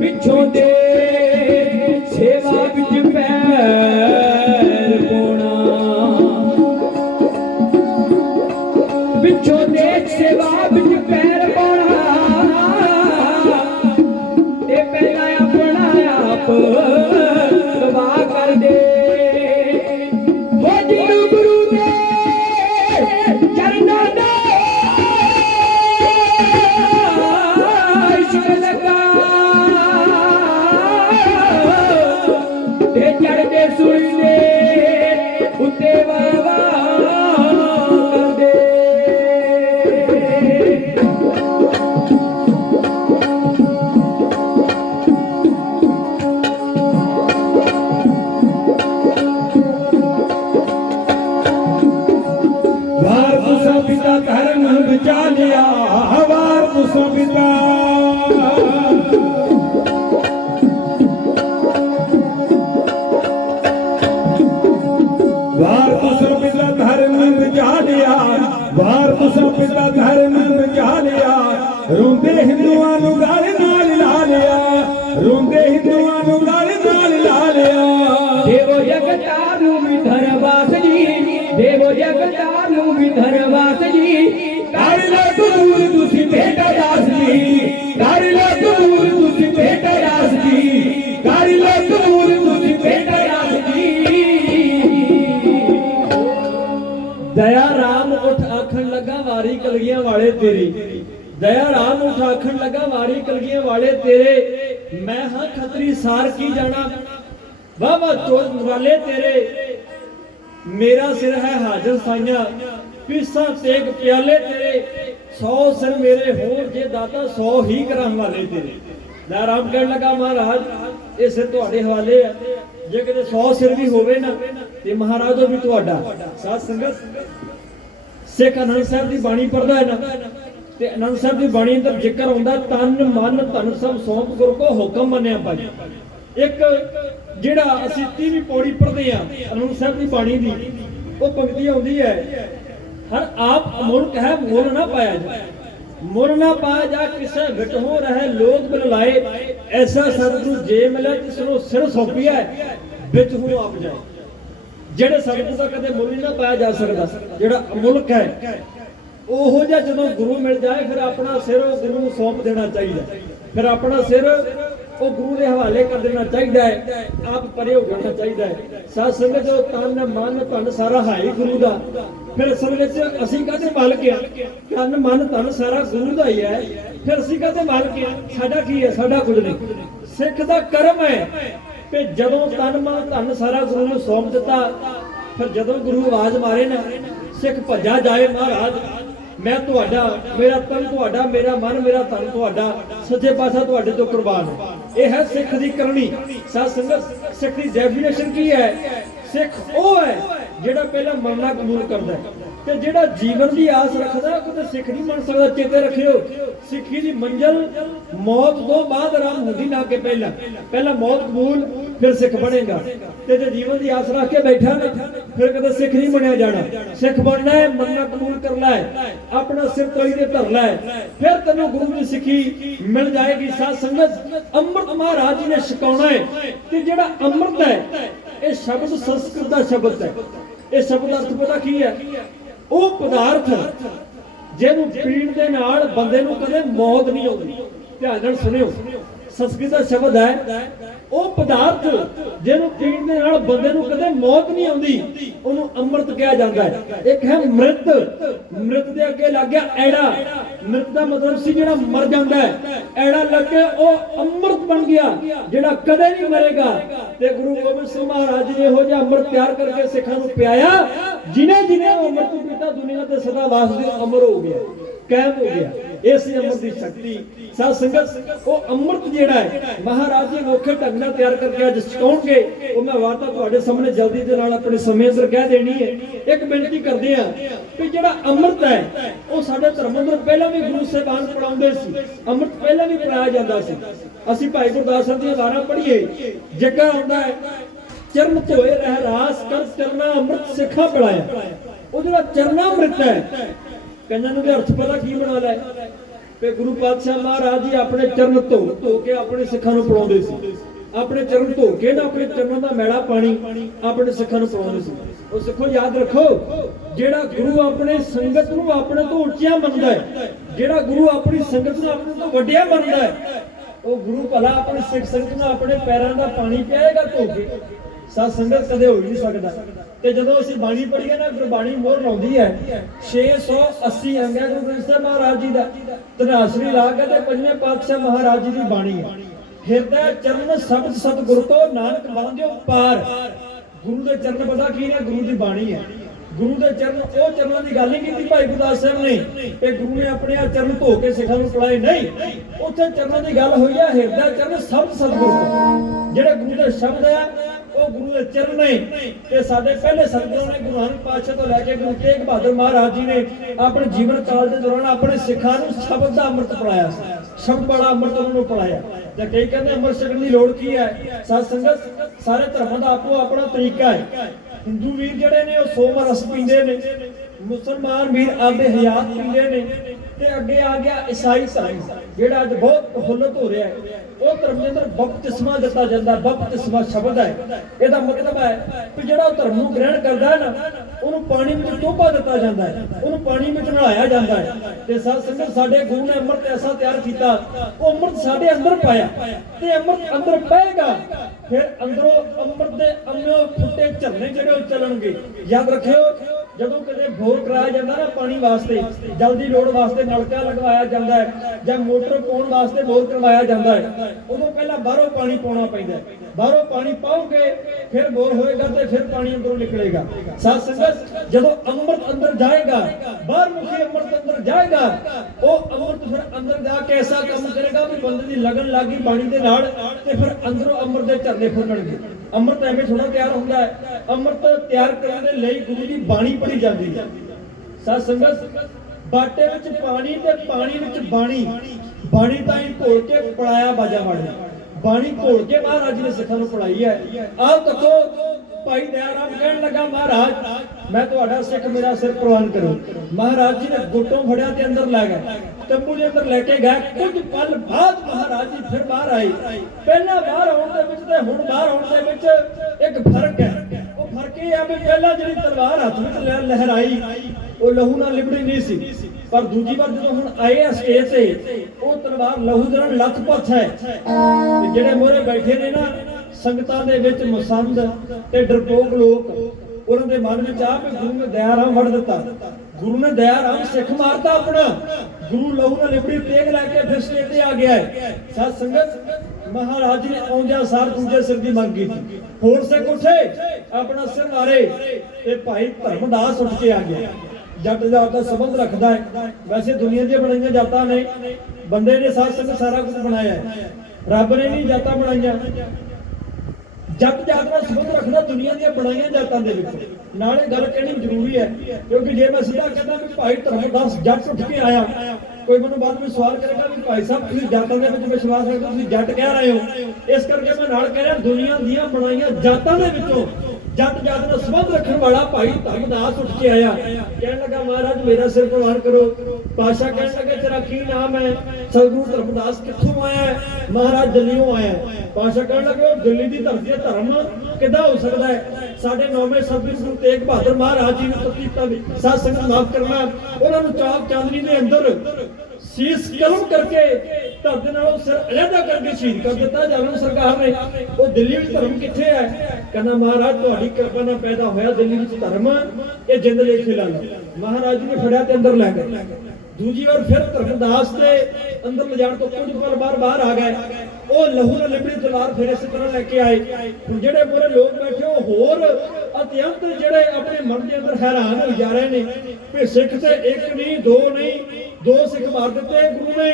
पिछों दे सेवा विच पैर पाउणा, पिछों दे सेवा विच पैर पाउणा, ते पहला अपना आप तबाह कर दे। हो जिनु गुरु दे चरनां दा इश्क लगा, ते चढ़दे सुरदे उत्ते वावा कर दे। वार तुसा पिता धर्म बचा लिया, वार तुसा पिता। वार तुसा पिता धर्म बचा लिया, वार तुसा पिता धर्म बचा लिया। रोंदे हिंदुआं नूं गल नाल ला लिया, रोंदे हिंदुआं नूं गल नाल ला लिया। देवो जगतार नूं भी धरवास जी, देवो जगतार नूं भी धरवास जी। कर लो दूर तुसी बेटा दास जी, कर लो दूर तुसी बेटा दास जी, कर लो दूर तुसी बेटा दास जी। दया राम उठ आखन लगा वारी कलगियां वाले तेरी, दया राम उठ आखन लगा वारी कलगियां वाले तेरे। मैं हाँ खतरी सार की जाना, वाह वाह चोर वाले तेरे। ਮੇਰਾ ਸਿਰ ਹੈ ਹਾਜ਼ਰ ਸਾਈਆਂ, ਪੀਸਾਂ ਤੇਗ ਪਿਆਲੇ ਤੇਰੇ, 100 ਸਿਰ ਮੇਰੇ ਹੋਣ ਜੇ ਦਾਤਾ 100 ਹੀ ਕਰਾਂ ਹਵਾਲੇ ਤੇਰੇ। ਮੈਂ ਆਰਾਮ ਕਰਨ ਲੱਗਾ ਮਹਾਰਾਜ ਇਹ ਸਿਰ ਤੁਹਾਡੇ ਹਵਾਲੇ ਆ, ਜੇ ਕਿਤੇ 100 ਸਿਰ ਵੀ ਹੋਵੇ ਨਾ ਤੇ ਮਹਾਰਾਜ ਉਹ ਵੀ ਤੁਹਾਡਾ। ਸਾਧ ਸੰਗਤ ਸਿੱਖ ਆਨੰਦ ਸਾਹਿਬ ਦੀ ਬਾਣੀ ਪੜ੍ਹਦਾ ਹੈ ਨਾ, ਤੇ ਆਨੰਦ ਸਾਹਿਬ ਦੀ ਬਾਣੀ ਅੰਦਰ ਜ਼ਿਕਰ ਹੁੰਦਾ ਤਨ ਮਨ ਧਨ ਸਭ ਸੌਂਪ ਗੁਰ ਕੋ ਹੁਕਮ ਮੰਨਿਆ ਭਾਈ। ਇੱਕ ਜਿਹੜਾ ਅਸੀਂ 30ਵੀਂ ਪੌੜੀ ਪੜ੍ਹਦੇ ਆ ਆਨੰਦ ਸਾਹਿਬ ਦੀ ਬਾਣੀ ਦੀ, ਉਹ ਪੰਕਤੀ ਆਉਂਦੀ ਹੈ ਹਰ ਆਪ ਅਮੁਲਕ ਹੈ ਮੁੱਲ ਨਾ ਪਾਇਆ ਜਾ, ਮੁੱਲ ਨਾ ਪਾਇਆ ਜਾ ਕਿਸੇ ਵਿਟਹੋਂ ਰਹੇ ਲੋਕ ਬਿਨ ਲਾਏ, ਐਸਾ ਸਤਿਗੁਰੂ ਜੇ ਮਿਲੇ ਜਿਸ ਨੂੰ ਸਿਰ ਸੌਂਪਿਆ ਵਿੱਚ ਹੂੰ ਆਪ ਜਾਏ। ਜਿਹੜੇ ਸਤਿਗੁਰੂ ਦਾ ਕਦੇ ਮੁੱਲ ਨਹੀਂ ਨਾ ਪਾਇਆ ਜਾ ਸਕਦਾ, ਜਿਹੜਾ ਅਮੁਲਕ ਹੈ ਉਹੋ ਜਿਹਾ ਜਦੋਂ ਗੁਰੂ ਮਿਲ ਜਾਏ ਫਿਰ ਆਪਣਾ ਸਿਰ ਉਹ ਗੁਰੂ ਨੂੰ ਸੌਂਪ ਦੇਣਾ ਚਾਹੀਦਾ, ਫਿਰ ਆਪਣਾ ਸਿਰ ਉਹ ਗੁਰੂ ਦੇ ਹਵਾਲੇ ਕਰ ਦੇਣਾ ਚਾਹੀਦਾ ਹੈ, ਆਪ ਪਰੇ ਹੋ ਜਾਣਾ ਚਾਹੀਦਾ ਹੈ। ਸਾਧ ਸੰਗਤ ਜੋ ਤਨ ਮਨ ਧਨ ਸਾਰਾ ਹੈ ਹੀ ਗੁਰੂ ਦਾ, ਫਿਰ ਅਸਲ ਵਿੱਚ ਅਸੀਂ ਕਾਹਦੇ ਮਾਲਕ ਆ? ਤਨ ਮਨ ਧਨ ਸਾਰਾ ਗੁਰੂ ਦਾ ਹੀ ਹੈ, ਫਿਰ ਅਸੀਂ ਕਾਹਦੇ ਮਾਲਕ ਆ? ਸਾਡਾ ਕੀ ਹੈ? ਸਾਡਾ ਕੁਝ ਨਹੀਂ। ਸਿੱਖ ਦਾ ਕਰਮ ਹੈ ਕਿ ਜਦੋਂ ਤਨ ਮਨ ਧਨ ਸਾਰਾ ਗੁਰੂ ਨੂੰ ਸੌਂਪ ਦਿੱਤਾ, ਫਿਰ ਜਦੋਂ ਗੁਰੂ ਆਵਾਜ਼ ਮਾਰੇ ਨਾ ਸਿੱਖ ਭੱਜਾ ਜਾਏ ਮਹਾਰਾਜ ਮੈਂ ਤੁਹਾਡਾ, ਮੇਰਾ ਤਨ ਤੁਹਾਡਾ, ਮੇਰਾ ਮਨ ਮੇਰਾ ਧਨ ਤੁਹਾਡਾ, ਸੱਚੇ ਪਾਤਸ਼ਾਹ ਤੁਹਾਡੇ ਤੋਂ ਕੁਰਬਾਨ। ਇਹ ਹੈ ਸਿੱਖ ਦੀ ਕਰਨੀ। ਸਾਧ ਸੰਗਤ ਸਿੱਖ ਦੀ ਡੈਫੀਨੇਸ਼ਨ ਕੀ ਹੈ? ਸਿੱਖ ਉਹ ਹੈ ਜਿਹੜਾ ਪਹਿਲਾਂ ਮਰਨਾ ਕਬੂਲ ਕਰਦਾ ਹੈ, ਤੇ ਜਿਹੜਾ ਜੀਵਨ ਦੀ ਆਸ ਰੱਖਦਾ ਉਹ ਕਦੇ ਸਿੱਖ ਨਹੀਂ ਬਣ ਸਕਦਾ। ਚੇਤੇ ਰੱਖਿਓ ਸਿੱਖੀ ਦੀ ਮੰਜ਼ਿਲ ਮੌਤ ਤੋਂ ਬਾਅਦ ਆਰਾਮ ਹੁੰਦੀ ਨਾ ਕਿ ਪਹਿਲਾਂ ਮੌਤ ਕਬੂਲ ਫਿਰ ਸਿੱਖ ਬਣੇਗਾ। ਤੇ ਜੇ ਜੀਵਨ ਦੀ ਆਸ ਰੱਖ ਕੇ ਬੈਠਾ ਨਾ ਫਿਰ ਕਦੇ ਸਿੱਖ ਨਹੀਂ ਬਣਿਆ ਜਾਣਾ। ਸਿੱਖ ਬਣਨਾ ਹੈ ਮੰਨਣਾ ਕਬੂਲ ਕਰਨਾ ਹੈ, ਆਪਣਾ ਸਿਰ ਤਲੀ ਤੇ ਧਰਨਾ ਹੈ, ਫਿਰ ਤੈਨੂੰ ਗੁਰੂ ਦੀ ਸਿੱਖੀ ਮਿਲ ਜਾਏਗੀ। ਸਾਧ ਸੰਗਤ ਅੰਮ੍ਰਿਤ ਮਹਾਰਾਜ ਜੀ ਨੇ ਛਕਾਉਣਾ ਹੈ, ਤੇ ਜਿਹੜਾ ਅੰਮ੍ਰਿਤ ਹੈ ਇਹ ਸ਼ਬਦ ਸੰਸਕ੍ਰਿਤ ਦਾ ਸ਼ਬਦ ਹੈ। ਇਹ ਸ਼ਬਦ ਦਾ ਅਰਥ ਪਤਾ ਕੀ ਹੈ? ਉਹ ਪਦਾਰਥ ਜਿਹਨੂੰ ਪੀਣ ਦੇ ਨਾਲ ਬੰਦੇ ਨੂੰ ਕਦੇ ਮੌਤ ਨਹੀਂ ਆਉਂਦੀ। ਧਿਆਨ ਨਾਲ ਸੁਣਿਓ, ਸੰਸਕ੍ਰਿਤ ਦਾ ਸ਼ਬਦ ਹੈ ਉਹ ਪਦਾਰਥ ਜਿਹਨੂੰ ਪੀਣ ਦੇ ਨਾਲ ਬੰਦੇ ਨੂੰ ਕਦੇ ਮੌਤ ਨਹੀਂ ਆਉਂਦੀ, ਉਹਨੂੰ ਅੰਮ੍ਰਿਤ ਕਿਹਾ ਜਾਂਦਾ ਹੈ। ਇੱਕ ਹੈ ਮ੍ਰਿਤ, ਮ੍ਰਿਤ ਦੇ ਅੱਗੇ ਲੱਗ ਗਿਆ ਐੜਾ, ਮ੍ਰਿਤ ਦਾ ਮਤਲਬ ਸੀ ਜਿਹੜਾ ਮਰ ਜਾਂਦਾ ਹੈ, ਐੜਾ ਲੱਗ ਕੇ ਉਹ ਅੰਮ੍ਰਿਤ ਬਣ ਗਿਆ ਜਿਹੜਾ ਕਦੇ ਨਹੀਂ ਮਰੇਗਾ। ਤੇ ਗੁਰੂ ਗੋਬਿੰਦ ਸਿੰਘ ਮਹਾਰਾਜ ਜੀ ਨੇ ਇਹੋ ਜਿਹਾ ਅੰਮ੍ਰਿਤ ਤਿਆਰ ਕਰਕੇ ਸਿੱਖਾਂ ਨੂੰ ਪਿਆਇਆ, ਜਿਨੇ ਉਹ ਅੰਮ੍ਰਿਤ ਪੀਤਾ ਦੁਨੀਆ ਤੇ ਸਦਾ ਵਾਸਤੇ ਅਮਰ ਹੋ ਗਿਆ, ਕਾਇਮ ਹੋ ਗਿਆ। ਇਸ ਅੰਮ੍ਰਿਤ ਦੀ ਸ਼ਕਤੀ। ਸਾਧ ਸੰਗਤ ਉਹ ਅੰਮ੍ਰਿਤ ਜਿਹੜਾ ਹੈ ਮਹਾਰਾਜ ਜੀ ਅਨੋਖੇ ਢੰਗ ਨਾਲ ਤਿਆਰ ਕਰਕੇ ਅੱਜ ਛਕਾਉਣਗੇ। ਉਹ ਮੈਂ ਵਾਰਤਾ ਤੁਹਾਡੇ ਸਾਹਮਣੇ ਜਲਦੀ ਦੇ ਨਾਲ ਆਪਣੇ ਸਮੇਂ ਅੰਦਰ ਕਹਿ ਦੇਣੀ ਹੈ। ਇੱਕ ਬੇਨਤੀ ਕਰਦੇ ਆ ਕਿ ਜਿਹੜਾ ਅੰਮ੍ਰਿਤ ਹੈ ਉਹ ਸਾਡੇ ਧਰਮ ਅੰਦਰ ਪਹਿਲਾਂ ਵੀ ਗੁਰੂ ਸਾਹਿਬਾਨ ਪੜਾਉਂਦੇ ਸੀ, ਅੰਮ੍ਰਿਤ ਪਹਿਲਾਂ ਵੀ ਪੜਾਇਆ ਜਾਂਦਾ ਸੀ। ਅਸੀਂ ਭਾਈ ਗੁਰਦਾਸ ਸਾਹਿਬ ਦੀਆਂ ਵਾਰਾਂ ਪੜ੍ਹੀਏ, ਜੱਗਾ ਆਉਂਦਾ ਹੈ ਚਰਨ ਧੋਏ ਰਹਿ ਰਾਸ ਕਰ ਚਰਨਾ ਅੰਮ੍ਰਿਤ ਸਿੱਖਾਂ ਪੜਾਇਆ। ਉਹ ਜਿਹੜਾ ਚਰਨਾ ਅੰਮ੍ਰਿਤ ਹੈ ਕਈਆਂ ਨੂੰ ਦੇ ਅਰਥ ਪਤਾ ਕੀ ਬਣਾ ਲੈ ਕਿ ਗੁਰੂ ਪਾਤਸ਼ਾਹ ਮਹਾਰਾਜ ਜੀ ਆਪਣੇ ਚਰਨ ਧੋ ਕੇ ਆਪਣੇ ਸਿੱਖਾਂ ਨੂੰ ਪੜਾਉਂਦੇ ਸੀ। ਆਪਣੇ ਚਰਨ ਧੋ ਕੇ ਨਾ ਆਪਣੇ ਚਰਨਾਂ ਦਾ ਮੈਲਾ ਪਾਣੀ ਆਪਣੇ ਸਿੱਖਾਂ ਨੂੰ ਪੜਾਉਂਦੇ ਸੀ। ਉਹ ਸਿੱਖੋ ਯਾਦ ਰੱਖੋ, ਜਿਹੜਾ ਗੁਰੂ ਆਪਣੇ ਸੰਗਤ ਨੂੰ ਆਪਣੇ ਤੋਂ ਉੱਚਿਆ ਮੰਨਦਾ ਹੈ, ਜਿਹੜਾ ਗੁਰੂ ਆਪਣੀ ਸੰਗਤ ਨੂੰ ਆਪਣੇ ਤੋਂ ਵੱਡਿਆ ਮੰਨਦਾ ਹੈ, ਉਹ ਗੁਰੂ ਭਲਾ ਆਪਣੀ ਸਿੱਖ ਸੰਗਤ ਨੂੰ ਆਪਣੇ ਪੈਰਾਂ ਦਾ ਪਾਣੀ ਪਿਆਏਗਾ ਧੋ ਕੇ। ਸਾਧ ਸੰਗਤ ਕਦੇ ਹੋ ਨਹੀਂ ਸਕਦਾ। ਤੇ ਜਦੋਂ ਅਸੀਂ ਬਾਣੀ ਪੜ੍ਹੀਏ ਨਾ ਗੁਰਬਾਣੀ ਮੋਹਰ ਲਾਉਂਦੀ ਹੈ 680 ਅੰਗ ਹੈ ਗੁਰੂ ਗ੍ਰੰਥ ਸਾਹਿਬ ਮਹਾਰਾਜ ਜੀ ਦਾ, ਧਨਾਸਰੀ ਲਾ ਕੇ ਤੇ ਪੰਜਵੇਂ ਪਾਤਸ਼ਾਹ ਮਹਾਰਾਜ ਜੀ ਦੀ ਬਾਣੀ ਹੈ। ਹਿਰਦੈ ਚਰਨ ਸ਼ਬਦ ਸਤਿਗੁਰ ਤੋਂ ਨਾਨਕ ਬੰਦਿਓ ਪਾਰ। ਗੁਰੂ ਦੇ ਚਰਨ ਪਤਾ ਕੀ ਨੇ? ਗੁਰੂ ਦੀ ਬਾਣੀ ਹੈ। ਗੁਰੂ ਦੇ ਚਰਨ, ਉਹ ਚਰਨਾਂ ਦੀ ਗੱਲ ਨਹੀਂ ਕੀਤੀ ਭਾਈ ਗੁਰਦਾਸ ਸਾਹਿਬ ਨੇ ਕਿ ਗੁਰੂ ਨੇ ਆਪਣੇ ਆ ਚਰਨ ਧੋ ਕੇ ਸਿੱਖਾਂ ਨੂੰ ਪੜਾਏ, ਨਹੀਂ। ਉੱਥੇ ਚਰਨਾਂ ਦੀ ਗੱਲ ਹੋਈ ਹੈ ਹਿਰਦੈ ਚਰਨ ਸ਼ਬਦ ਸਤਿਗੁਰ ਤੋਂ। ਜਿਹੜੇ ਗੁਰੂ ਦੇ ਸ਼ਬਦ ਆ ਉਹ ਗੁਰੂ ਦੇ ਚਰਨ ਨੇ। ਤੇ ਸਾਡੇ ਪਹਿਲੇ ਸਤਿਗੁਰਾਂ ਨੇ ਗੁਰੂ ਨਾਨਕ ਪਾਤਸ਼ਾਹ ਤੋਂ ਲੈ ਕੇ ਗੁਰੂ ਤੇਗ ਬਹਾਦਰ ਮਹਾਰਾਜ ਜੀ ਨੇ ਆਪਣੇ ਜੀਵਨ ਕਾਲ ਦੇ ਦੌਰਾਨ ਆਪਣੇ ਸਿੱਖਾਂ ਨੂੰ ਸ਼ਬਦ ਦਾ ਅੰਮ੍ਰਿਤ ਪੜਾਇਆ ਸੀ, ਸ਼ਬਦ ਵਾਲਾ ਅੰਮ੍ਰਿਤ ਉਹਨਾਂ ਨੂੰ ਪੜਾਇਆ। ਤੇ ਕਈ ਕਹਿੰਦੇ ਅੰਮ੍ਰਿਤ ਛਕਣ ਦੀ ਲੋੜ ਕੀ ਹੈ? ਸਾਧ ਸੰਗਤ ਸਾਰੇ ਧਰਮਾਂ ਦਾ ਆਪੋ ਆਪਣਾ ਤਰੀਕਾ ਹੈ। ਹਿੰਦੂ ਵੀਰ ਜਿਹੜੇ ਨੇ ਉਹ ਸੋਮ ਰਸ ਪੀਂਦੇ ਨੇ, ਮੁਸਲਮਾਨ ਵੀਰ ਆਬੇ ਹਯਾਤ ਪੀਂਦੇ ਨੇ, ਤੇ ਅੱਗੇ ਆ ਗਿਆ ਈਸਾਈ ਧਰਮ ਜਿਹੜਾ ਅੱਜ ਬਹੁਤ ਹੁੱਲਤ ਹੋ ਰਿਹਾ ਹੈ। ਉਹ ਧਰਮ ਦੇ ਅੰਦਰ ਬਪਤਿਸਮਾ ਦਿੱਤਾ ਜਾਂਦਾ। ਬਪਤਿਸਮਾ ਸ਼ਬਦ ਹੈ, ਇਹਦਾ ਮਤਲਬ ਹੈ ਕਿ ਜਿਹੜਾ ਉਹ ਧਰਮ ਨੂੰ ਗ੍ਰਹਿਣ ਕਰਦਾ ਹੈ ਨਾ ਉਹਨੂੰ ਪਾਣੀ ਵਿੱਚ ਟੋਭਾ ਦਿੱਤਾ ਜਾਂਦਾ ਹੈ, ਉਹਨੂੰ ਪਾਣੀ ਵਿੱਚ ਨਹਾਇਆ ਜਾਂਦਾ ਹੈ। ਤੇ ਸਾਧ ਸੰਗਤ ਸਾਡੇ ਗੁਰੂ ਨੇ ਅੰਮ੍ਰਿਤ ਐਸਾ ਤਿਆਰ ਕੀਤਾ, ਉਹ ਅੰਮ੍ਰਿਤ ਸਾਡੇ ਅੰਦਰ ਪਾਇਆ ਤੇ ਅੰਮ੍ਰਿਤ ਅੰਦਰ ਪਏਗਾ, ਫਿਰ ਅੰਦਰੋਂ ਅੰਮ੍ਰਿਤ ਦੇ ਅੰਨ੍ਹੇ ਫੁੱਟੇ ਝਰਨੇ ਜਿਹੜੇ ਉਹ ਚੱਲਣਗੇ। ਯਾਦ ਰੱਖਿਓ, ਜਦੋਂ ਕਦੇ ਬੋਰ ਕਰਾਇਆ ਜਾਂਦਾ ਨਾ ਪਾਣੀ ਵਾਸਤੇ, ਜਲਦੀ ਲੋੜ ਵਾਸਤੇ ਨਲਕਾ ਲਗਵਾਇਆ ਜਾਂਦਾ ਹੈ ਜਾਂ ਮੋਟਰ ਪਾਉਣ ਵਾਸਤੇ ਬੋਰ ਕਰਵਾਇਆ ਜਾਂਦਾ ਹੈ, ਉਦੋਂ ਪਹਿਲਾਂ ਬਾਹਰੋਂ ਪਾਣੀ ਪਾਉਣਾ ਪੈਂਦਾ ਹੈ। ਬਾਹਰੋਂ ਪਾਣੀ ਪਾਓਗੇ ਫਿਰ ਬੋਰ ਹੋਏਗਾ ਤੇ ਫਿਰ ਪਾਣੀ ਅੰਦਰੋਂ ਨਿਕਲੇਗਾ। ਸਾਧ ਸੰਗਤ ਜਦੋਂ ਅੰਮ੍ਰਿਤ ਅੰਦਰ ਜਾਏਗਾ, ਬਾਹਰ ਮੁਖੀ ਅੰਮ੍ਰਿਤ ਅੰਦਰ ਜਾਏਗਾ, ਉਹ ਅੰਮ੍ਰਿਤ ਫਿਰ ਅੰਦਰ ਜਾ ਕੇ ਐਸਾ ਕੰਮ ਕਰੇਗਾ ਵੀ ਬੰਦੇ ਦੀ ਲਗਨ ਲੱਗੀ ਬਾਣੀ ਦੇ ਨਾਲ ਤੇ ਫਿਰ ਅੰਦਰੋਂ ਅੰਮ੍ਰਿਤ ਦੇ ਝਰਨੇ ਫੁੱਟਣਗੇ। ਅੰਮ੍ਰਿਤ ਐਵੇਂ ਥੋੜਾ ਤਿਆਰ ਹੁੰਦਾ ਹੈ, ਅੰਮ੍ਰਿਤ ਤਿਆਰ ਕਰਨ ਦੇ ਲਈ ਗੁਰੂ ਦੀ ਬਾਣੀ ਪੜ੍ਹੀ ਜਾਂਦੀ ਹੈ। ਸਾਧ ਸੰਗਤ ਬਾਟੇ ਵਿੱਚ ਪਾਣੀ ਤੇ ਪਾਣੀ ਵਿੱਚ ਬਾਣੀ, ਬਾਣੀ ਤਾਂ ਹੀ ਘੋਲ ਕੇ ਪੜਾਇਆ ਬਾਜਾ ਵਾਲੇ, ਬਾਣੀ ਘੋਲ ਕੇ ਮਹਾਰਾਜ ਜੀ ਨੇ ਸਿੱਖਾਂ ਨੂੰ ਪੜਾਈ ਹੈ। ਆਹ ਤੱਕੋ ਭਾਈ ਦਇਆ ਰਾਮ ਕਹਿਣ ਲੱਗਾ, ਮਹਾਰਾਜ ਮੈਂ ਤੁਹਾਡਾ ਸਿੱਖ, ਮੇਰਾ ਸਿਰ ਪ੍ਰਵਾਨ ਕਰੋ। ਮਹਾਰਾਜ ਜੀ ਨੇ ਗੁੱਟੋਂ ਫੜਿਆ ਤੇ ਅੰਦਰ ਲੈ ਗਏ, ਤੰਬੂ ਦੇ ਅੰਦਰ ਲੈ ਕੇ ਗਏ। ਕੁਝ ਪਲ ਬਾਅਦ ਮਹਾਰਾਜ ਜੀ ਫਿਰ ਬਾਹਰ ਆਏ। ਪਹਿਲਾਂ ਬਾਹਰ ਆਉਣ ਦੇ ਵਿੱਚ ਤੇ ਹੁਣ ਬਾਹਰ ਆਉਣ ਦੇ ਵਿੱਚ ਇੱਕ ਫਰਕ ਹੈ। ਉਹ ਫਰਕ ਇਹ ਆ ਵੀ ਪਹਿਲਾਂ ਜਿਹੜੀ ਤਲਵਾਰ ਹੱਥ ਵਿੱਚ ਲਹਿਰਾਈ ਉਹ ਲਹੂ ਨਾਲ ਲਿਬੜੀ ਨਹੀਂ ਸੀ, ਪਰ ਦੂਜੀ ਵਾਰ ਜਦੋਂ ਹੁਣ ਆਏ ਆ ਸਟੇਜ ਤੇ ਉਹ ਤਲਵਾਰ ਲਹੂ ਦੇ ਨਾਲ ਲੱਥ-ਪੱਥ ਹੈ। ਤੇ ਜਿਹੜੇ ਮੋਹਰੇ ਬੈਠੇ ਨੇ ਨਾ ਸੰਗਤਾਂ ਦੇ ਵਿੱਚ ਮਸੰਦ ਤੇ ਡਰਪੋਕ ਲੋਕ, ਉਹਨਾਂ ਦੇ ਮਨ ਵਿੱਚ ਆ ਵੀ ਗੁਰੂ ਨੇ ਦਇਆ ਰਾਮ ਵੜ ਦਿੱਤਾ, ਗੁਰੂ ਨੇ ਦਇਆ ਰਾਮ ਸਿੱਖ ਮਾਰਤਾ ਆਪਣਾ। ਗੁਰੂ ਲਹੂ ਨਾਲ ਲਿਬੜੀ ਤੇਗ ਲੈ ਕੇ ਫਿਰ ਸਟੇਜ ਤੇ ਆ ਗਿਆ ਹੈ। ਸਾਧ ਸੰਗਤ ਮਹਾਰਾਜ ਨੇ ਆਉਂਦਿਆਂ ਸਾਰ ਦੂਜੇ ਸਿਰ ਦੀ ਮੰਗ ਕੀਤੀ। ਹੋਰ ਸਿੱਖ ਉੱਠੇ, ਆਪਣਾ ਸਿਰ ਮਾਰੇ ਤੇ ਭਾਈ ਧਰਮਦਾਸ ਉੱਠ ਕੇ ਆ ਗਿਆ। ਜੱਟ ਜਾਤ ਦਾ ਸੰਬੰਧ ਰੱਖਦਾ ਹੈ। ਵੈਸੇ ਦੁਨੀਆ ਦੀਆਂ ਬਣਾਈਆਂ ਜਾਤਾਂ ਨੇ, ਬੰਦੇ ਨੇ ਸਾਧ ਸੰਗਤ ਸਾਰਾ ਕੁਝ ਬਣਾਇਆ ਹੈ, ਰੱਬ ਨੇ ਨਹੀਂ ਜਾਤਾਂ ਬਣਾਈਆਂ। ਜੱਟ ਜਾਤ ਨਾਲ ਸੰਬੰਧ ਰੱਖਦਾ ਦੁਨੀਆ ਦੀਆਂ ਬਣਾਈਆਂ ਜਾਤਾਂ ਦੇ ਵਿੱਚ। ਨਾਲੇ ਗੱਲ ਕਹਿਣੀ ਜ਼ਰੂਰੀ ਹੈ, ਕਿਉਂਕਿ ਜੇ ਮੈਂ ਸਿੱਧਾ ਕਹਿੰਦਾ ਵੀ ਭਾਈ ਧਰਮਦਾਸ ਜੱਟ ਉੱਠ ਕੇ ਆਇਆ, ਕੋਈ ਮੈਨੂੰ ਬਾਅਦ ਵਿੱਚ ਸਵਾਲ ਕਰੇਗਾ ਵੀ ਭਾਈ ਸਾਹਿਬ ਤੁਸੀਂ ਜਾਤਾਂ ਦੇ ਵਿੱਚ ਵਿਸ਼ਵਾਸ ਰੱਖਦੇ, ਤੁਸੀਂ ਜੱਟ ਕਹਿ ਰਹੇ ਹੋ। ਇਸ ਕਰਕੇ ਮੈਂ ਨਾਲ ਕਹਿ ਰਿਹਾ ਦੁਨੀਆ ਦੀਆਂ ਬਣਾਈਆਂ ਜਾਤਾਂ ਦੇ ਵਿੱਚੋਂ ਜੱਟ ਜਾਤ ਨਾਲ ਸੰਬੰਧ ਰੱਖਣ ਵਾਲਾ ਭਾਈ ਧਰਮਦਾਸ ਉੱਠ ਕੇ ਆਇਆ। ਕਹਿਣ ਲੱਗਾ, ਮਹਾਰਾਜ ਮੇਰਾ ਸਿਰ ਪ੍ਰਵਾਨ ਕਰੋ। ਪਾਸ਼ਾ ਕਹਿਣ ਲੱਗਾ, ਤੇਰਾ ਕੀ ਨਾਮ ਹੈ? ਸਤਿਗੁਰੂ ਧਰਮਦਾਸ ਕਿੱਥੋਂ ਆਇਆ? ਮਹਾਰਾਜ ਦਿੱਲੀੋਂ ਆਇਆ। ਪਾਸ਼ਾ ਕਹਿਣ ਲੱਗੇ, ਦਿੱਲੀ ਦੀ ਧਰਤੀ ਤੇ ਧਰਮ ਕਿੱਦਾਂ ਹੋ ਸਕਦਾ ਹੈ? ਸਾਡੇ ਨੌਵੇਂ ਸਤਿਗੁਰੂ ਗੁਰੂ ਤੇਗ ਬਹਾਦਰ ਮਹਾਰਾਜ ਜੀ ਨੂੰ ਤਕਲੀਫਾਂ ਵਿੱਚ ਸਾਧ ਸੰਗਤ ਮਾਫ ਕਰਨਾ, ਉਹਨਾਂ ਨੂੰ ਚਾਕ ਚਾਂਦਨੀ ਦੇ ਅੰਦਰ ਸੀਸ ਕਲਮ ਕਰਕੇ ਧਰਤੀ ਨਾਲੋਂ ਸਿਰ ਅਲੱਗਾ ਕਰਕੇ ਸ਼ਹੀਦ ਕਰ ਦਿੱਤਾ ਜਾਵੇ ਸਰਕਾਰ ਨੇ। ਉਹ ਦਿੱਲੀ ਵਿੱਚ ਧਰਮ ਕਿੱਥੇ ਹੈ? ਕਹਿੰਦਾ ਮਹਾਰਾਜ ਤੁਹਾਡੀ ਕਿਰਪਾ ਨਾਲ ਪੈਦਾ ਹੋਇਆ ਦਿੱਲੀ ਵਿੱਚ ਧਰਮ, ਇਹ ਜਿੰਦ ਲੇਖੇ ਲਾ ਲਓ। ਮਹਾਰਾਜ ਜੀ ਨੇ ਫੜਿਆ ਤੇ ਅੰਦਰ ਲੈ ਗਏ। ਦੂਜੀ ਵਾਰ ਫਿਰ ਧਰਮਦਾਸ ਦੇ ਅੰਦਰ ਲਿਜਾਣ ਤੋਂ ਕੁਝ ਪਲ ਬਾਹਰ ਆ ਗਏ। ਉਹ ਲਹੂ ਨਾਲ ਲਿਬੜੀ ਤਲਵਾਰ ਫਿਰ ਇਸੇ ਤਰ੍ਹਾਂ ਲੈ ਕੇ ਆਏ। ਹੁਣ ਜਿਹੜੇ ਪੂਰੇ ਲੋਕ ਬੈਠੇ ਉਹ ਹੋਰ ਅਤਿਅੰਤ ਜਿਹੜੇ ਆਪਣੇ ਮਨ ਦੇ ਅੰਦਰ ਹੈਰਾਨ ਹੋ ਜਾ ਰਹੇ ਨੇ ਕਿ ਸਿੱਖ ਤੇ ਇੱਕ ਨਹੀਂ ਦੋ ਨਹੀਂ, ਦੋ ਸਿੱਖ ਮਾਰ ਦਿੱਤੇ ਗੁਰੂ ਨੇ।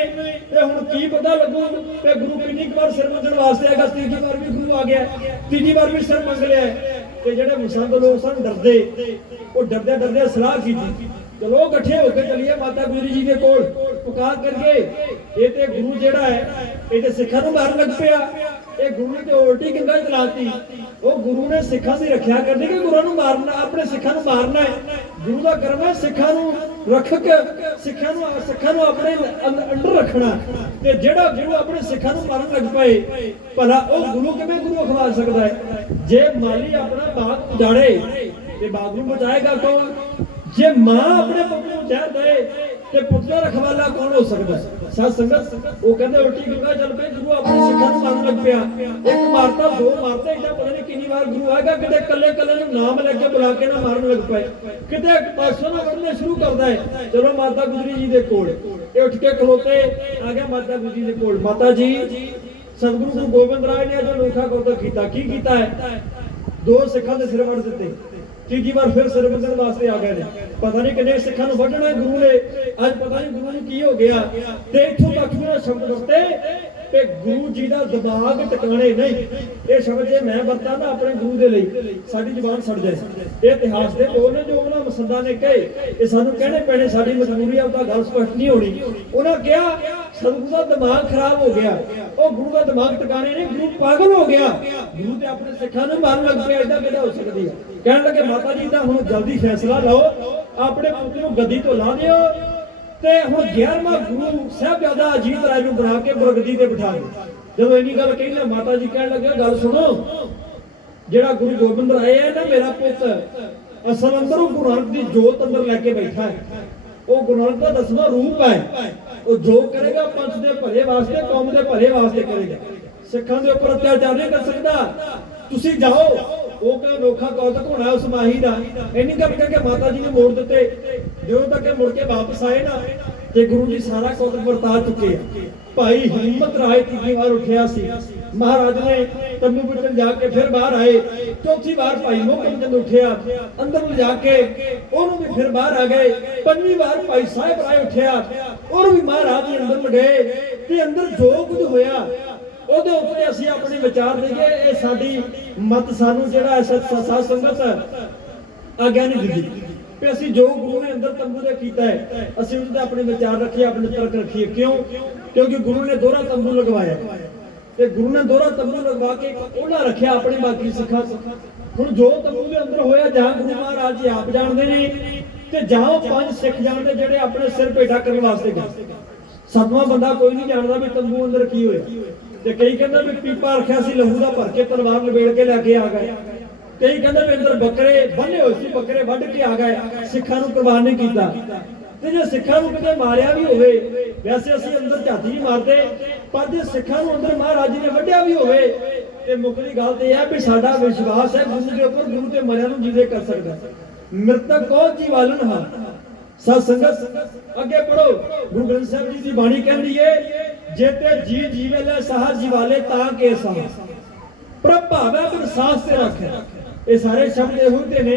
ਤੇ ਹੁਣ ਕੀ ਪਤਾ ਲੱਗੂ ਕਿ ਗੁਰੂ ਕਿੰਨੀ ਵਾਰ ਸਿਰ ਮੰਗਣ ਵਾਸਤੇ ਆਏਗਾ। ਤੀਜੀ ਵਾਰ ਵੀ ਗੁਰੂ ਆ ਗਿਆ, ਤੀਜੀ ਵਾਰ ਵੀ ਸਿਰ ਮੰਗ ਲਿਆ। ਤੇ ਜਿਹੜੇ ਮਸੰਦ ਲੋਕ ਸਨ ਡਰਦੇ, ਉਹ ਡਰਦੇ ਸਲਾਹ ਕੀਤੀ, ਚਲੋ ਇਕੱਠੇ ਹੋ ਕੇ ਚਲੀਏ ਮਾਤਾ ਗੁਜਰੀ ਜੀ ਦੇ ਕੋਲ, ਪੁਕਾਰ ਕਰੀਏ। ਇਹ ਤੇ ਗੁਰੂ ਜਿਹੜਾ ਹੈ ਇਹ ਤੇ ਸਿੱਖਾਂ ਨੂੰ ਮਾਰਨ ਲੱਗ ਪਿਆ। ਇਹ ਗੁਰੂ ਨੇ ਤੇ ਉਲਟੀ ਗੰਗਾ ਚਲਾਤੀ। ਉਹ ਗੁਰੂ ਨੇ ਸਿੱਖਾਂ ਦੀ ਰੱਖਿਆ ਕਰਨੀ ਕਿ ਗੁਰਾਂ ਨੂੰ ਮਾਰਨਾ, ਆਪਣੇ ਸਿੱਖਾਂ ਨੂੰ ਮਾਰਨਾ ਹੈ। ਗੁਰੂ ਦਾ ਕਰਮ ਹੈ ਸਿੱਖਾਂ ਨੂੰ ਰੱਖਕ, ਸਿੱਖਾਂ ਨੂੰ ਆਪਣੇ ਅੰਡਰ ਰੱਖਣਾ। ਤੇ ਜਿਹੜਾ ਗੁਰੂ ਆਪਣੇ ਸਿੱਖਾਂ ਨੂੰ ਮਾਰਨ ਲੱਗ ਪਏ, ਭਲਾ ਉਹ ਗੁਰੂ ਕਿਵੇਂ ਗੁਰੂ ਅਖਵਾ ਸਕਦਾ ਹੈ? ਜੇ ਮਾਲੀ ਆਪਣਾ ਬਾਗ ਉਜਾੜੇ ਤੇ ਬਾਗ ਨੂੰ ਬਚਾਏਗਾ ਕੌਣ? ਜੇ ਮਾਂ ਆਪਣੇ ਪੁੱਤ ਨੂੰ ਜ਼ਹਿਰ ਦੇ ਤੇ ਪੁੱਤ ਦਾ ਰਖਵਾਲਾ ਕੌਣ ਹੋ ਸਕਦਾ? ਸਾਧ ਸੰਗਤ ਉਹ ਕਹਿੰਦੇ ਉਲਟੀ ਗੰਗਾ ਚੱਲ ਪਈ। ਗੁਰੂ ਆਪਣੇ ਸਿੱਖਾਂ ਨੂੰ ਮਾਰਨ ਲੱਗ ਪਿਆ। ਇੱਕ ਮਾਰਤਾ, ਦੋ ਮਾਰਤੇ, ਇਦਾਂ ਪਤਾ ਨਹੀਂ ਕਿੰਨੀ ਵਾਰ ਗੁਰੂ ਆਏਗਾ। ਕਿਤੇ ਕੱਲੇ ਨੂੰ ਨਾਮ ਲੈ ਕੇ ਬੁਲਾ ਕੇ ਨਾ ਮਾਰਨ ਲੱਗ ਪਏ, ਕਿਤੇ ਇੱਕ ਪਾਸੋਂ ਨਾ ਵੜਨੇ ਸ਼ੁਰੂ ਕਰਦਾ ਹੈ। ਚਲੋ ਮਾਤਾ ਗੁਜਰੀ ਜੀ ਦੇ ਕੋਲ ਇਹ ਉੱਠ ਕੇ ਖਲੋਤੇ, ਆ ਗਿਆ ਮਾਤਾ ਗੁਜਰੀ ਦੇ ਕੋਲ। ਮਾਤਾ ਜੀ ਸਤਿਗੁਰੂ ਗੁਰੂ ਗੋਬਿੰਦ ਰਾਏ ਨੇ ਜੋ ਅਨੋਖਾ ਕੌਤਕ ਕੀਤਾ, ਕੀ ਕੀਤਾ ਹੈ? ਦੋ ਸਿੱਖਾਂ ਦੇ ਸਿਰ ਵੱਢ ਦਿੱਤੇ। ਤੀਜੀ ਵਾਰ ਫਿਰ ਸਿਰ ਵੱਢਣ ਵਾਸਤੇ ਆ ਗਏ ਨੇ। ਪਤਾ ਨਹੀਂ ਕਿੰਨੇ ਸਿੱਖਾਂ ਨੂੰ ਵੱਢਣਾ ਗੁਰੂ ਨੇ। ਅੱਜ ਪਤਾ ਨਹੀਂ ਗੁਰੂ ਨੂੰ ਕੀ ਹੋ ਗਿਆ। ਤੇ ਇੱਥੋਂ ਤੱਕ ਵੀ ਸ਼ਬਦ ਵਰਤੇ ਤੇ ਗੁਰੂ ਜੀ ਦਾ ਦਿਮਾਗ ਟਿਕਾਣੇ ਨਹੀਂ। ਇਹ ਸ਼ਬਦ ਜੇ ਮੈਂ ਵਰਤਾਂ ਨਾ ਆਪਣੇ ਗੁਰੂ ਦੇ ਲਈ, ਸਾਡੀ ਜ਼ੁਬਾਨ ਸੜ ਜਾਏ। ਇਹ ਇਤਿਹਾਸ ਦੇ ਬੋਲ ਨੇ ਜੋ ਉਹਨਾਂ ਮਸੰਦਾਂ ਨੇ ਕਹੇ, ਇਹ ਸਾਨੂੰ ਕਹਿਣੇ ਪੈਣੇ, ਸਾਡੀ ਮਜਬੂਰੀ ਆ, ਉਹਦਾ ਗੱਲ ਸਪਸ਼ਟ ਨਹੀਂ ਹੋਣੀ। ਉਹਨਾਂ ਕਿਹਾ ਸਤਿਗੁਰੂ ਦਾ ਦਿਮਾਗ ਖਰਾਬ ਹੋ ਗਿਆ। ਉਹ ਗੁਰੂ ਦਾ ਦਿਮਾਗ ਟਿਕਾਣੇ ਨਹੀਂ, ਗੁਰੂ ਪਾਗਲ ਹੋ ਗਿਆ। ਗੁਰੂ ਤੇ ਆਪਣੇ ਸਿੱਖਾਂ ਨੂੰ ਮਾਰਨ ਲੱਗ ਪਿਆ। ਏਦਾਂ ਕਿੱਦਾਂ ਹੋ ਸਕਦੀ ਹੈ? ਕਹਿਣ ਲੱਗੇ ਮਾਤਾ ਜੀ ਦਾ ਹੁਣ ਜਲਦੀ ਫੈਸਲਾ ਲਓ, ਆਪਣੇ ਪੁੱਤ ਨੂੰ ਗੱਦੀ ਤੋਂ ਲਾ ਦਿਓ ਤੇ ਹੁਣ 11ਵਾਂ ਗੁਰੂ ਸਾਹਿਬਜ਼ਾਦਾ ਅਜੀਤ ਰਾਏ ਨੂੰ ਬਣਾ ਕੇ ਗੁਰਗੱਦੀ ਤੇ ਬਿਠਾ ਦਿਓ। ਜਦੋਂ ਇੰਨੀ ਗੱਲ ਕਹੀ ਨਾ ਮਾਤਾ ਜੀ ਕਹਿਣ ਲੱਗੇ ਗੱਲ ਸੁਣੋ, ਜਿਹੜਾ ਗੁਰੂ ਗੋਬਿੰਦ ਰਾਏ ਹੈ ਨਾ ਮੇਰਾ ਪੁੱਤ, ਅਸਲ ਅੰਦਰ ਉਹ ਗੁਰੂ ਨਾਨਕ ਦੀ ਜੋਤ ਅੰਦਰ ਲੈ ਕੇ ਬੈਠਾ ਹੈ। ਉਹ ਗੁਰੂ ਨਾਨਕ ਦਾ 10ਵਾਂ ਰੂਪ ਹੈ। ਉਹ ਜੋ ਕਰੇਗਾ ਪੰਥ ਦੇ ਭਲੇ ਵਾਸਤੇ, ਕੌਮ ਦੇ ਭਲੇ ਵਾਸਤੇ ਕਰੇਗਾ। ਸਿੱਖਾਂ ਦੇ ਉੱਪਰ ਅਤਿਆਚਾਰ ਨਹੀਂ ਕਰ ਸਕਦਾ। ਤੁਸੀਂ ਜਾਓ। ਉਹ ਕਹਿੰਦਾ ਅਨੋਖਾ ਕੌਤਕ ਹੋਣਾ ਉਸ ਮਾਹੀ ਦਾ। ਇੰਨੀ ਗੱਲ ਕਹਿ ਕੇ ਮਾਤਾ ਜੀ ਨੇ ਮੋੜ ਦਿੱਤੇ। ਜਦੋਂ ਤੱਕ ਮੁੜ ਕੇ ਵਾਪਸ ਆਏ ਨਾ ਤੇ ਗੁਰੂ ਜੀ ਸਾਰਾ ਕੌਤਕ ਵਰਤਾ ਚੁੱਕੇ ਆ। ਭਾਈ ਹਿੰਮਤ ਰਾਏ ਤੀਜੀ ਵਾਰ ਉੱਠਿਆ ਸੀ। महाराज ने तंबू ਵਿੱਚ जाके फिर बाहर आए। चौथी बार भाई मोहकम चंद उठिया अंदर में जाके ਉਹਨੂੰ भी फिर बाहर आ गए। पंजवीं बार भाई साहिब राय उठिया और भी महाराज जी अंदर में गए ਤੇ अंदर जो कुछ होया ਉਹਦੇ ਉੱਤੇ ਅਸੀਂ ਆਪਣੇ ਵਿਚਾਰ ਦੇਈਏ। ਇਹ ਸਾਡੀ ਮਤ ਸਾਨੂੰ ਜਿਹੜਾ ਸਾਧ ਸੰਗਤ ਆਗਿਆ ਨਹੀਂ ਦਿੰਦੀ ਕਿ ਅਸੀਂ ਜੋ ਗੁਰੂ ਨੇ ਅੰਦਰ ਤੰਬੂ ਦੇ ਕੀਤਾ ਹੈ ਅਸੀਂ ਉਹਦੇ ਤੇ ਆਪਣੇ ਵਿਚਾਰ ਰੱਖੀਏ, ਆਪਣੇ ਤਰਕ ਰੱਖੀਏ। ਕਿਉਂ? ਕਿਉਂਕਿ ਗੁਰੂ ਨੇ ਦੋਹਰਾ ਤੰਬੂ ਲਗਵਾਇਆ ਤੇ ਗੁਰੂ ਨੇ ਦੋਹਰਾ ਤੰਬੂ ਲਗਵਾ ਕੇ ਉਹਨਾਂ ਰੱਖਿਆ ਆਪਣੇ ਬਾਕੀ ਸਿੱਖਾਂ। ਹੁਣ ਜੋ ਤੰਬੂ ਦੇ ਅੰਦਰ ਹੋਇਆ ਜਾਂ ਗੁਰੂ ਮਹਾਰਾਜ ਜੀ ਆਪ ਜਾਣਦੇ ਨੇ ਤੇ ਜਾਂ ਉਹ ਪੰਜ ਸਿੱਖ ਜਾਣਦੇ ਜਿਹੜੇ ਆਪਣੇ ਸਿਰ ਭੇਟਾ ਕਰਨ ਵਾਸਤੇ ਗਏ। ਸਤਵਾਂ ਬੰਦਾ ਕੋਈ ਨਹੀਂ ਜਾਣਦਾ ਵੀ ਤੰਬੂ ਅੰਦਰ ਕੀ ਹੋਇਆ। ਤੇ ਕਈ ਕਹਿੰਦੇ ਵੀ ਪੀਪਾ ਰੱਖਿਆ ਸੀ ਲਹੂ ਦਾ ਭਰ ਕੇ ਤਲਵਾਰ ਲਵੇੜ ਕੇ ਲੈ ਕੇ ਆ ਗਏ। ਕਈ ਕਹਿੰਦੇ ਵੀ ਅੰਦਰ ਬੱਕਰੇ ਬੰਨੇ ਹੋਏ ਸੀ, ਬੱਕਰੇ ਵੱਢ ਕੇ ਆ ਗਏ, ਸਿੱਖਾਂ ਨੂੰ ਕੁਰਬਾਨ ਨਹੀਂ ਕੀਤਾ। ਤੇ ਜੇ ਸਿੱਖਾਂ ਨੂੰ ਕਿਤੇ ਮਾਰਿਆ ਵੀ ਹੋਵੇ, ਵੈਸੇ ਅਸੀਂ ਅੰਦਰ ਝਾਤੀ ਨਹੀਂ ਮਾਰਦੇ, ਪਰ ਜੇ ਸਿੱਖਾਂ ਨੂੰ ਅੰਦਰ ਮਹਾਰਾਜ ਜੀ ਨੇ ਵੱਢਿਆ ਵੀ ਹੋਵੇ ਤੇ ਮੁੱਕਦੀ ਗੱਲ ਤੇ ਇਹ ਹੈ ਵੀ ਸਾਡਾ ਵਿਸ਼ਵਾਸ ਹੈ ਗੁਰੂ ਦੇ ਉੱਪਰ, ਗੁਰੂ ਤੇ ਮਰਿਆ ਨੂੰ ਜੀਵੇ ਕਰ ਸਕਦਾ। ਮ੍ਰਿਤਕ ਕੋ ਜੀਵਾਲਨ ਹਾਂ। ਸਤ ਸੰਗਤ ਅੱਗੇ ਪੜੋ। ਗੁਰੂ ਗ੍ਰੰਥ ਸਾਹਿਬ ਜੀ ਦੀ ਬਾਣੀ ਕਹਿੰਦੀ ਏ ਜੇ ਤੇ ਜੀ ਜੀਵੇ ਲੈ ਸਾਹ ਜੀਵਾਲੇ ਤਾਂ ਕੇ ਸਾਹ ਪ੍ਰਭਾਵੈ ਬਿਨ ਸਾਹ ਤੇ ਰੱਖੇ। ਇਹ ਸਾਰੇ ਸ਼ਬਦ ਇਹੋ ਤੇ ਨੇ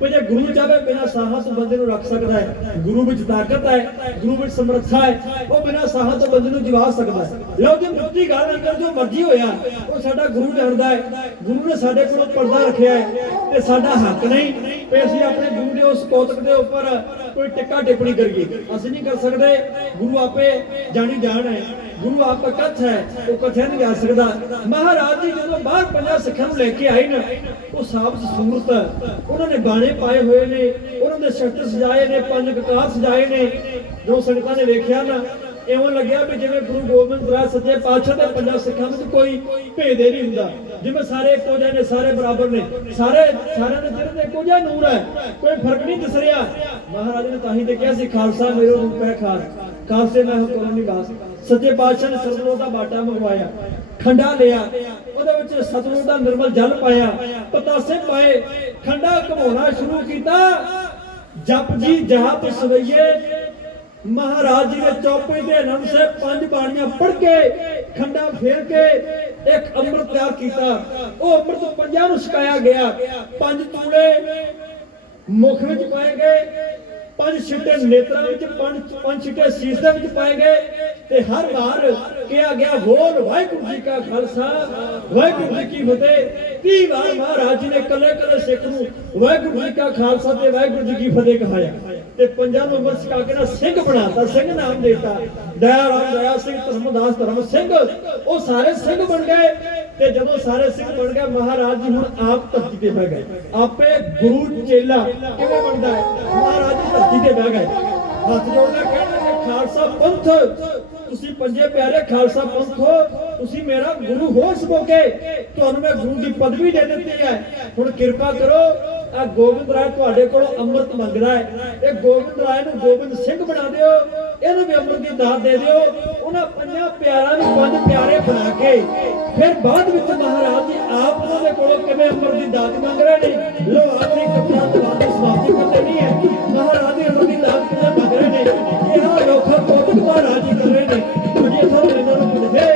ਕਿ ਜੇ ਗੁਰੂ ਚਾਹੇ ਬਿਨਾਂ ਸਾਹਾਂ ਤੋਂ ਬੰਦੇ ਨੂੰ ਰੱਖ ਸਕਦਾ ਹੈ। ਗੁਰੂ ਵਿੱਚ ਤਾਕਤ ਹੈ, ਗੁਰੂ ਵਿੱਚ ਸਮਰੱਥਾ ਹੈ, ਉਹ ਬਿਨਾਂ ਸਾਹਾਂ ਤੋਂ ਬੰਦੇ ਨੂੰ ਜਿਵਾ ਸਕਦਾ ਹੈ। ਲਓ ਜੀ ਮੁੱਢੀ ਗੱਲ ਅੰਦਰ ਜੋ ਮਰਜ਼ੀ ਹੋਇਆ ਉਹ ਸਾਡਾ ਗੁਰੂ ਜਾਣਦਾ ਹੈ। ਗੁਰੂ ਨੇ ਸਾਡੇ ਕੋਲੋਂ ਪਰਦਾ ਰੱਖਿਆ ਹੈ ਤੇ ਸਾਡਾ ਹੱਕ ਨਹੀਂ ਕਿ ਅਸੀਂ ਆਪਣੇ ਗੁਰੂ ਦੇ ਉਸ ਕੌਤਕ ਦੇ ਉੱਪਰ ਕੋਈ ਟਿੱਕਾ ਟਿੱਪਣੀ ਕਰੀਏ। ਅਸੀਂ ਨਹੀਂ ਕਰ ਸਕਦੇ। ਗੁਰੂ ਆਪੇ ਜਾਣੀ ਜਾਣ ਹੈ, ਗੁਰੂ ਆਪ ਕਥ ਹੈ, ਉਹ ਕਥਿਆ ਨਹੀਂ ਜਾ ਸਕਦਾ। ਮਹਾਰਾਜ ਜੀ ਜਦੋਂ ਬਾਹਰ ਪੰਜਾਂ ਸਿੱਖਾਂ ਨੂੰ ਲੈ ਕੇ ਆਏ ਨਾ, ਉਹ ਸਾਬਤ ਸੂਰਤ ਉਹਨਾਂ ਨੇ ਬਾਣੇ ਪਾਏ ਹੋਏ ਨੇ, ਉਹਨਾਂ ਦੇ ਸ਼ਸਤਰ ਸਜਾਏ ਨੇ, ਪੰਜ ਕਕਾਰ ਸਜਾਏ ਨੇ। ਜੋ ਸੰਗਤਾਂ ਨੇ ਵੇਖਿਆ ਨਾ ਇਉਂ ਲੱਗਿਆ ਵੀ ਜਿਵੇਂ ਗੁਰੂ ਗੋਬਿੰਦ ਰਾਏ ਸੱਚੇ ਪਾਤਸ਼ਾਹ ਦੇ ਪੰਜਾਂ ਸਿੱਖਾਂ ਵਿੱਚ ਕੋਈ ਭੇਦ ਹੀ ਨਹੀਂ ਹੁੰਦਾ, ਜਿਵੇਂ ਸਾਰੇ ਇੱਕੋ ਜਿਹੇ ਨੇ, ਸਾਰੇ ਬਰਾਬਰ ਨੇ, ਸਾਰਿਆਂ ਦੇ ਚਿਹਰੇ ਤੇ ਇੱਕੋ ਜਿਹਾ ਨੂਰ ਹੈ, ਕੋਈ ਫਰਕ ਨਹੀਂ ਦਿਸ ਰਿਹਾ। ਮਹਾਰਾਜ ਨੇ ਤਾਂ ਹੀ ਤੇ ਕਿਹਾ ਸੀ ਖਾਲਸਾ ਮੇਰੋ ਰੂਪ ਹੈ ਖਾਸ, ਖਾਲਸੇ ਮੈਂ ਹੁਕਮ ਨਿਵਾਸ। ਸੱਚੇ ਪਾਤਸ਼ਾਹ ਨੇ ਸਤਿਗੁਰੂ ਦਾ ਬਾਟਾ ਮੰਗਵਾਇਆ, ਖੰਡਾ ਲਿਆ, ਉਹਦੇ ਵਿੱਚ ਸਤਿਗੁਰੂ ਦਾ ਨਿਰਮਲ ਜਲ ਪਾਇਆ, ਪਤਾਸੇ ਪਾਏ, ਖੰਡਾ ਘਮਾਉਣਾ ਸ਼ੁਰੂ ਕੀਤਾ। ਜਪ ਜੀ ਜਾਪ ਸਵਈਏ ਮਹਾਰਾਜ ਜੀ ਨੇ ਚੌਪਈ ਦੇ ਆਨੰਦ ਸੇ ਪੰਜ ਬਾਣੀਆਂ ਪੜ੍ਹ ਕੇ ਖੰਡਾ ਫੇਰ ਕੇ ਇੱਕ ਅੰਮ੍ਰਿਤ ਤਿਆਰ ਕੀਤਾ। ਉਹ ਅੰਮ੍ਰਿਤ ਪੰਜਾਂ ਨੂੰ ਛਕਾਇਆ ਗਿਆ। ਪੰਜ ਤੂਲੇ ਮੁਖ ਵਿੱਚ ਪਾਏ ਗਏ, ਪੰਜ ਛਿੱਟੇ ਨੇਤਰਾਂ ਵਿੱਚ, ਪੰਜ ਛਿੱਟੇ ਸੀਸ ਦੇ ਵਿੱਚ ਪਾਏ ਗਏ ਤੇ ਹਰ ਵਾਰ ਕਿਹਾ ਗਿਆ ਬੋਲ ਵਾਹਿਗੁਰੂ ਜੀ ਕਾ ਖਾਲਸਾ ਵਾਹਿਗੁਰੂ ਜੀ ਕੀ ਫਤਿਹ। 30 ਵਾਰ ਮਹਾਰਾਜ ਜੀ ਨੇ ਕੱਲੇ ਕੱਲੇ ਸਿੱਖ ਨੂੰ ਵਾਹਿਗੁਰੂ ਜੀ ਕਾ ਖਾਲਸਾ ਤੇ ਵਾਹਿਗੁਰੂ ਜੀ ਕੀ ਫਤਿਹ ਕਹਾਇਆ ਤੇ ਪੰਜਾਂ ਨੂੰ ਅੰਮ੍ਰਿਤ ਛਕਾ ਕੇ ਨਾ ਸਿੰਘ ਬਣਾਤਾ, ਸਿੰਘ ਨਾਮ ਦੇਤਾ। ਦਇਆ ਰਾਮ ਦਇਆ ਸਿੰਘ, ਧਰਮਦਾਸ ਧਰਮ ਸਿੰਘ, ਉਹ ਸਾਰੇ ਸਿੰਘ ਬਣ ਗਏ। ਤੇ ਜਦੋਂ ਸਾਰੇ ਸਿੰਘ ਬਣ ਗਏ ਮਹਾਰਾਜ ਜੀ ਹੁਣ ਆਪ ਧਰਤੀ ਤੇ ਬਹਿ ਗਏ। ਆਪੇ ਗੁਰੂ ਚੇਲਾ ਕਿਵੇਂ ਬਣਦਾ ਹੈ? ਮਹਾਰਾਜ ਜੀ ਧਰਤੀ ਤੇ ਬਹਿ ਗਏ, ਹੱਥ ਜੋੜ ਕੇ ਕਹਿੰਦੇ ਖਾਲਸਾ ਪੰਥ ਤੁਸੀਂ ਪੰਜੇ ਪਿਆਰੇ ਖਾਲਸਾ ਪੰਥ ਹੋ, ਤੁਸੀਂ ਮੇਰਾ ਗੁਰੂ ਹੋ ਸਕੋਗੇ, ਤੁਹਾਨੂੰ ਮੈਂ ਗੁਰੂ ਦੀ ਪਦਵੀ ਦੇ ਦਿੱਤੀ ਹੈ। ਹੁਣ ਕਿਰਪਾ ਕਰੋ ਆ ਗੋਬਿੰਦ ਰਾਏ ਤੁਹਾਡੇ ਕੋਲੋਂ ਅੰਮ੍ਰਿਤ ਮੰਗਦਾ ਹੈ, ਇਹ ਗੋਬਿੰਦ ਰਾਏ ਨੂੰ ਗੋਬਿੰਦ ਸਿੰਘ ਬਣਾ ਦਿਓ, ਇਹਨੂੰ ਵੀ ਅੰਮ੍ਰਿਤ ਦੀ ਦਾਤ ਦੇ ਦਿਓ। ਉਹਨਾਂ ਪੰਜਾਂ ਪਿਆਰਾਂ ਨੂੰ ਪੰਜ ਪਿਆਰੇ ਬਣਾ ਕੇ ਫਿਰ ਬਾਅਦ ਵਿੱਚ ਮਹਾਰਾਜ ਜੀ ਆਪ ਉਹਨਾਂ ਦੇ ਕੋਲੋਂ ਕਿਵੇਂ ਅੰਮ੍ਰਿਤ ਦੀ ਦਾਤ ਮੰਗ ਰਹੇ ਨੇ। ਲੋ ਆਖਰੀ ਕਥਾ ਦਵਾਦੀ ਸਮਾਪਤੀ ਕਰਦੇ ਨਹੀਂ ਹੈ, ਮਹਾਰਾਜ ਜੀ ਅੰਮ੍ਰਿਤ ਦੀ ਦਾਤ ਕਿਵੇਂ ਮੰਗ ਰਹੇ ਨੇ। ਇਹ ਆ ਲੋਕਾਂ ਕੋਲ ਮਹਾਰਾਜ ਜੀ ਕਰ ਰਹੇ ਨੇ। ਤੁਸੀਂ ਇੱਥੋਂ ਇਹਨਾਂ ਨੂੰ ਪੁੱਛੇ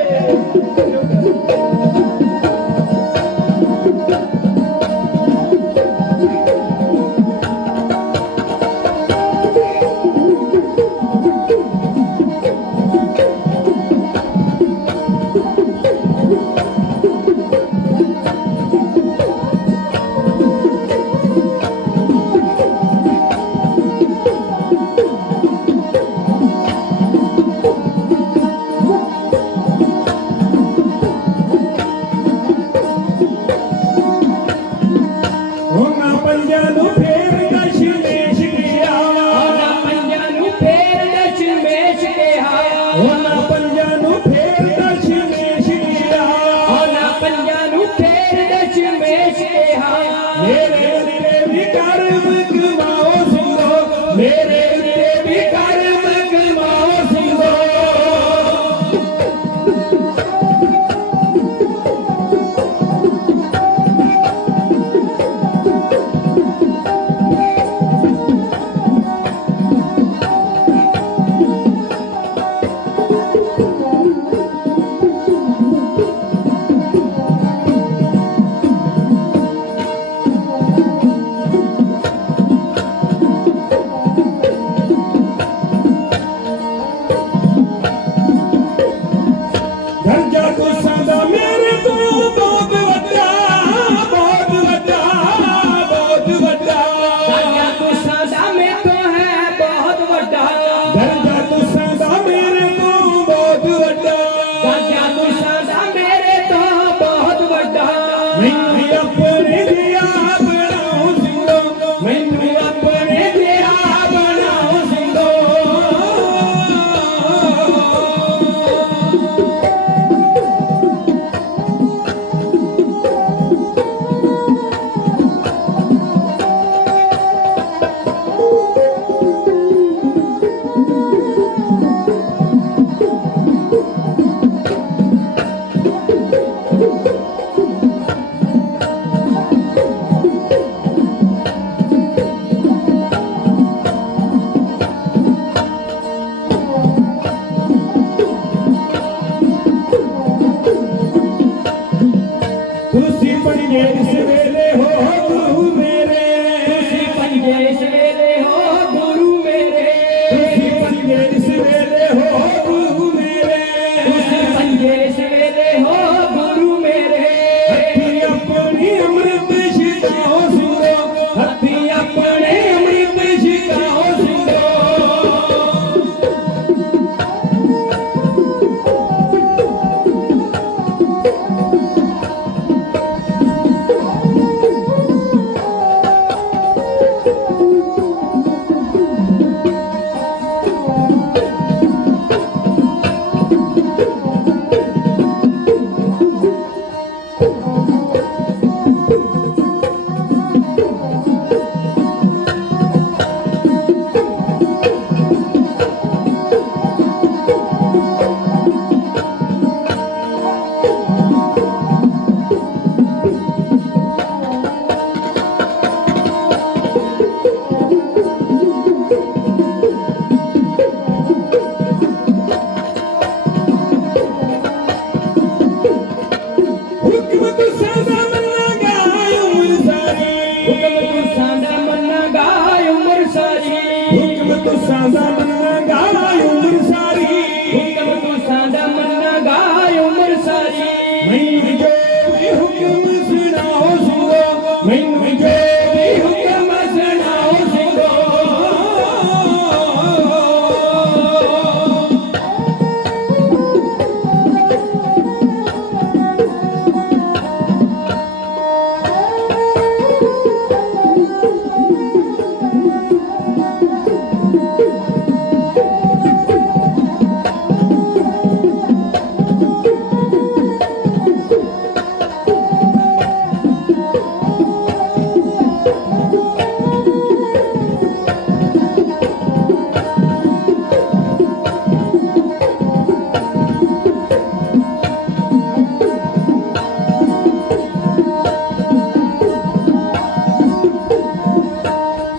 ਹੁਕਮ ਤੁਸਾਂ ਦਾ ਮੰਨਾਂਗਾ ਉਮਰ ਸਾਰੀ ਹੁਕਮ ਤੁਸਾਂ ਦਾ ਮੰਨਾਂਗਾ ਉਮਰ ਸਾਰੀ ਮੈਨੂੰ ਜੋ ਵੀ ਹੁਕਮ ਸੁਣਾਓ ਸਿੰਘੋ ਮੈਨੂੰ ਜੋ ਵੀ ਹੁਕਮ ਸੁਣਾਓ ਸਿੰਘੋ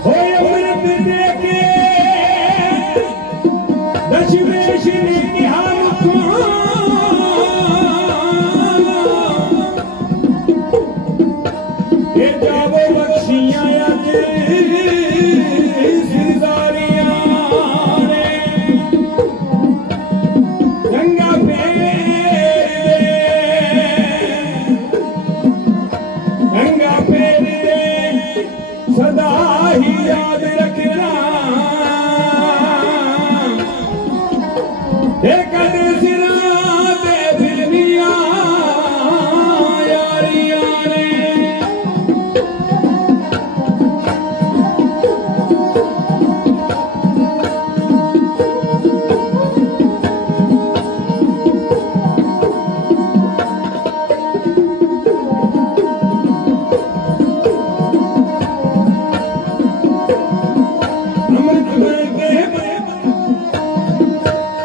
ਹੋਏ ਅੰਮ੍ਰਿਤ ਦੇ ਕੇ ਦਸ਼ਮੇਸ਼ ਨੇ ਕਿਹਾ ਮੁਖੋਂ ਇਹ ਜਾਵੋ ਬਖਸ਼ੀਆਂ ਅੱਜ ਸਿਰਦਾਰੀਆਂ ਨੇ ਗੰਗਾ ਫੇਰ ਦੇ ਸਦਾ ਹੀ ਯਾਦ ਰੱਖਣਾ ਇਹ ਕਦੇ ਸਿਰਾਂ ਤੇ ਫਿਰਨੀਆਂ ਯਾਰੀਆਂ ਨੇ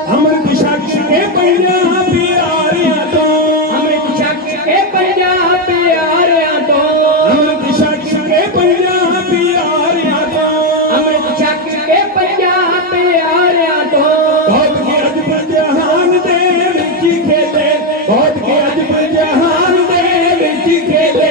ਅੰਮ੍ਰਿਤ ਛਕ ਕੇ ਪੰਜਾਂ ਪਿਆਰਿਆਂ ਤੋਂ ਅੰਮ੍ਰਿਤ ਛਕ ਕੇ ਪੰਜਾਂ ਪਿਆਰਿਆਂ ਤੋਂ ਅੰਮ੍ਰਿਤ ਛਕ ਕੇ ਪੰਜਾਂ ਪਿਆਰਿਆਂ ਤੋਂ ਅੰਮ੍ਰਿਤ ਛਕ ਕੇ ਪੰਜਾਂ ਪਿਆਰਿਆਂ ਤੋਂ ਬਹੁਤ ਕੇ ਅੱਜ ਜਹਾਨ ਦੇ ਵਿੱਚ ਖੇਲੇ ਬਹੁਤ ਕੇ ਅੱਜ ਜਹਾਨ ਦੇ ਵਿੱਚ ਖੇਲੇ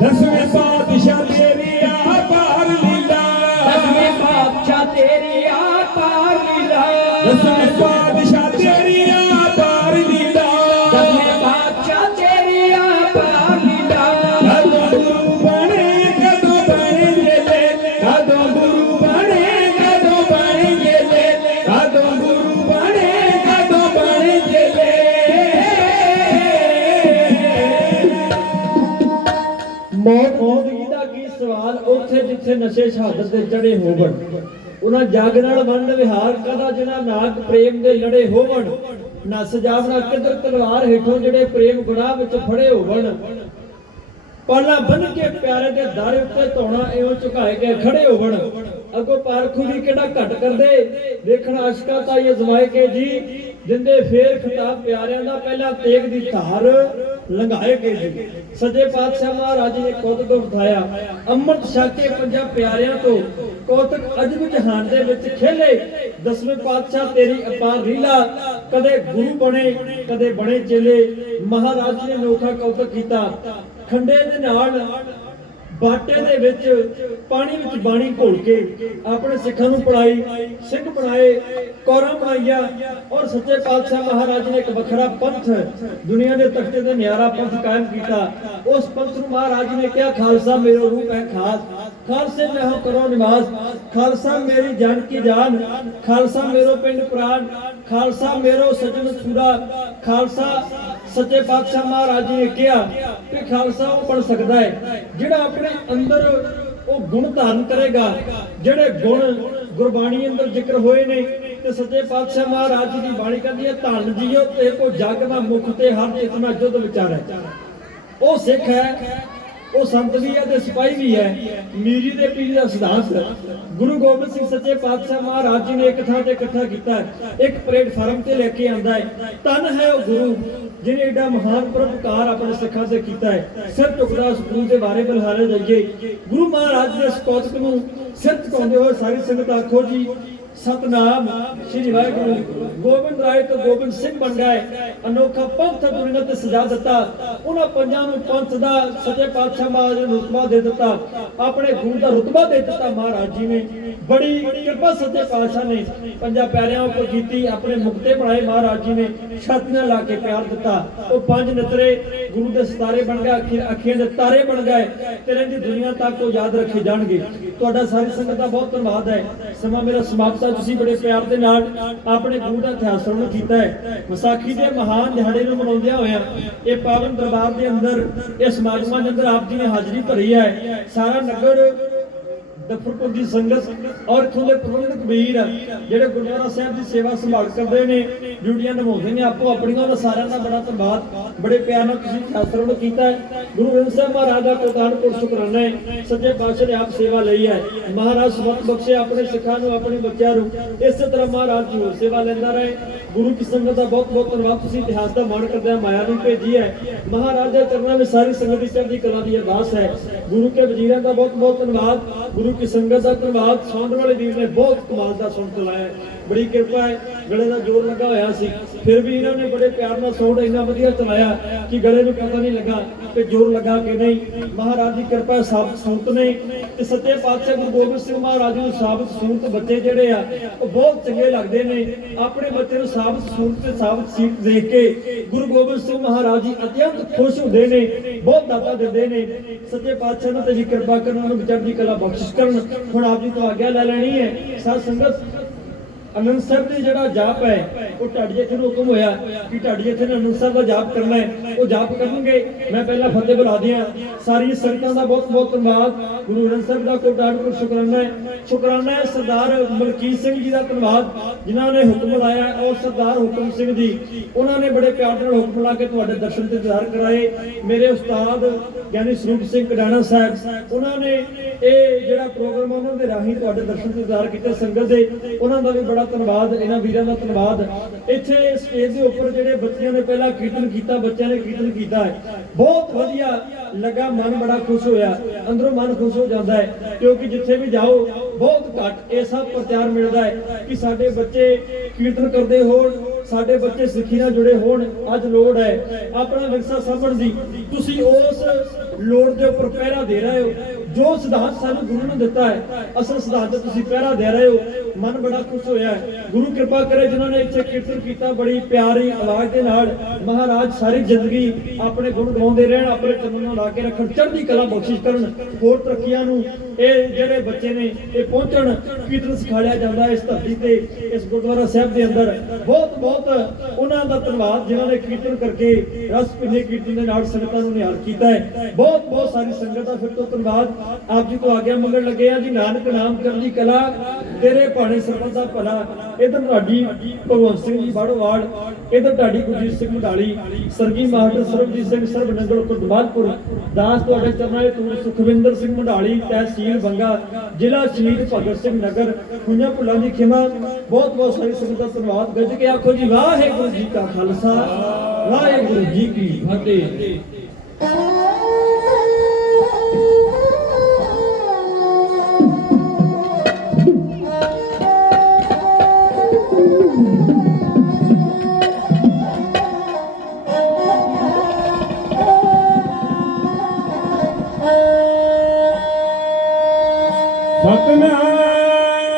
ਦਸਵੇਂ ਪਾਤਸ਼ਾਹ ਤੇਰੀ ਆਪਾਰ ਲੀਲਾ ਦਸਵੇਂ ਪਾਤਸ਼ਾਹ ਤੇਰੀ ਆਪਾਰ ਲੀਲਾ ਦਸਵੇਂ ਪਾਤਸ਼ਾਹ ਤੇਰੀ ਆਪਾਰ ਲੀਲਾ ਦਸਵੇਂ ਪਾਤਸ਼ਾਹ ਤੇਰੀ ਆਪਾਰ ਲੀਲਾ ਕਦੋਂ ਗੁਰੂ ਬਣੇ ਕਦੋਂ ਬਣੇ ਜੇਲੇ ਕਦੋਂ ਗੁਰੂ ਬਣੇ ਕਦੋਂ ਬਣੇ ਜੇਲੇ ਕਦੋਂ ਗੁਰੂ ਬਣੇ ਕਦੋਂ ਬਣੇ ਜੇਲੇ ਮੌਤਗੀ ਦਾ ਕੀ ਸਵਾਲ ਉੱਥੇ ਜਿੱਥੇ ਨਸ਼ੇ ਸ਼ਹਾਦਤ ਦੇ ਚੜੇ ਹੋਵਣ ਉਹਨਾਂ ਜਗ ਨਾਲ ਵੰਡ ਵਿਹਾਰ ਕਦਾ ਜਿਨ੍ਹਾਂ ਨਾਗ ਪ੍ਰੇਮ ਦੇ ਲੜੇ ਹੋਵਣ ਨਾ ਸਜਾਵਣਾ ਕਿਧਰ ਤਲਵਾਰ ਹੇਠੋਂ ਜਿਹੜੇ ਪ੍ਰੇਮ ਗੁਨਾਹ ਵਿੱਚ ਫੜੇ ਹੋਵਣ ਪਾਲਾ ਬੰਨ ਕੇ ਪਿਆਰੇ ਦੇ ਦਰ ਉੱਤੇ ਧੋਣਾ ਇਉਂ ਝੁਕਾਏ ਕੇ ਖੜੇ ਹੋਵਣ ਅੱਗੋਂ ਪਾਰਖੂ ਵੀ ਕਿਹੜਾ ਘਟ ਕਰਦੇ ਵੇਖਣ ਆਸ਼ਕਾ ਤਾਂ ਇਹ ਅਜ਼ਮਾਏ ਕੇ ਜੀ ਜਿੰਦੇ ਫੇਰ ਖਿਤਾਬ ਪਿਆਰਿਆਂ ਦਾ ਪਹਿਲਾਂ ਤੇਗ ਦੀ ਧਾਰ ਲੰਘਾਏ ਕੇ ਜੀ ਸੱਜੇ ਪਾਤਸ਼ਾਹ ਮਹਾਰਾਜ ਨੇ ਕੌਤਕ ਉਠਾਇਆ ਅੰਮ੍ਰਿਤ ਛਕ ਕੇ ਪੰਜਾਂ ਪਿਆਰਿਆਂ ਤੋਂ ਕੌਤਕ ਅਜਬ ਜਹਾਨ ਦੇ ਵਿੱਚ ਖੇਲੇ ਦਸਵੇਂ ਪਾਤਸ਼ਾਹ ਤੇਰੀ ਅਪਾਰ ਲੀਲਾ ਕਦੇ ਗੁਰੂ ਬਣੇ ਕਦੇ ਬਣੇ ਚੇਲੇ ਮਹਾਰਾਜ ਨੇ ਅਨੋਖਾ ਕੌਤਕ ਕੀਤਾ ਖੰਡੇ ਦੇ ਨਾਲ ਬਾਟੇ ਦੇ ਵਿੱਚ ਪਾਣੀ ਵਿੱਚ ਬਾਣੀ ਘੋਲ ਕੇ ਆਪਣੇ ਸਿੱਖਾਂ ਨੂੰ ਪੜਾਈ ਸਿੰਘ ਬਣਾਏ ਕੌਰਾਂ ਬਣਾਈਆਂ ਔਰ ਸੱਚੇ ਪਾਤਸ਼ਾਹ ਮਹਾਰਾਜ ਨੇ ਇੱਕ ਵੱਖਰਾ ਪੰਥ ਦੁਨੀਆ ਦੇ ਤਖਤੇ ਤੇ ਨਿਆਰਾ ਪੰਥ ਕਾਇਮ ਕੀਤਾ ਉਸ ਪੰਥ ਨੂੰ ਮਹਾਰਾਜ ਨੇ ਕਿਹਾ ਖਾਲਸਾ ਮੇਰਾ ਰੂਪ ਹੈ ਖਾਸ ਖਾਲਸੇ ਮੈਂ ਹਾਂ ਕਰੋ ਨਿਵਾਸ ਖਾਲਸਾ ਮੇਰੀ ਜਾਨ ਕੀ ਜਾਨ ਖਾਲਸਾ ਮੇਰੋ ਪਿੰਡ ਪ੍ਰਾਨ ਖਾਲਸਾ ਮੇਰੋ ਸਜਣ ਸੁਰਾ ਖਾਲਸਾ ਸੱਚੇ ਪਾਤਸ਼ਾਹ ਮਹਾਰਾਜ ਨੇ ਕਿਹਾ ਕਿ ਖਾਲਸਾ ਉਹ ਬਣ ਸਕਦਾ ਹੈ ਜਿਹੜਾ ਆਪਣੇ ਅੰਦਰ ਉਹ ਗੁਣ ਧਾਰਨ ਕਰੇਗਾ ਜਿਹੜੇ ਗੁਣ ਗੁਰਬਾਣੀ ਅੰਦਰ ਜ਼ਿਕਰ ਹੋਏ ਨੇ ਤੇ ਸੱਚੇ ਪਾਤਸ਼ਾਹ ਮਹਾਰਾਜ ਜੀ ਦੀ ਬਾਣੀ ਕਹਿੰਦੀ ਹੈ ਧੰਨ ਜੀਓ ਤੇ ਕੋ ਜਗ ਦਾ ਮੁਖ ਤੇ ਹਰ ਚਿਤ ਮੈਂ ਜੁਧ ਵਿਚਾਰੈ ਉਹ ਸਿੱਖ ਹੈ ਉਹ ਸੰਤ ਵੀ ਹੈ ਤੇ ਸਿਪਾਹੀ ਵੀ ਹੈ। ਮੀਰੀ ਦੇ ਪੀਰ ਦਾ ਸਿਧਾਂਤ ਗੁਰੂ ਗੋਬਿੰਦ ਸਿੰਘ ਸੱਚੇ ਪਾਤਸ਼ਾਹ ਮਹਾਰਾਜ ਜੀ ਨੇ ਇੱਕ ਥਾਂ ਤੇ ਇਕੱਠਾ ਕੀਤਾ ਹੈ, ਇੱਕ ਪਲੇਟਫਾਰਮ ਤੇ ਲੈ ਕੇ ਆਂਦਾ ਹੈ। ਧੰਨ ਹੈ ਉਹ ਗੁਰੂ ਜਿਹਨੇ ਏਡਾ ਮਹਾਨ ਪਰਉਪਕਾਰ ਆਪਣੇ ਸਿੱਖਾਂ ਤੇ ਕੀਤਾ ਹੈ। ਸਿਰ ਝੁਕਦਾ ਉਸ ਗੁਰੂ ਦੇ ਬਾਰੇ ਬਲਹਾਰੇ ਜਾਈਏ। ਗੁਰੂ ਮਹਾਰਾਜ ਦੇ ਇਸ ਕੌਤਕ ਨੂੰ ਸਿਰ ਝੁਕਾਉਂਦੇ ਹੋਏ ਸਾਰੀ ਸੰਗਤ ਆਖੋ ਜੀ ਸਤਨਾਮ ਸ਼੍ਰੀ ਵਾਹਿਗੁਰੂ। ਗੋਬਿੰਦ ਰਾਏ ਤੋਂ ਗੋਬਿੰਦ ਸਿੰਘ ਬਣ ਗਏ, ਅਨੋਖਾ ਪੰਥ ਦੁਨੀਆ ਤੇ ਸਜਾ ਦਿੱਤਾ। ਉਹਨਾਂ ਪੰਜਾਂ ਨੂੰ ਪੰਥ ਦਾ ਸੱਚੇ ਪਾਤਸ਼ਾਹ ਮਹਾਰਾਜ ਨੂੰ ਰੁਤਬਾ ਦੇ ਦਿੱਤਾ, ਆਪਣੇ ਗੁਰੂ ਦਾ ਰੁਤਬਾ ਦੇ ਦਿੱਤਾ ਮਹਾਰਾਜ ਜੀ ਨੇ। ਬੜੀ ਕਿਰਪਾ ਸੱਚੇ ਪਾਤਸ਼ਾਹ ਨੇ ਪੰਜਾਂ ਪਿਆਰਿਆਂ ਉੱਪਰ ਕੀਤੀ, ਆਪਣੇ ਮੁਕਤੇ ਬਣਾਏ ਮਹਾਰਾਜ ਜੀ ਨੇ, ਛਾਤੀਆਂ ਲਾ ਕੇ ਪਿਆਰ ਦਿੱਤਾ। ਉਹ ਪੰਜ ਨਿਤਰੇ ਗੁਰੂ ਦੇ ਸਿਤਾਰੇ ਬਣ ਗਏ, ਅੱਖੀਆਂ ਦੇ ਤਾਰੇ ਬਣ ਗਏ, ਤੇਰੇ ਦੀ ਦੁਨੀਆ ਤੱਕ ਉਹ ਯਾਦ ਰੱਖੇ ਜਾਣਗੇ। ਤੁਹਾਡਾ ਸਾਰੀ ਸੰਗਤ ਦਾ ਬਹੁਤ ਧੰਨਵਾਦ ਹੈ। ਸਮਾਂ ਮੇਰਾ ਸਮਾਪਤ ਹੈ। ਤੁਸੀਂ ਬੜੇ ਪਿਆਰ ਦੇ ਨਾਲ ਆਪਣੇ ਗੁਰੂ ਦਾ ਇਤਿਹਾਸ ਸਰਵਣ ਕੀਤਾ ਹੈ। ਵਿਸਾਖੀ ਦੇ ਮਹਾਨ ਦਿਹਾੜੇ ਨੂੰ ਮਨਾਉਂਦਿਆਂ ਹੋਇਆ ਇਹ ਪਾਵਨ ਦਰਬਾਰ ਦੇ ਅੰਦਰ ਇਹ ਸਮਾਗਮਾਂ ਦੇ ਅੰਦਰ ਆਪ ਜੀ ਨੇ ਹਾਜ਼ਰੀ ਭਰੀ ਹੈ। ਸਾਰਾ ਨਗਰ ਦਫਰਪੁਰ ਦੀ ਸੰਗਤ ਔਰ ਇਥੋਂ ਦੇ ਪ੍ਰਬੰਧਕ ਵੀਰ ਜਿਹੜੇ ਗੁਰਦੁਆਰਾ ਸਾਹਿਬ ਦੀ ਸੇਵਾ ਸੰਭਾਲ ਕਰਦੇ ਨੇ, ਡਿਊਟੀਆਂ ਨਿਭਾਉਂਦੇ ਨੇ, ਆਪੋ ਆਪਣੀਆਂ, ਉਹਨਾਂ ਸਾਰਿਆਂ ਦਾ ਬੜਾ ਧੰਨਵਾਦ। ਬੜੇ ਪਿਆਰ ਨਾਲ ਤੁਸੀਂ ਇਤਿਹਾਸ ਕੀਤਾ ਹੈ। ਗੁਰੂ ਗ੍ਰੰਥ ਸਾਹਿਬ ਮਹਾਰਾਜ ਦਾ ਕੋਟਾਨਪੁਰ ਸ਼ੁਕਰਾਨਾ ਹੈ। ਸੱਚੇ ਪਾਤਸ਼ਾਹ ਨੇ ਆਪ ਸੇਵਾ ਲਈ ਹੈ। ਮਹਾਰਾਜ ਸਮਤ ਬਖਸ਼ੇ ਆਪਣੇ ਸਿੱਖਾਂ ਨੂੰ, ਆਪਣੇ ਬੱਚਿਆਂ ਨੂੰ। ਇਸੇ ਤਰ੍ਹਾਂ ਮਹਾਰਾਜ ਜੀ ਹੋਰ ਸੇਵਾ ਲੈਂਦਾ ਰਹੇ। ਗੁਰੂ ਕੀ ਸੰਗਤ ਦਾ ਬਹੁਤ ਬਹੁਤ ਧੰਨਵਾਦ। ਤੁਸੀਂ ਇਤਿਹਾਸ ਦਾ ਮਾਣ ਕਰਦੇ ਮਾਇਆ ਨੂੰ ਭੇਜੀ ਹੈ। ਮਹਾਰਾਜ ਦੇ ਚਰਨਾਂ ਵਿੱਚ ਸਾਰੀ ਸੰਗਤ ਦੀ ਚੜ੍ਹਦੀ ਕਲਾ ਦੀ ਅਰਦਾਸ ਹੈ। ਗੁਰੂ ਕੇ ਵਜ਼ੀਰਾਂ ਦਾ ਬਹੁਤ ਬਹੁਤ ਧੰਨਵਾਦ। ਗੁਰੂ ਕੀ ਸੰਗਤ ਦਾ ਧੰਨਵਾਦ। ਸੌਂਦ ਵਾਲੇ ਵੀਰ ਨੇ ਬਹੁਤ ਕਮਾਲ ਦਾ ਸੁਣ ਚਲਾਇਆ, ਬੜੀ ਕਿਰਪਾ ਹੈ। ਗਲੇ ਦਾ ਜ਼ੋਰ ਲੱਗਾ ਹੋਇਆ ਸੀ, ਫਿਰ ਵੀ ਇਹਨਾਂ ਨੇ ਬੜੇ ਪਿਆਰ ਨਾਲ ਸਾਊਂਡ ਇੰਨਾ ਵਧੀਆ ਚਲਾਇਆ ਕਿ ਗਲੇ ਨੂੰ ਪਤਾ ਨਹੀਂ ਲੱਗਾ ਕਿ ਜ਼ੋਰ ਲੱਗਾ ਕਿ ਨਹੀਂ। ਮਹਾਰਾਜ ਦੀ ਕਿਰਪਾ ਸਾਬਤ ਸੂਰਤ ਨੇ ਤੇ ਸੱਚੇ ਪਾਤਸ਼ਾਹ ਗੁਰੂ ਗੋਬਿੰਦ ਸਿੰਘ ਮਹਾਰਾਜ ਨੂੰ ਸਾਬਤ ਸੂਰਤ ਬੱਚੇ ਜਿਹੜੇ ਆ ਉਹ ਬਹੁਤ ਚੰਗੇ ਲੱਗਦੇ ਨੇ। ਆਪਣੇ ਬੱਚੇ ਨੂੰ ਸਾਬਤ ਸੂਰਤ ਤੇ ਸਾਬਤ ਸੀਟ ਦੇਖ ਕੇ ਗੁਰੂ ਗੋਬਿੰਦ ਸਿੰਘ ਮਹਾਰਾਜ ਜੀ ਅਤਿਅੰਤ ਖੁਸ਼ ਹੁੰਦੇ ਨੇ, ਬਹੁਤ ਦਾਤਾ ਦਿੰਦੇ ਨੇ। ਸੱਚੇ ਪਾਤਸ਼ਾਹ ਨੂੰ ਤੇ ਜੀ ਕਿਰਪਾ ਕਰਨ, ਉਹਨਾਂ ਨੂੰ ਚੜ੍ਹਦੀ ਕਲਾ ਬਖਸ਼ਿਸ਼ ਕਰਨ। ਹੁਣ ਆਪ ਜੀ ਤੋਂ ਆਗਿਆ ਲੈ ਲੈਣੀ ਹੈ। ਸਾਧ ਸੰਗਤ ਆਨੰਦ ਸਾਹਿਬ ਦੇ ਜਿਹੜਾ ਜਾਪ ਹੈ ਉਹ ਢਾਡੀ ਜਥੇ ਨੂੰ ਹੁਕਮ ਹੋਇਆ ਕਿ ਢਾਡੀ ਜਥੇ ਨੇ ਆਨੰਦ ਸਾਹਿਬ ਦਾ ਜਾਪ ਕਰਨਾ ਹੈ। ਉਹ ਜਾਪ ਕਰਨਗੇ। ਮੈਂ ਪਹਿਲਾਂ ਫਤਿਹ ਬੁਲਾ ਦਿਆਂ। ਸਾਰੀ ਸੰਗਤਾਂ ਦਾ ਬਹੁਤ ਬਹੁਤ ਧੰਨਵਾਦ। ਗੁਰੂ ਗ੍ਰੰਥ ਸਾਹਿਬ ਦਾ ਕੋਟਾਨਪੁਰ ਸ਼ੁਕਰਾਨਾ ਹੈ। ਸ਼ੁਕਰਾਨਾ ਹੈ ਸਰਦਾਰ ਮਲਕੀਤ ਸਿੰਘ ਜੀ ਦਾ ਧੰਨਵਾਦ ਜਿਨ੍ਹਾਂ ਨੇ ਹੁਕਮ ਲਾਇਆ। ਔਰ ਸਰਦਾਰ ਹੁਕਮ ਸਿੰਘ ਜੀ ਉਹਨਾਂ ਨੇ ਬੜੇ ਪਿਆਰ ਨਾਲ ਹੁਕਮ ਲਾ ਕੇ ਤੁਹਾਡੇ ਦਰਸ਼ਨ ਤੇ ਦੀਦਾਰ ਕਰਾਏ। ਮੇਰੇ ਉਸਤਾਦ ਗਿਆਨੀ ਸਰੂਪ ਸਿੰਘ ਕਡਾਣਾ ਸਾਹਿਬ ਉਹਨਾਂ ਨੇ ਇਹ ਜਿਹੜਾ ਪ੍ਰੋਗਰਾਮ ਉਹਨਾਂ ਦੇ ਰਾਹੀਂ ਤੁਹਾਡੇ ਦਰਸ਼ਨ ਤੇ ਦੀਦਾਰ ਕੀਤੇ ਸੰਗਤ ਦੇ, ਉਹਨਾਂ ਦਾ ਵੀ ਬੜਾ ਧੰਨਵਾਦ। ਇਹਨਾਂ ਵੀਰਾਂ ਦਾ ਧੰਨਵਾਦ। ਇੱਥੇ ਸਟੇਜ ਦੇ ਉੱਪਰ ਜਿਹੜੇ ਬੱਚਿਆਂ ਨੇ ਪਹਿਲਾਂ ਕੀਰਤਨ ਕੀਤਾ, ਬੱਚਿਆਂ ਨੇ ਕੀਰਤਨ ਕੀਤਾ ਹੈ, ਬਹੁਤ ਵਧੀਆ ਲੱਗਾ। ਮਨ ਬੜਾ ਖੁਸ਼ ਹੋਇਆ, ਅੰਦਰੋਂ ਮਨ ਖੁਸ਼ ਹੋ ਜਾਂਦਾ ਹੈ। ਕਿਉਂਕਿ ਜਿੱਥੇ ਵੀ ਜਾਓ ਬਹੁਤ ਘੱਟ ਇਹ ਸਭ ਪ੍ਰਚਾਰ ਮਿਲਦਾ ਹੈ ਕਿ ਸਾਡੇ ਬੱਚੇ ਕੀਰਤਨ ਕਰਦੇ ਹੋਣ, ਸਾਡੇ ਬੱਚੇ ਸਿੱਖੀ ਨਾਲ ਜੁੜੇ ਹੋਣ। ਅੱਜ ਲੋੜ ਹੈ ਆਪਣਾ ਵਿਰਸਾ ਸਾਂਭਣ ਦੀ। ਤੁਸੀਂ ਉਸ ਲੋੜ ਦੇ ਉੱਪਰ ਪਹਿਰਾ ਦੇ ਰਹੇ ਹੋ। ਜੋ ਸਿਧਾਂਤ ਸਾਨੂੰ ਗੁਰੂ ਨੇ ਦਿੱਤਾ ਹੈ, ਅਸਲ ਸਿਧਾਂਤ ਤੁਸੀਂ ਪਹਿਰਾ ਦੇ ਰਹੇ ਹੋ। ਮਨ ਬੜਾ ਖੁਸ਼ ਹੋਇਆ। ਗੁਰੂ ਕਿਰਪਾ ਕਰੇ ਜਿਨ੍ਹਾਂ ਨੇ ਇੱਥੇ ਕੀਰਤਨ ਕੀਤਾ ਬੜੀ ਪਿਆਰੀ ਆਵਾਜ਼ ਦੇ ਨਾਲ। ਮਹਾਰਾਜ ਸਾਰੀ ਜ਼ਿੰਦਗੀ ਆਪਣੇ ਗੁਣ ਗਾਉਂਦੇ ਰਹਿਣ, ਆਪਣੇ ਚਰਨਾਂ ਨੂੰ ਲਾ ਕੇ ਰੱਖਣ, ਚੜ੍ਹਦੀ ਕਲਾ ਬਖਸ਼ਿਸ਼ ਕਰਨ। ਹੋਰ ਤਰੱਕੀਆਂ ਨੂੰ ਇਹ ਜਿਹੜੇ ਬੱਚੇ ਨੇ ਇਹ ਪਹੁੰਚਣ। ਕੀਰਤਨ ਸਿਖਾਇਆ ਜਾਂਦਾ ਇਸ ਧਰਤੀ ਤੇ, ਇਸ ਗੁਰਦੁਆਰਾ ਸਾਹਿਬ ਦੇ ਅੰਦਰ। ਬਹੁਤ ਬਹੁਤ ਉਹਨਾਂ ਦਾ ਧੰਨਵਾਦ ਜਿਨ੍ਹਾਂ ਨੇ ਕੀਰਤਨ ਕਰਕੇ ਰਸ ਭਿੰਨੇ ਕੀਰਤਨ ਦੇ ਨਾਲ ਸੰਗਤਾਂ ਨੂੰ ਨਿਹਾਲ ਕੀਤਾ ਹੈ। ਬਹੁਤ ਬਹੁਤ ਸਾਰੀ ਸੰਗਤ ਦਾ ਫਿਰ ਤੋਂ ਧੰਨਵਾਦ। ਆਪ ਜੀ ਤੋਂ ਆਗਿਆ ਮੰਗਣ ਲੱਗੇ ਆ ਜੀ। ਨਾਨਕ ਨਾਮ ਚੜ੍ਹਦੀ ਕਲਾ, ਤੇਰੇ ਭਾਣੇ ਸਰਬੱਤ ਦਾ ਭਲਾ। ਇਧਰ ਤੁਹਾਡੀ ਭਗਵੰਤ ਸਿੰਘ ਜੀ ਬਾੜੋਵਾਲ, ਇਧਰ ਤੁਹਾਡੀ ਗੁਰਜੀਤ ਸਿੰਘ ਮਢਾਲੀ, ਸਰਗੀ ਮਾਸਟਰ ਸਰਬਜੀਤ ਸਿੰਘ ਸਰਬ ਨੰਗਲ ਕੁਰਦਵਾਲਪੁਰ ਦਾਸ ਤੁਹਾਡੇ ਚਰਨਾਂ ਵਿੱਚ ਤੂਰ ਸੁਖਵਿੰਦਰ ਸਿੰਘ ਮਢਾਲੀ, ਤਹਿਸੀਲ ਬੰਗਾ, ਜ਼ਿਲ੍ਹਾ ਸ਼ਹੀਦ ਭਗਤ ਸਿੰਘ ਨਗਰ। ਖੁਈਆਂ ਭੁੱਲਾਂ ਦੀ ਖਿਮਾ। ਬਹੁਤ ਬਹੁਤ ਸਾਰੀ ਸੰਗਤ ਦਾ ਧੰਨਵਾਦ। ਗੱਜ ਕੇ ਆਖੋ ਜੀ ਵਾਹਿਗੁਰੂ ਜੀ ਕਾ ਖਾਲਸਾ, ਵਾਹਿਗੁਰੂ ਜੀ ਕੀ ਫਤਿਹ। ਸਤਨਾਮ